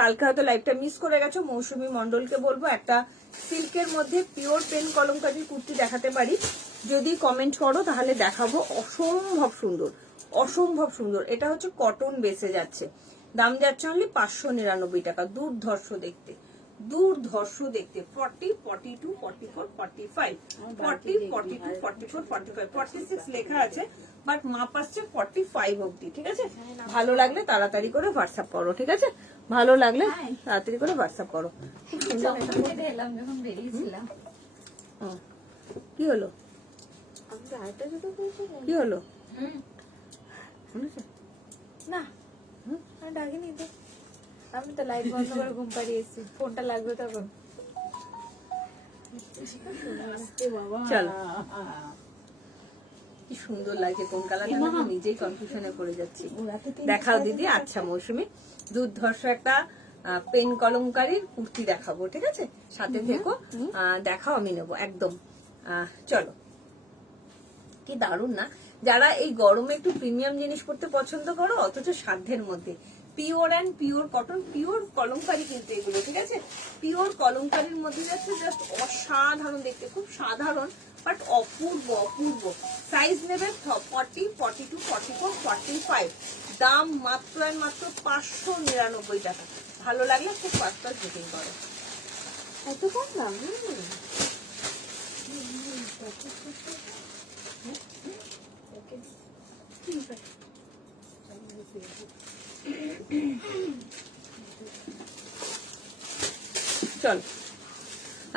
কালকে হয়তো লাইভটা মিস করে গেছো, মৌসুমী মন্ডলকে বলবো একটা সিল্কের মধ্যে পিওর পেন কলমকারির কুর্তি দেখাতে পারি। যদি কমেন্ট করো তাহলে দেখাবো। অসম্ভব সুন্দর, অসম্ভব সুন্দর। এটা হচ্ছে কটন বেসে যাচ্ছে, দাম যাচ্ছে অনলি 599 টাকা। দুর্ধর্ষ দেখতে, দুর্ধর্ষ দেখতে। 40, 42, 44, 45, 40, 42, 44, 45, 46 লেখা আছে, বাট মাপ আসছে 45 অব্দি। ঠিক আছে, ভালো লাগলে তাড়াতাড়ি করে হোয়াটসঅ্যাপ করো। ঠিক আছে, ভালো লাগলে তাড়াতাড়ি করে হোয়াটসঅ্প করো। খুব সুন্দর একটা। এলাম যখন বেরিয়েছিলাম। হুম। কি হলো? কি হলো? শুনেছো? না আমি ডাকিনি তো, আমি তো লাইট বন্ধ করে ঘুম পাড়িয়ে এসেছি, ফোনটা লাগবে তখন। চলো, কি সুন্দর লাগছে কোন কালারটা, আমি নিজেই কনফিউশনে পড়ে যাচ্ছি। দেখাও দিদি। আচ্ছা মৌসুমী, দুর্ধর্ষ একটা পেন কলমকারীর কুর্তি দেখাবো। ঠিক আছে, সাথে থেকো, দেখাও, আমি নেবো একদম। চলো, কি দারুণ না? যারা এই গরমে একটু প্রিমিয়াম জিনিস পড়তে পছন্দ করো অথচ সাধ্যের মধ্যে, pure and pure cotton, pure Kalamkari কিন্তু এগুলো। ঠিক আছে, পিওর কলমকারীর মধ্যে যাচ্ছে, জাস্ট অসাধারণ দেখতে, খুব সাধারণ বাট অপূর্ব অপূর্ব। সাইজ নেবে 40, 42, 44, 45, দাম মাত্র আর মাত্র 599 টাকা। ভালো লাগলে খুব ফাস্ট ফাস্ট বুকিং করো। এত কম দাম? চল,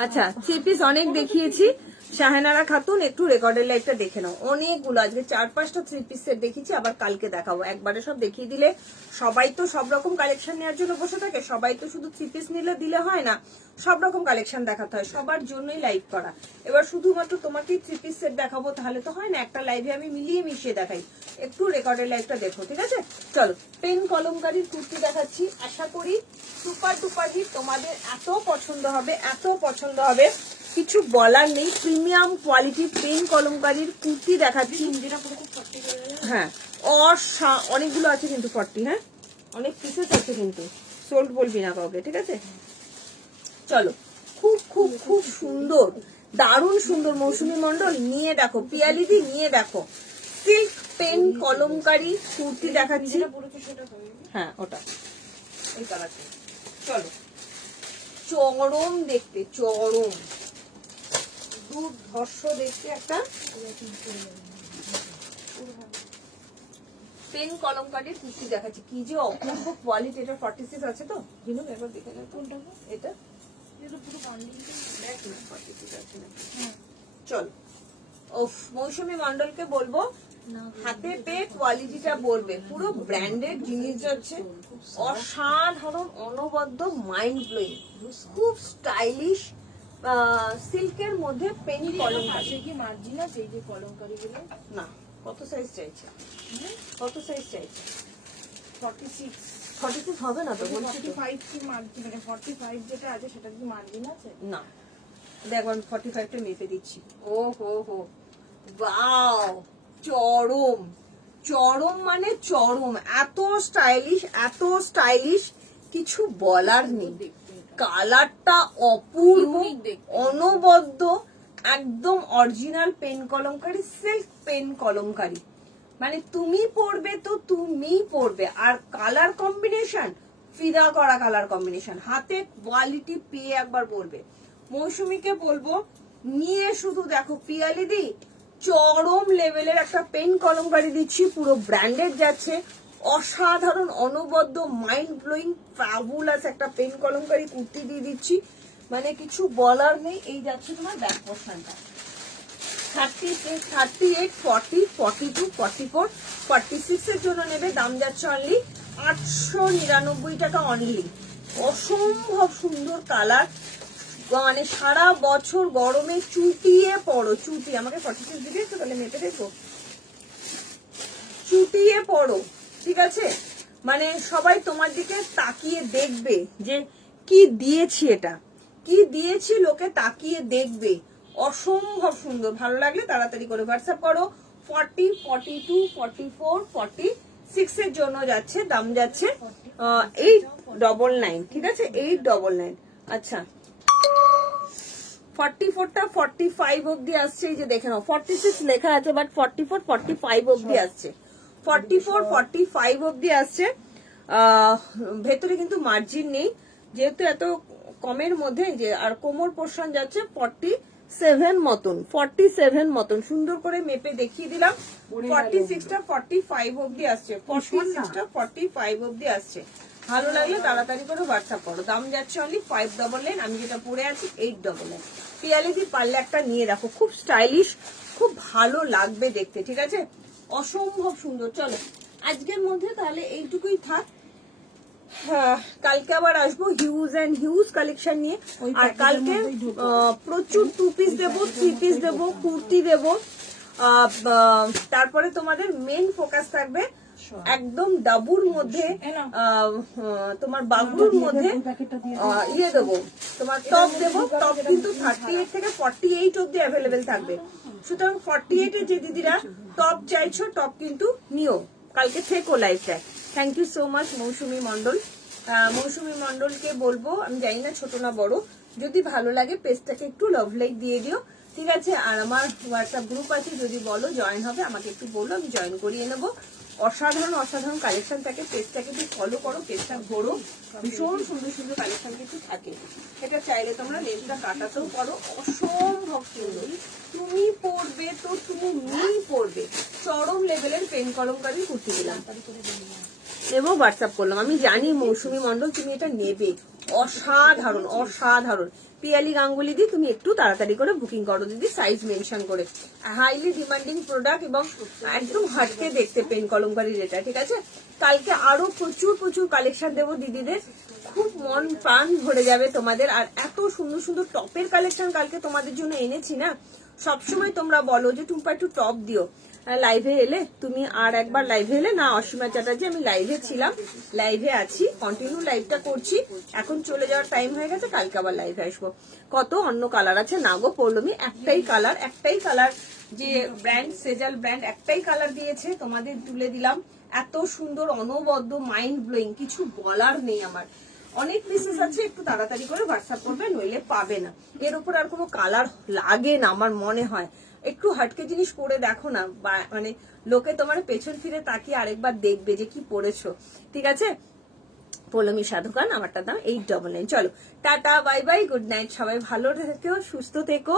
আচ্ছা, থ্রি পিস অনেক দেখিয়েছি। শাহেনারা খাতুন, একটু রেকর্ডের লাইভটা দেখে নাও। অনেকগুলো, আজকে 4-5টা থ্রি পিস সেট দেখিয়েছি, আবার কালকে দেখাবো। একবারে সব দেখিয়ে দিলে সবাই তো সব রকম কালেকশন নেওয়ার জন্য বসে থাকে, সবাই তো শুধু থ্রি পিস নিলে দিলে হয় না, সব রকম কালেকশন দেখাতে হয়, সবার জন্যই লাইভ করা। এবার শুধুমাত্র তোমাকে থ্রি পিস সেট দেখাবো তাহলে তো হয় না, একটা লাইভে আমি মিলিয়ে মিশিয়ে দেখাই। একটু রেকর্ডের লাইভটা দেখো। ঠিক আছে, চলো, পেন কলমকারীর কুর্তি দেখাচ্ছি। আশা করি সুপার ডুপার হিট, তোমাদের এত পছন্দ হবে, এত পছন্দ হবে, কিছু বলার নেই। প্রিমিয়াম কোয়ালিটির পেন কলমকারীর কুর্তি দেখাচ্ছি। হ্যাঁ, অনেকগুলো আছে কিন্তু 40, হ্যাঁ অনেক পিসেস আছে কিন্তু, সোল্ড বলবি না কাউকে। ঠিক আছে, চলো, খুব খুব খুব সুন্দর, দারুণ সুন্দর। মৌসুমী মন্ডল নিয়ে দেখো, পিয়ালিদি নিয়ে দেখো, সিল্ক পেন কলমকারী কুর্তি দেখাচ্ছি। হ্যাঁ ওটা, এই কালারটা। চলো, চরম দেখতে, চরম দুর্ধর্ষ দেখতে একটা পেন কলমকারীর কুর্তি দেখাচ্ছি। কি যে অপূর্ব কোয়ালিটি। এটা 46 আছে তো জিনু, একবার দেখে নাও কোনটা এটা। চল, ওফ, মৌসুমী মন্ডলকে বলবো হাতে পেয়ে কোয়ালিটিটা বলবে। পুরো ব্র্যান্ডেড জিনিস যাচ্ছে, অসাধারণ, অনবদ্য, মাইন্ড ব্লোয়িং, খুব স্টাইলিশ সিল্কের মধ্যে পেন কলমকারী। কি মার্জিন আছে এই যে কলমকারী গুলো? না, কত সাইজ চাইছে? কত সাইজ চাইছে? 46 46 হবে না তো, বলছি তো। 45 কি মার্জিন, মানে 45 যেটা আছে সেটা কি মার্জিন আছে? না, দেখ আমি 45টা মেপে দিচ্ছি। ও হো হো, ওয়াও, চরম চরম মানে চরম, এত স্টাইলিশ, এত স্টাইলিশ, কিছু বলার নেই। কালারটা অপূর্ব, অনবদ্য, একদম original pen Kalamkari, silk pen Kalamkari. মানে তুমি পরবে তো তুমি পরবে, আর কালার কম্বিনেশন ফিদা করা কালার কম্বিনেশন, হাতে কোয়ালিটি পেয়ে একবার বলবে। মৌসুমীকে বলবো নিয়ে শুধু দেখো, পিয়ালিদি চরম লেভেলের একটা পেন কলমকারী দিচ্ছি, পুরো ব্র্যান্ডেড যাচ্ছে, অসাধারণ, অনবদ্য, মাইন্ড ব্লোয়িং, ফ্যাবুলাস একটা পেন কলমকারী কুর্তি দিয়ে দিচ্ছি, মানে কিছু বলার নেই। এই যাচ্ছে তোমার ব্যাক পোর্শনটা 38, 40, 42, 44, 46 এর জন্য নেবে, দাম যাচ্ছে অনলি 899 টাকা অনলি। অসম্ভব সুন্দর কালার, মানে সারা বছর গরমে চুটিয়ে পড়ো, চুটি, আমাকে 46 দিবি তো, তাহলে মেপে দেখবো, চুটিয়ে পড়ো। ঠিক আছে, মানে সবাই তোমার দিকে তাকিয়ে দেখবে যে কি দিয়েছি, এটা কি দিয়েছি, লোকে তাকিয়ে দেখবে। অসম্ভব সুন্দর, ভালো লাগলে তাড়াতাড়ি করে হোয়াটসঅ্যাপ করো। 40, 42, 44, 46 এর জন্য যাচ্ছে, দাম যাচ্ছে 899। ঠিক আছে, 899। আচ্ছা, 44টা 45 অব্দি আসছে, এই যে দেখে নাও, 46 লেখা আছে বাট 44, 45 অব্দি আসছে, 44, 45 অব্দি আসছে। ভেতরে কিন্তু মার্জিন নেই, যেহেতু এত কমের মধ্যে যে আর কোমর পোর্শন যাচ্ছে 47 মতন, 47 মতন সুন্দর করে মেপে দেখিয়ে দিলাম। 46টা 45 অব্দি আসছে, 46টা 45 অব্দি আসছে। ভালো লাগলে তাড়াতাড়ি করে হোয়াটসঅ্যাপ করো। দাম যাচ্ছে অনলি 599। আমি যেটা পরে আছি 899। পিয়ালিদি পারলে একটা নিয়ে রাখো, খুব স্টাইলিশ, খুব ভালো লাগবে দেখতে, ঠিক আছে? অসম্ভব সুন্দর। চলো আজকের মধ্যে তাহলে এইটুকুই থাক। হ্যাঁ, কালকে আবার আসবো হিউজ এন্ড হিউজ কালেকশন নিয়ে। আর কালকে প্রচুর 2 পিস দেবো, 3 পিস দেবো, কুর্তি দেবো। তারপরে তোমাদের মেন ফোকাস থাকবে একদম ডাবুর মধ্যে, তোমার বাবুর মধ্যে ইয়ে দেবো, তোমার টপ দেবো। টপ কিন্তু 38 থেকে 48 অব্দি অ্যাভেলেবেল থাকবে। সুতরাং 48 এর যে দিদিরা টপ চাইছো, টপ কিন্তু নিও। কালকে থেকো লাইফটায়। থ্যাংক ইউ সো মাচ মৌসুমী মন্ডল। মৌসুমী মন্ডলকে বলবো, আমি জানি না ছোট না বড়, যদি ভালো লাগে পেজটাকে একটু লাভ লাইক দিয়ে দিও, ঠিক আছে? আর আমার হোয়াটসঅ্যাপ গ্রুপ আছে, যদি বলো জয়েন হবে আমাকে একটু বলো, আমি জয়েন করিয়ে নেবো। অসাধারণ অসাধারণ কালেকশন থাকে, পেজটাকে একটু ফলো করো, পেজটা ঘোরো, ভীষণ সুন্দর সুন্দর কালেকশন কিছু থাকে। এটা চাইলে তোমরা লেন্সটা কাটাতেও পারো, অসম্ভব সুন্দর। তুমি পরবে তো তুমি পরবে, চরম লেভেলের পেন কলমকারী কুর্তি দিলাম এবং হোয়াটসঅ্যাপ করলাম। আমি জানি মৌসুমী মন্ডল তুমি এটা নেবে, অসাধারণ অসাধারণ। পিয়ালি গাঙ্গুলি দি তুমি একটু তাড়াতাড়ি করে বুকিং করো দিদি, সাইজ মেনশন করে। হাইলি ডিমান্ডিং প্রোডাক্ট এবং একদম হাটকে দেখতে পেন কলমকারীর এটা, ঠিক আছে? কালকে আরো প্রচুর প্রচুর কালেকশন দেবো দিদিদের, খুব মন প্রাণ ভরে যাবে তোমাদের। আর এত সুন্দর সুন্দর টপের কালেকশন কালকে তোমাদের জন্য এনেছি না। সবসময় তোমরা বলো যে টুম্পা একটু টপ দিও লাইভে এলে, তুমি আর একবার লাইভে এলে না? অসীমা চ্যাটার্জি, আমি লাইভে ছিলাম, লাইভে আছি, কন্টিনিউ লাইভটা করছি। এখন চলে যাওয়ার টাইম হয়ে গেছে, কালকে আবার লাইভে আসবো। কত অন্য কালার আছে না গো পৌলমী? একটাই কালার, যে ব্র্যান্ড সেজাল ব্র্যান্ড একটাই কালার দিয়েছে, তোমাদের তুলে দিলাম। এত সুন্দর, অনবদ্য, মাইন্ড ব্লোয়িং, কিছু বলার নেই আমার। অনেক পিসেস আছে, একটু তাড়াতাড়ি করে হোয়াটসঅ্যাপ করবে, নইলে পাবে না। এর উপর আর কোনো কালার লাগে না আমার মনে হয়। একটু হাটকে জিনিস পরে দেখো না, মানে লোকে তোমার পেছন ফিরে তাকিয়ে আরেকবার দেখবে যে কি পরেছো, ঠিক আছে? পৌলমী সাধুকান, আমারটার দাম 899। চলো tata, bye bye, good night. সবাই ভালো থেকো, সুস্থ থেকো,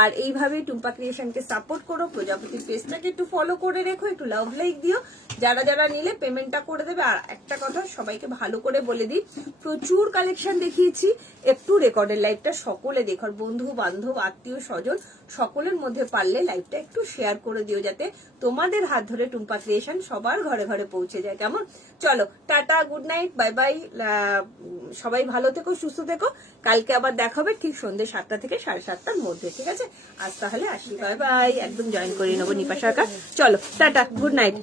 আর এইভাবে টুম্পা ক্রিয়েশনকে সাপোর্ট করো। প্রজাপতির পেজটাকে একটু ফলো করে রেখো, একটু লাভ লাইক দিও। যারা যারা নিলে পেমেন্টটা করে দেবে। আর একটা কথা সবাইকে ভালো করে বলে দিই, প্রচুর কালেকশন দেখিয়েছি, একটু রেকর্ডের লাইভটা সকলে দেখো, বন্ধু বান্ধব আত্মীয় স্বজন সকলের মধ্যে পারলে লাইভটা একটু শেয়ার করে দিও, যাতে তোমাদের হাত ধরে টুম্পা ক্রিয়েশন সবার ঘরে ঘরে পৌঁছে যায়, কেমন? চলো tata, good night, bye bye. সবাই ভালো থেকো, সুস্থ থেকো। কালকে আবার দেখা হবে ঠিক সন্ধ্যে 7টা থেকে 7:30টার মধ্যে, ঠিক আছে? আজ তাহলে আসি, বাই বাই। একদম জয়েন করে নেবো নিপা সরকার। চলো টাটা, গুড নাইট।